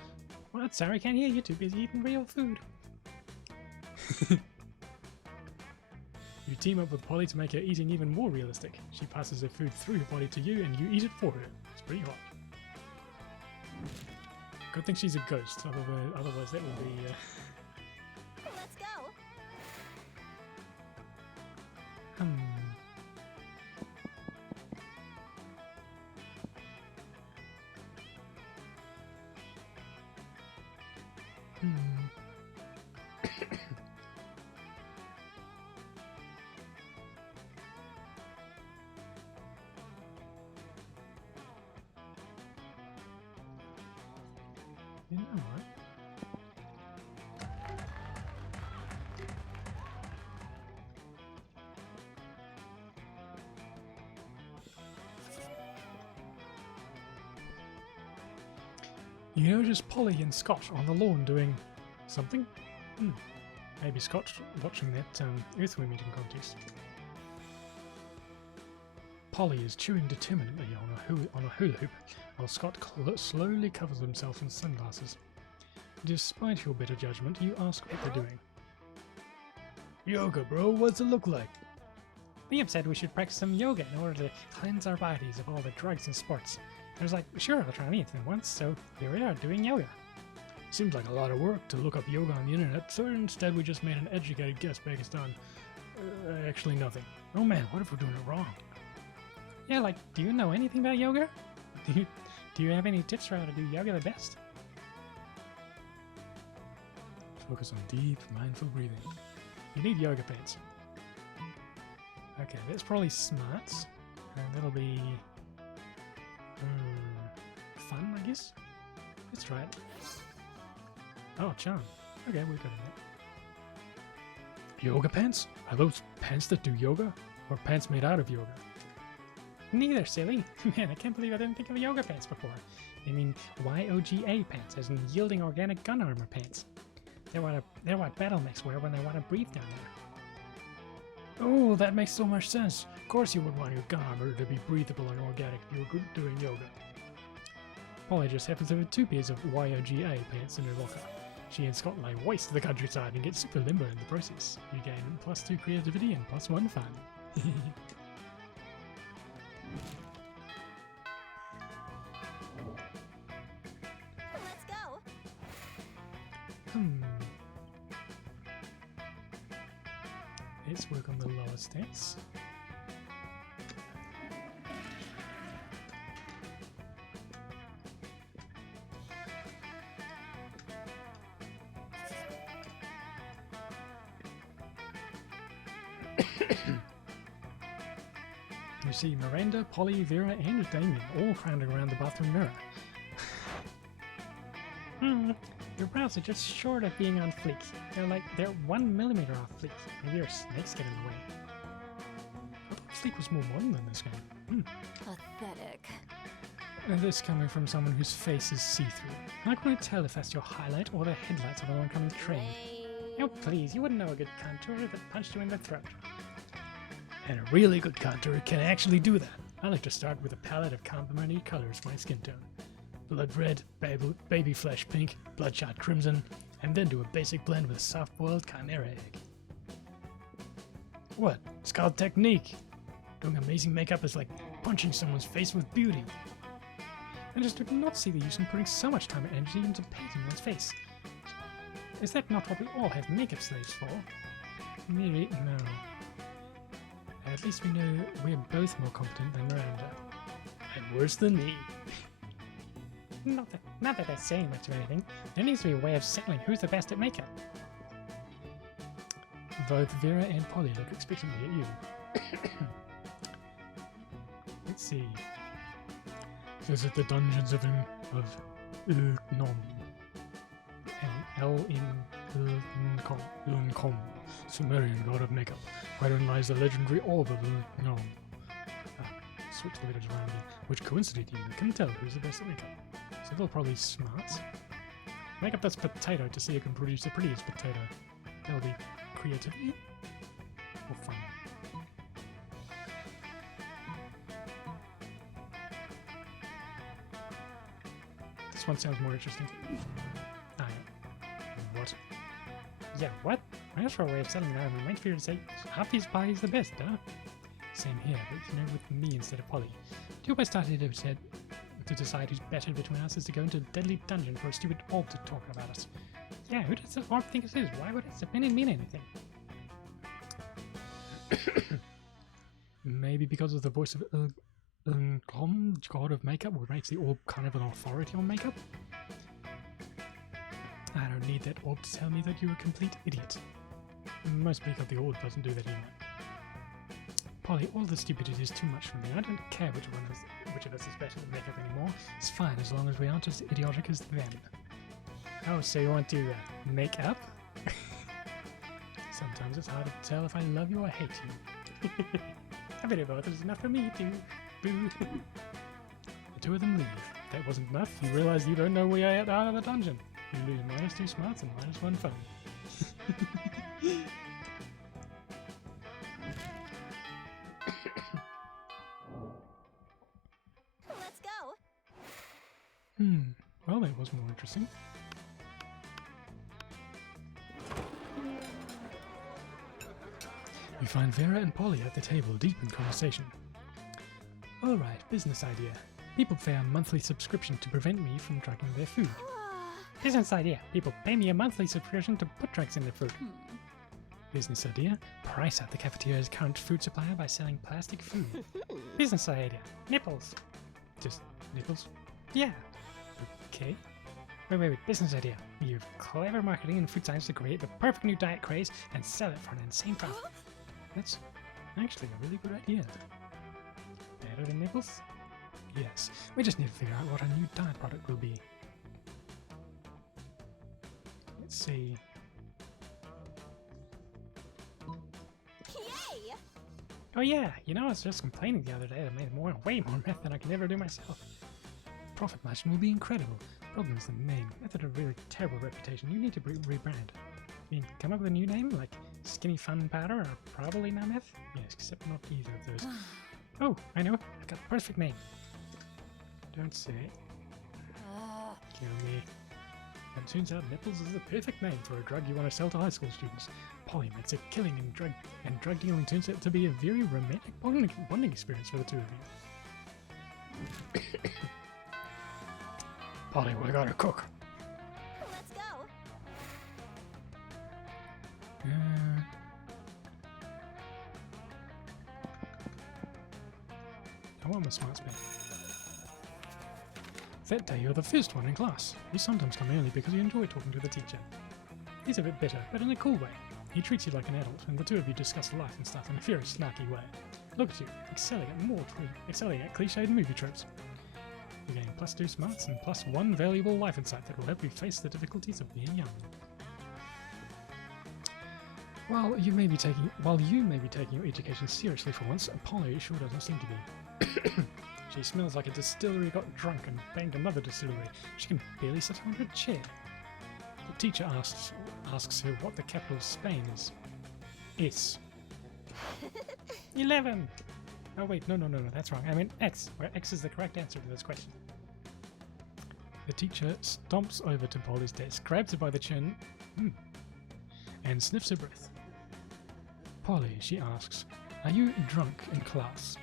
What? Sorry, can't hear you. Too busy eating real food. You team up with Polly to make her eating even more realistic. She passes her food through her body to you and you eat it for her. It's pretty hot. Good thing she's a ghost, otherwise that would be... Let's go. Hmm. Hmm. You know what? You notice Polly and Scott on the lawn doing something? Maybe Scott watching that earthworm eating contest. Polly is chewing determinedly on a hula hoop, while Scott slowly covers himself in sunglasses. Despite your better judgment, you ask what they're doing. Yoga, bro, what's it look like? Liam said we should practice some yoga in order to cleanse our bodies of all the drugs and sports. I was like, sure, I'll try anything once, so here we are doing yoga. Seems like a lot of work to look up yoga on the internet, so instead we just made an educated guess based on actually nothing. Oh man, what if we're doing it wrong? Yeah, like, do you know anything about yoga? Do you have any tips for how to do yoga the best? Focus on deep, mindful breathing. You need yoga pants. Okay, that's probably smart. And that'll be fun, I guess. Let's try it. Oh, charm. Okay, we're good at that. Yoga pants? Are those pants that do yoga? Or pants made out of yoga? Neither, silly. Man, I can't believe I didn't think of yoga pants before. I mean, YOGA pants, as in yielding organic gun armor pants. They're what battle mechs wear when they want to breathe down there. Oh, that makes so much sense. Of course you would want your gun armor to be breathable and organic if you were doing yoga. Polly just happens to have 2 pairs of YOGA pants in her locker. She and Scott lie waste to the countryside and get super limber in the process. You gain +2 creativity and +1 fun. Let's go. Let's work on the lower stats. You see Miranda, Polly, Vera, and Damien all crowding around the bathroom mirror. Your brows are just short of being on fleek. They're 1 millimeter off fleek. Maybe your snakes get in the way. I thought Fleek was more modern than this game. Pathetic. And this coming from someone whose face is see-through. How can I tell if that's your highlight or the headlights of an oncoming train? Ray. Oh, please, you wouldn't know a good contour if it punched you in the throat. And a really good contour can actually do that. I like to start with a palette of complementary colors for my skin tone. Blood red, baby flesh pink, bloodshot crimson, and then do a basic blend with a soft-boiled chimera egg. What? It's called technique. Doing amazing makeup is like punching someone's face with beauty. I just do not see the use in putting so much time and energy into painting one's face. Is that not what we all have makeup slaves for? Maybe no. At least we know we're both more competent than Miranda. And worse than me. Not that that's saying much of anything. There needs to be a way of settling who's the best at makeup. Both Vera and Polly look expectantly at you. Let's see. Visit the dungeons of Nom. Uncom, Sumerian god of makeup, wherein lies the legendary orb of Nom. Switch the letters around again, which coincidentally can tell who's the best at makeup. So they'll probably smart. Makeup that's potato to see who can produce the prettiest potato. That'll be creativity or fun. This one sounds more interesting. Ah, yeah. What? Yeah, what? I asked for a way of settling that. We went for you to say, Happy's pie is the best, huh? Same here, but with me instead of Polly. Two I started to decide who's better between us is to go into a deadly dungeon for a stupid orb to talk about us. Yeah, who does the orb think it is? Why would its opinion mean anything? Maybe because of the voice of Prom, god of makeup, which makes the orb kind of an authority on makeup. I don't need that orb to tell me that you're a complete idiot. Mostly because the orb doesn't do that anyway. Polly, all the stupidity is too much for me. I don't care which of us is better at makeup anymore. It's fine as long as we aren't as idiotic as them. Oh, so you want to make up? Sometimes it's hard to tell if I love you or hate you. A bit of both is enough for me too. Boo. The two of them leave. If that wasn't enough, you realize you don't know where you're at out of the dungeon. You lose -2 smarts and -1 fun. Let's go. Well, that was more interesting. We find Vera and Polly at the table, deep in conversation. Alright, business idea. People pay a monthly subscription to prevent me from tracking their food. Business idea. People pay me a monthly subscription to put drugs in their food. Business idea. Price out the cafeteria's current food supplier by selling plastic food. Business idea. Nipples. Just nipples? Yeah. Okay. Wait. Business idea. We use clever marketing and food science to create the perfect new diet craze and sell it for an insane profit. That's actually a really good idea. Better than nipples? Yes. We just need to figure out what our new diet product will be. Let's see. Yay! Oh yeah, you know, I was just complaining the other day that I made way more meth than I can ever do myself. Profit margin will be incredible. Problem is the name. Meth had a really terrible reputation. You need to rebrand. I mean, come up with a new name like Skinny Fun Powder or Probably Not Meth? Yes, except not either of those. Oh, I know it. I've got the perfect name. Don't say it. Kill me. And it turns out nipples is the perfect name for a drug you want to sell to high school students. Polly makes it killing and drug dealing turns out to be a very romantic bonding experience for the two of you. Polly, we gotta cook. Let's go. I want my smart spin. That day you're the first one in class. You sometimes come early because you enjoy talking to the teacher. He's a bit bitter, but in a cool way. He treats you like an adult, and the two of you discuss life and stuff in a very snarky way. Look at you, excelling at cliched movie tropes. You gain +2 smarts and +1 valuable life insight that will help you face the difficulties of being young. While you may be taking your education seriously for once, Polly sure doesn't seem to be. She smells like a distillery got drunk and banged another distillery. She can barely sit on her chair. The teacher asks her what the capital of Spain is. S. 11! Oh wait, no, that's wrong. I mean X, where X is the correct answer to this question. The teacher stomps over to Polly's desk, grabs her by the chin, and sniffs her breath. Polly, she asks, are you drunk in class?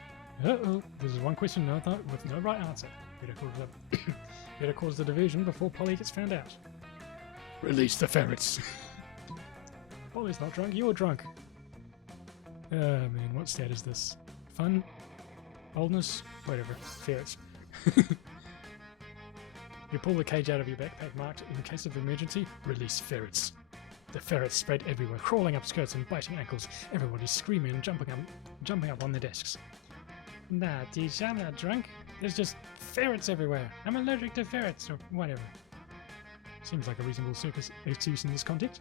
Uh-oh, this is one question with no right answer. Better cause the diversion before Polly gets found out. Release the ferrets. Polly's not drunk, you're drunk. Oh man, what stat is this? Fun? Boldness? Whatever. Ferrets. You pull the cage out of your backpack marked, in case of emergency, release ferrets. The ferrets spread everywhere, crawling up skirts and biting ankles. Everybody's screaming and jumping up on their desks. Nah, teacher, I'm not drunk. There's just ferrets everywhere. I'm allergic to ferrets, or whatever. Seems like a reasonable circus excuse in this context.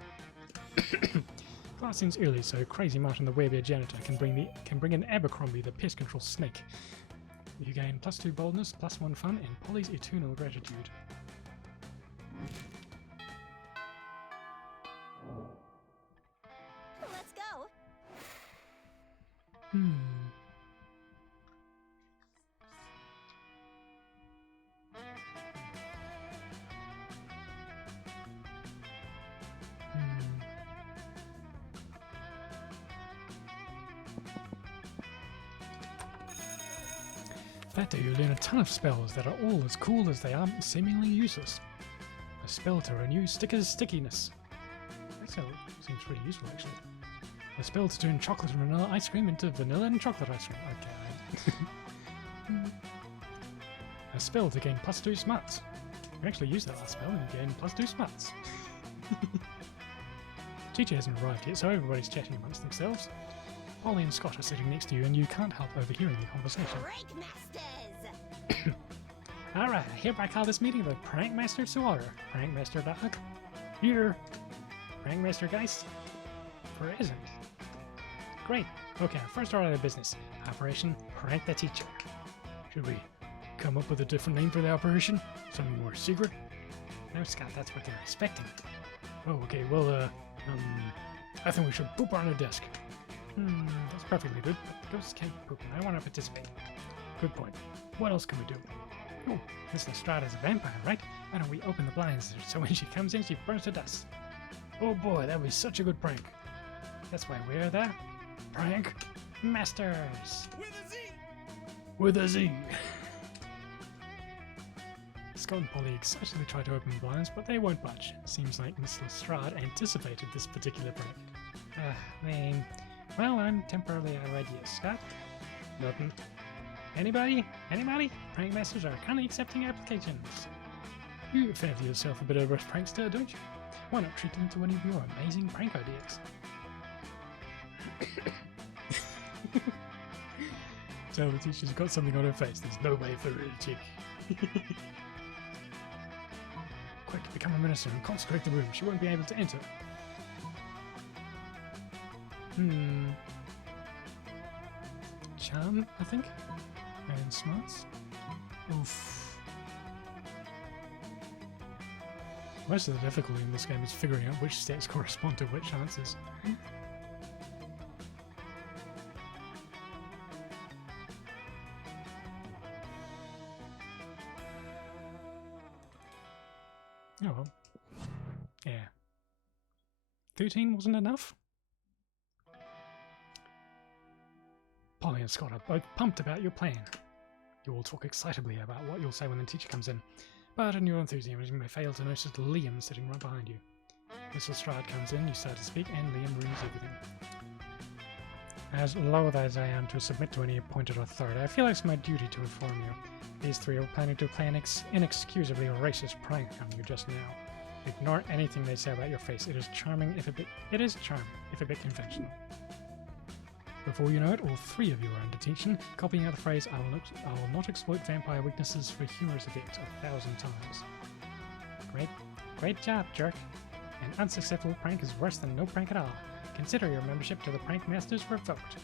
Class ends early, so Crazy Martin the Werebear janitor can bring in Abercrombie the pest control snake. You gain +2 boldness, +1 fun, and Polly's eternal gratitude. Let's go. That day you learn a ton of spells that are all as cool as they are seemingly useless. A spell to renew Sticker's stickiness. That seems pretty useful actually. A spill to turn chocolate and vanilla ice cream into vanilla and chocolate ice cream. Okay. A spill to gain +2 smarts. We actually used that last spell and gained +2 smarts. Teacher hasn't arrived yet, so everybody's chatting amongst themselves. Polly and Scott are sitting next to you, and you can't help overhearing the conversation. Prank masters! Alright, I hereby call this meeting the Prank Master to order. Prank Master Dog. Here. Prank Master Geist. Present. Great. Okay, first order of business. Operation Prank the Teacher. Should we come up with a different name for the operation? Something more secret? No, Scott, that's what they're expecting. Oh, okay, well, I think we should poop on a desk. That's perfectly good, but ghosts can't poop, and I want to participate. Good point. What else can we do? Oh, Miss Lestrade is a vampire, right? Why don't we open the blinds so when she comes in, she burns to dust? Oh boy, that would be such a good prank. That's why we're the Prank Masters. with a Z. Scott and Polly excitedly try to open the blinds, but they won't budge. Seems like Miss Lestrade anticipated this particular prank. Well, I'm temporarily out of ideas. Scott? Nothing. Anybody? Anybody? Prank Masters are currently accepting applications. You fancy yourself a bit of a prankster, don't you? Why not treat them to one of your amazing prank ideas? Tell the teacher's got something on her face. There's no way for her to check. Quick, become a minister and consecrate the room. She won't be able to enter. Charm, I think? And smarts? Oof. Most of the difficulty in this game is figuring out which stats correspond to which answers. Oh well. Yeah. 13 wasn't enough? Polly and Scott are both pumped about your plan. You all talk excitably about what you'll say when the teacher comes in, but in your enthusiasm you may fail to notice Liam sitting right behind you. Miss Lestrade comes in, you start to speak, and Liam ruins everything. As loath as I am to submit to any appointed authority, I feel it's my duty to inform you. These three are planning to play an inexcusably racist prank on you just now. Ignore anything they say about your face. It is charming if a bit conventional. Before you know it, all three of you are under detention, copying out the phrase, I will not exploit vampire weaknesses for humorous effect 1,000 times. Great job, jerk. An unsuccessful prank is worse than no prank at all. Consider your membership to the Prank Masters revoked.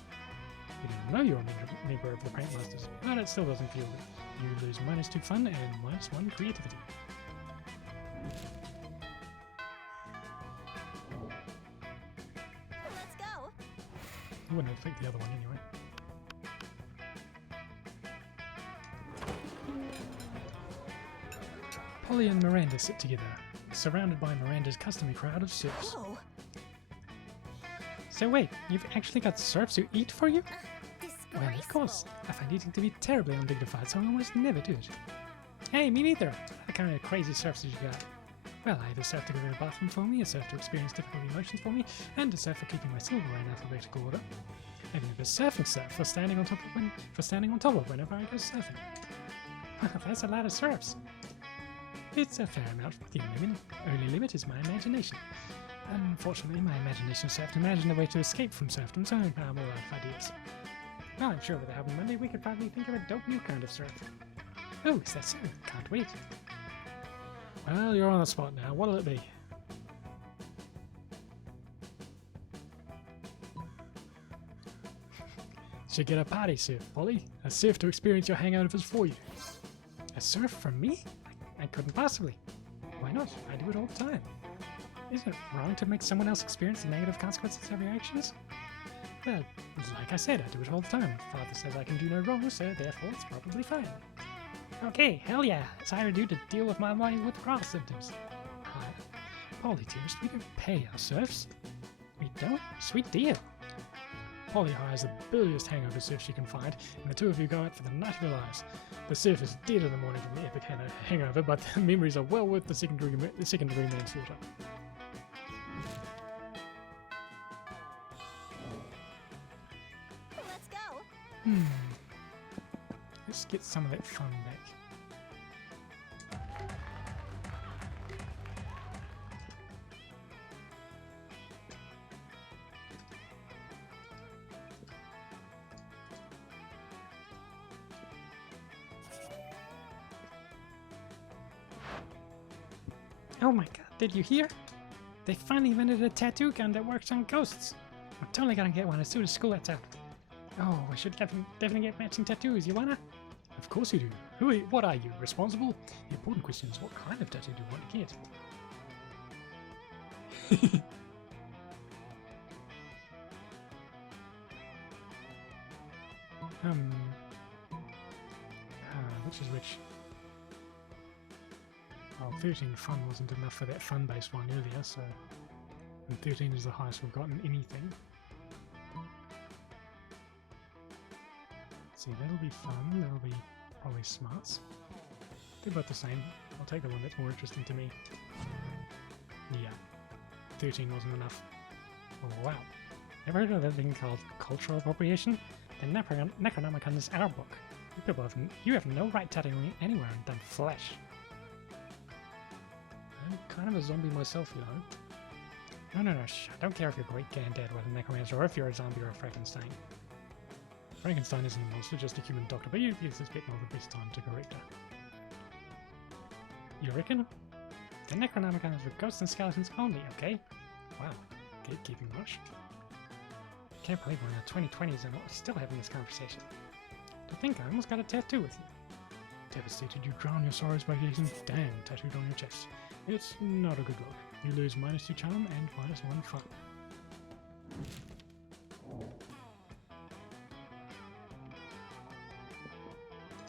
You didn't know you were a member of the Prank Masters, but it still doesn't feel good. You lose -2 fun and -1 creativity. Let's go. It wouldn't affect the other one anyway. Polly and Miranda sit together, surrounded by Miranda's customary crowd of serfs. Oh, So wait, you've actually got serfs who eat for you? disgraceful. Well, of course. I find eating to be terribly undignified, so I almost never do it. Hey, me neither. What kind of crazy serfs did you got? Well, I have a serf to go to the bathroom for me, a serf to experience difficult emotions for me, and a serf for keeping my silver in alphabetical order. And then the surfing serf for standing on top of whenever I go surfing. Well, that's a lot of serfs. It's a fair amount, but the only limit is my imagination. Unfortunately, my imagination served to imagine a way to escape from serfdom, so I'm all out of ideas. Well, I'm sure with the help of Monday, we could probably think of a dope new kind of serf. Oh, is that so? Can't wait. Well, you're on the spot now. What'll it be? Should get a party serf, Polly. A serf to experience your hangovers for you. A serf for me? I couldn't possibly. Why not? I do it all the time. Isn't it wrong to make someone else experience the negative consequences of your actions? Well, like I said, I do it all the time. Father says I can do no wrong, so therefore it's probably fine. Okay, hell yeah. It's hired you to deal with my mind withdrawal symptoms. Polly, dearest, we don't pay our serfs. We don't? Sweet deal. Polly hires the billiest hangover serf she can find, and the two of you go out for the night of your lives. The serf is dead in the morning from the epic hangover, but the memories are well worth the second-degree manslaughter. Hmm. Let's get some of that fun back. Oh my god, did you hear? They finally invented a tattoo gun that works on ghosts. I'm totally gonna get one as soon as school lets out. Oh, I should definitely get matching tattoos. You wanna? Of course you do. What are you, responsible? The important question is, what kind of tattoo do you want to get? Which is which? Well, 13 fun wasn't enough for that fun-based one earlier, so... And 13 is the highest we've gotten anything. Let's see, that'll be fun, that'll be probably smarts. They're both the same. I'll take the one that's more interesting to me. Yeah, 13 wasn't enough. Oh, wow. Ever heard of that thing called cultural appropriation? The Necronomicon is our book. You have no right tattooing anywhere in dumb flesh. I'm kind of a zombie myself, you know. No, shh. I don't care if your great granddad was a necromancer or if you're a zombie or a Frankenstein. Frankenstein isn't a monster, just a human doctor, but you suspect not the best time to correct her. You reckon? The Necronomicon is for ghosts and skeletons only, okay? Wow, gatekeeping much? Can't believe we're in the 2020s and we're still having this conversation. To think I almost got a tattoo with you. Devastated, you drown your sorrows by getting damn tattooed on your chest. It's not a good look. You lose -2 charm and -1 fun.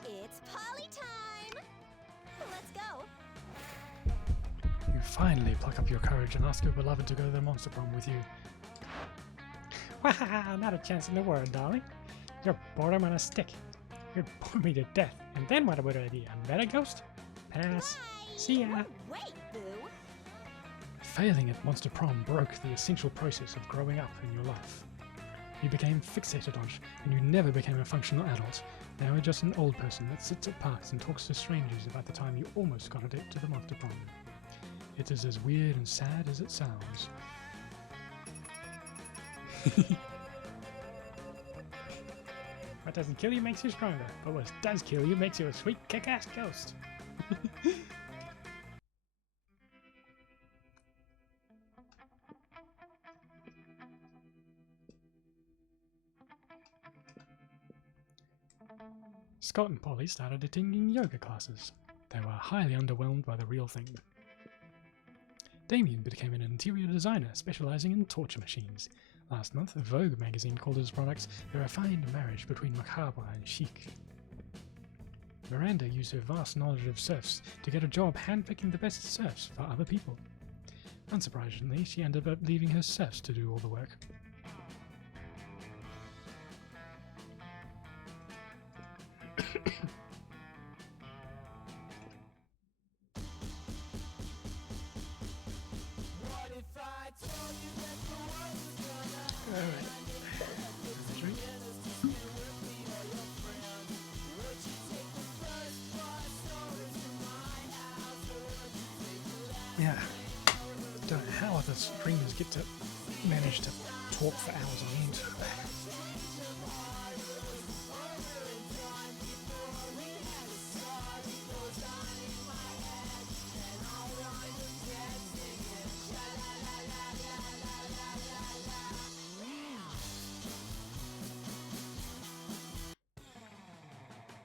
It's Polly time! Let's go! You finally pluck up your courage and ask your beloved to go to the monster prom with you. Wahaha, not a chance in the world, darling. You're boredom on a stick. You'd bore me to death. And then what would I be? A meta ghost? Pass. Bye. See ya. Wait, boo! Failing at monster prom broke the essential process of growing up in your life. You became fixated on it, and you never became a functional adult. Now you're just an old person that sits at parks and talks to strangers about the time you almost got a date to the monster prom. It is as weird and sad as it sounds. What doesn't kill you makes you stronger, but what does kill you makes you a sweet kick-ass ghost. Scott and Polly started attending yoga classes. They were highly underwhelmed by the real thing. Damien became an interior designer specializing in torture machines. Last month, Vogue magazine called his products a refined marriage between macabre and chic. Miranda used her vast knowledge of surfs to get a job handpicking the best surfs for other people. Unsurprisingly, she ended up leaving her surfs to do all the work. Yeah, don't know how other streamers get to manage to talk for hours on end.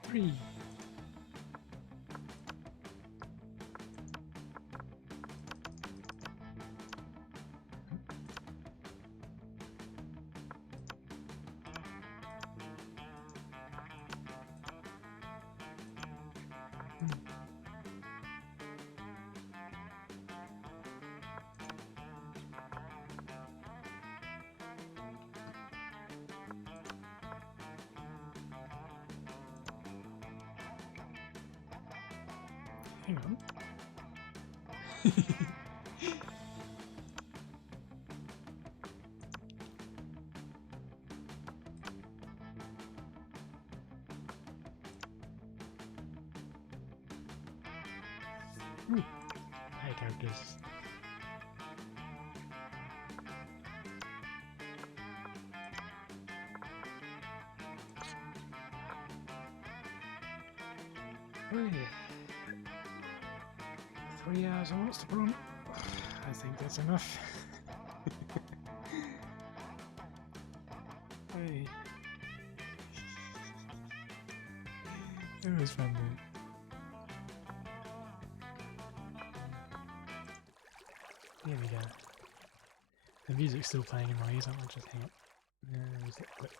Three. Hang on. Ooh. Hi, characters. Oh yeah. 3 hours on what's the prom? I think that's enough. Hey. It was fun though. There we go. The music's still playing in my ears, I might just hang up. Is it quick?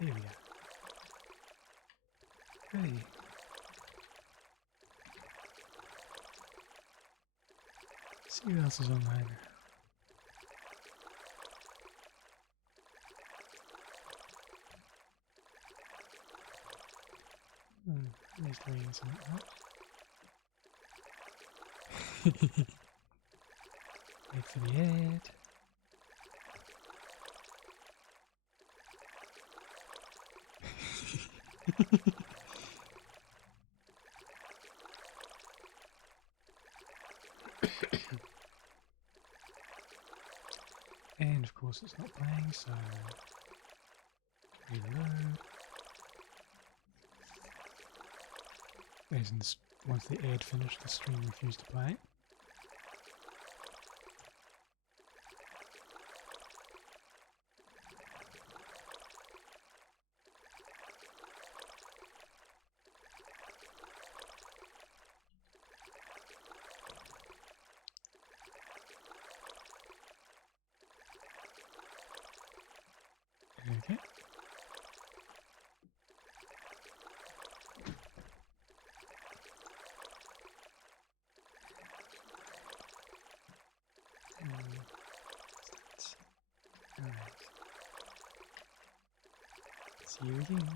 There we go. Hey. See who else is online. He's doing some art. Wait for the ad. And of course it's not playing, so reload. As in once the ad finished, the stream refused to play. Okay. Alright. See you again.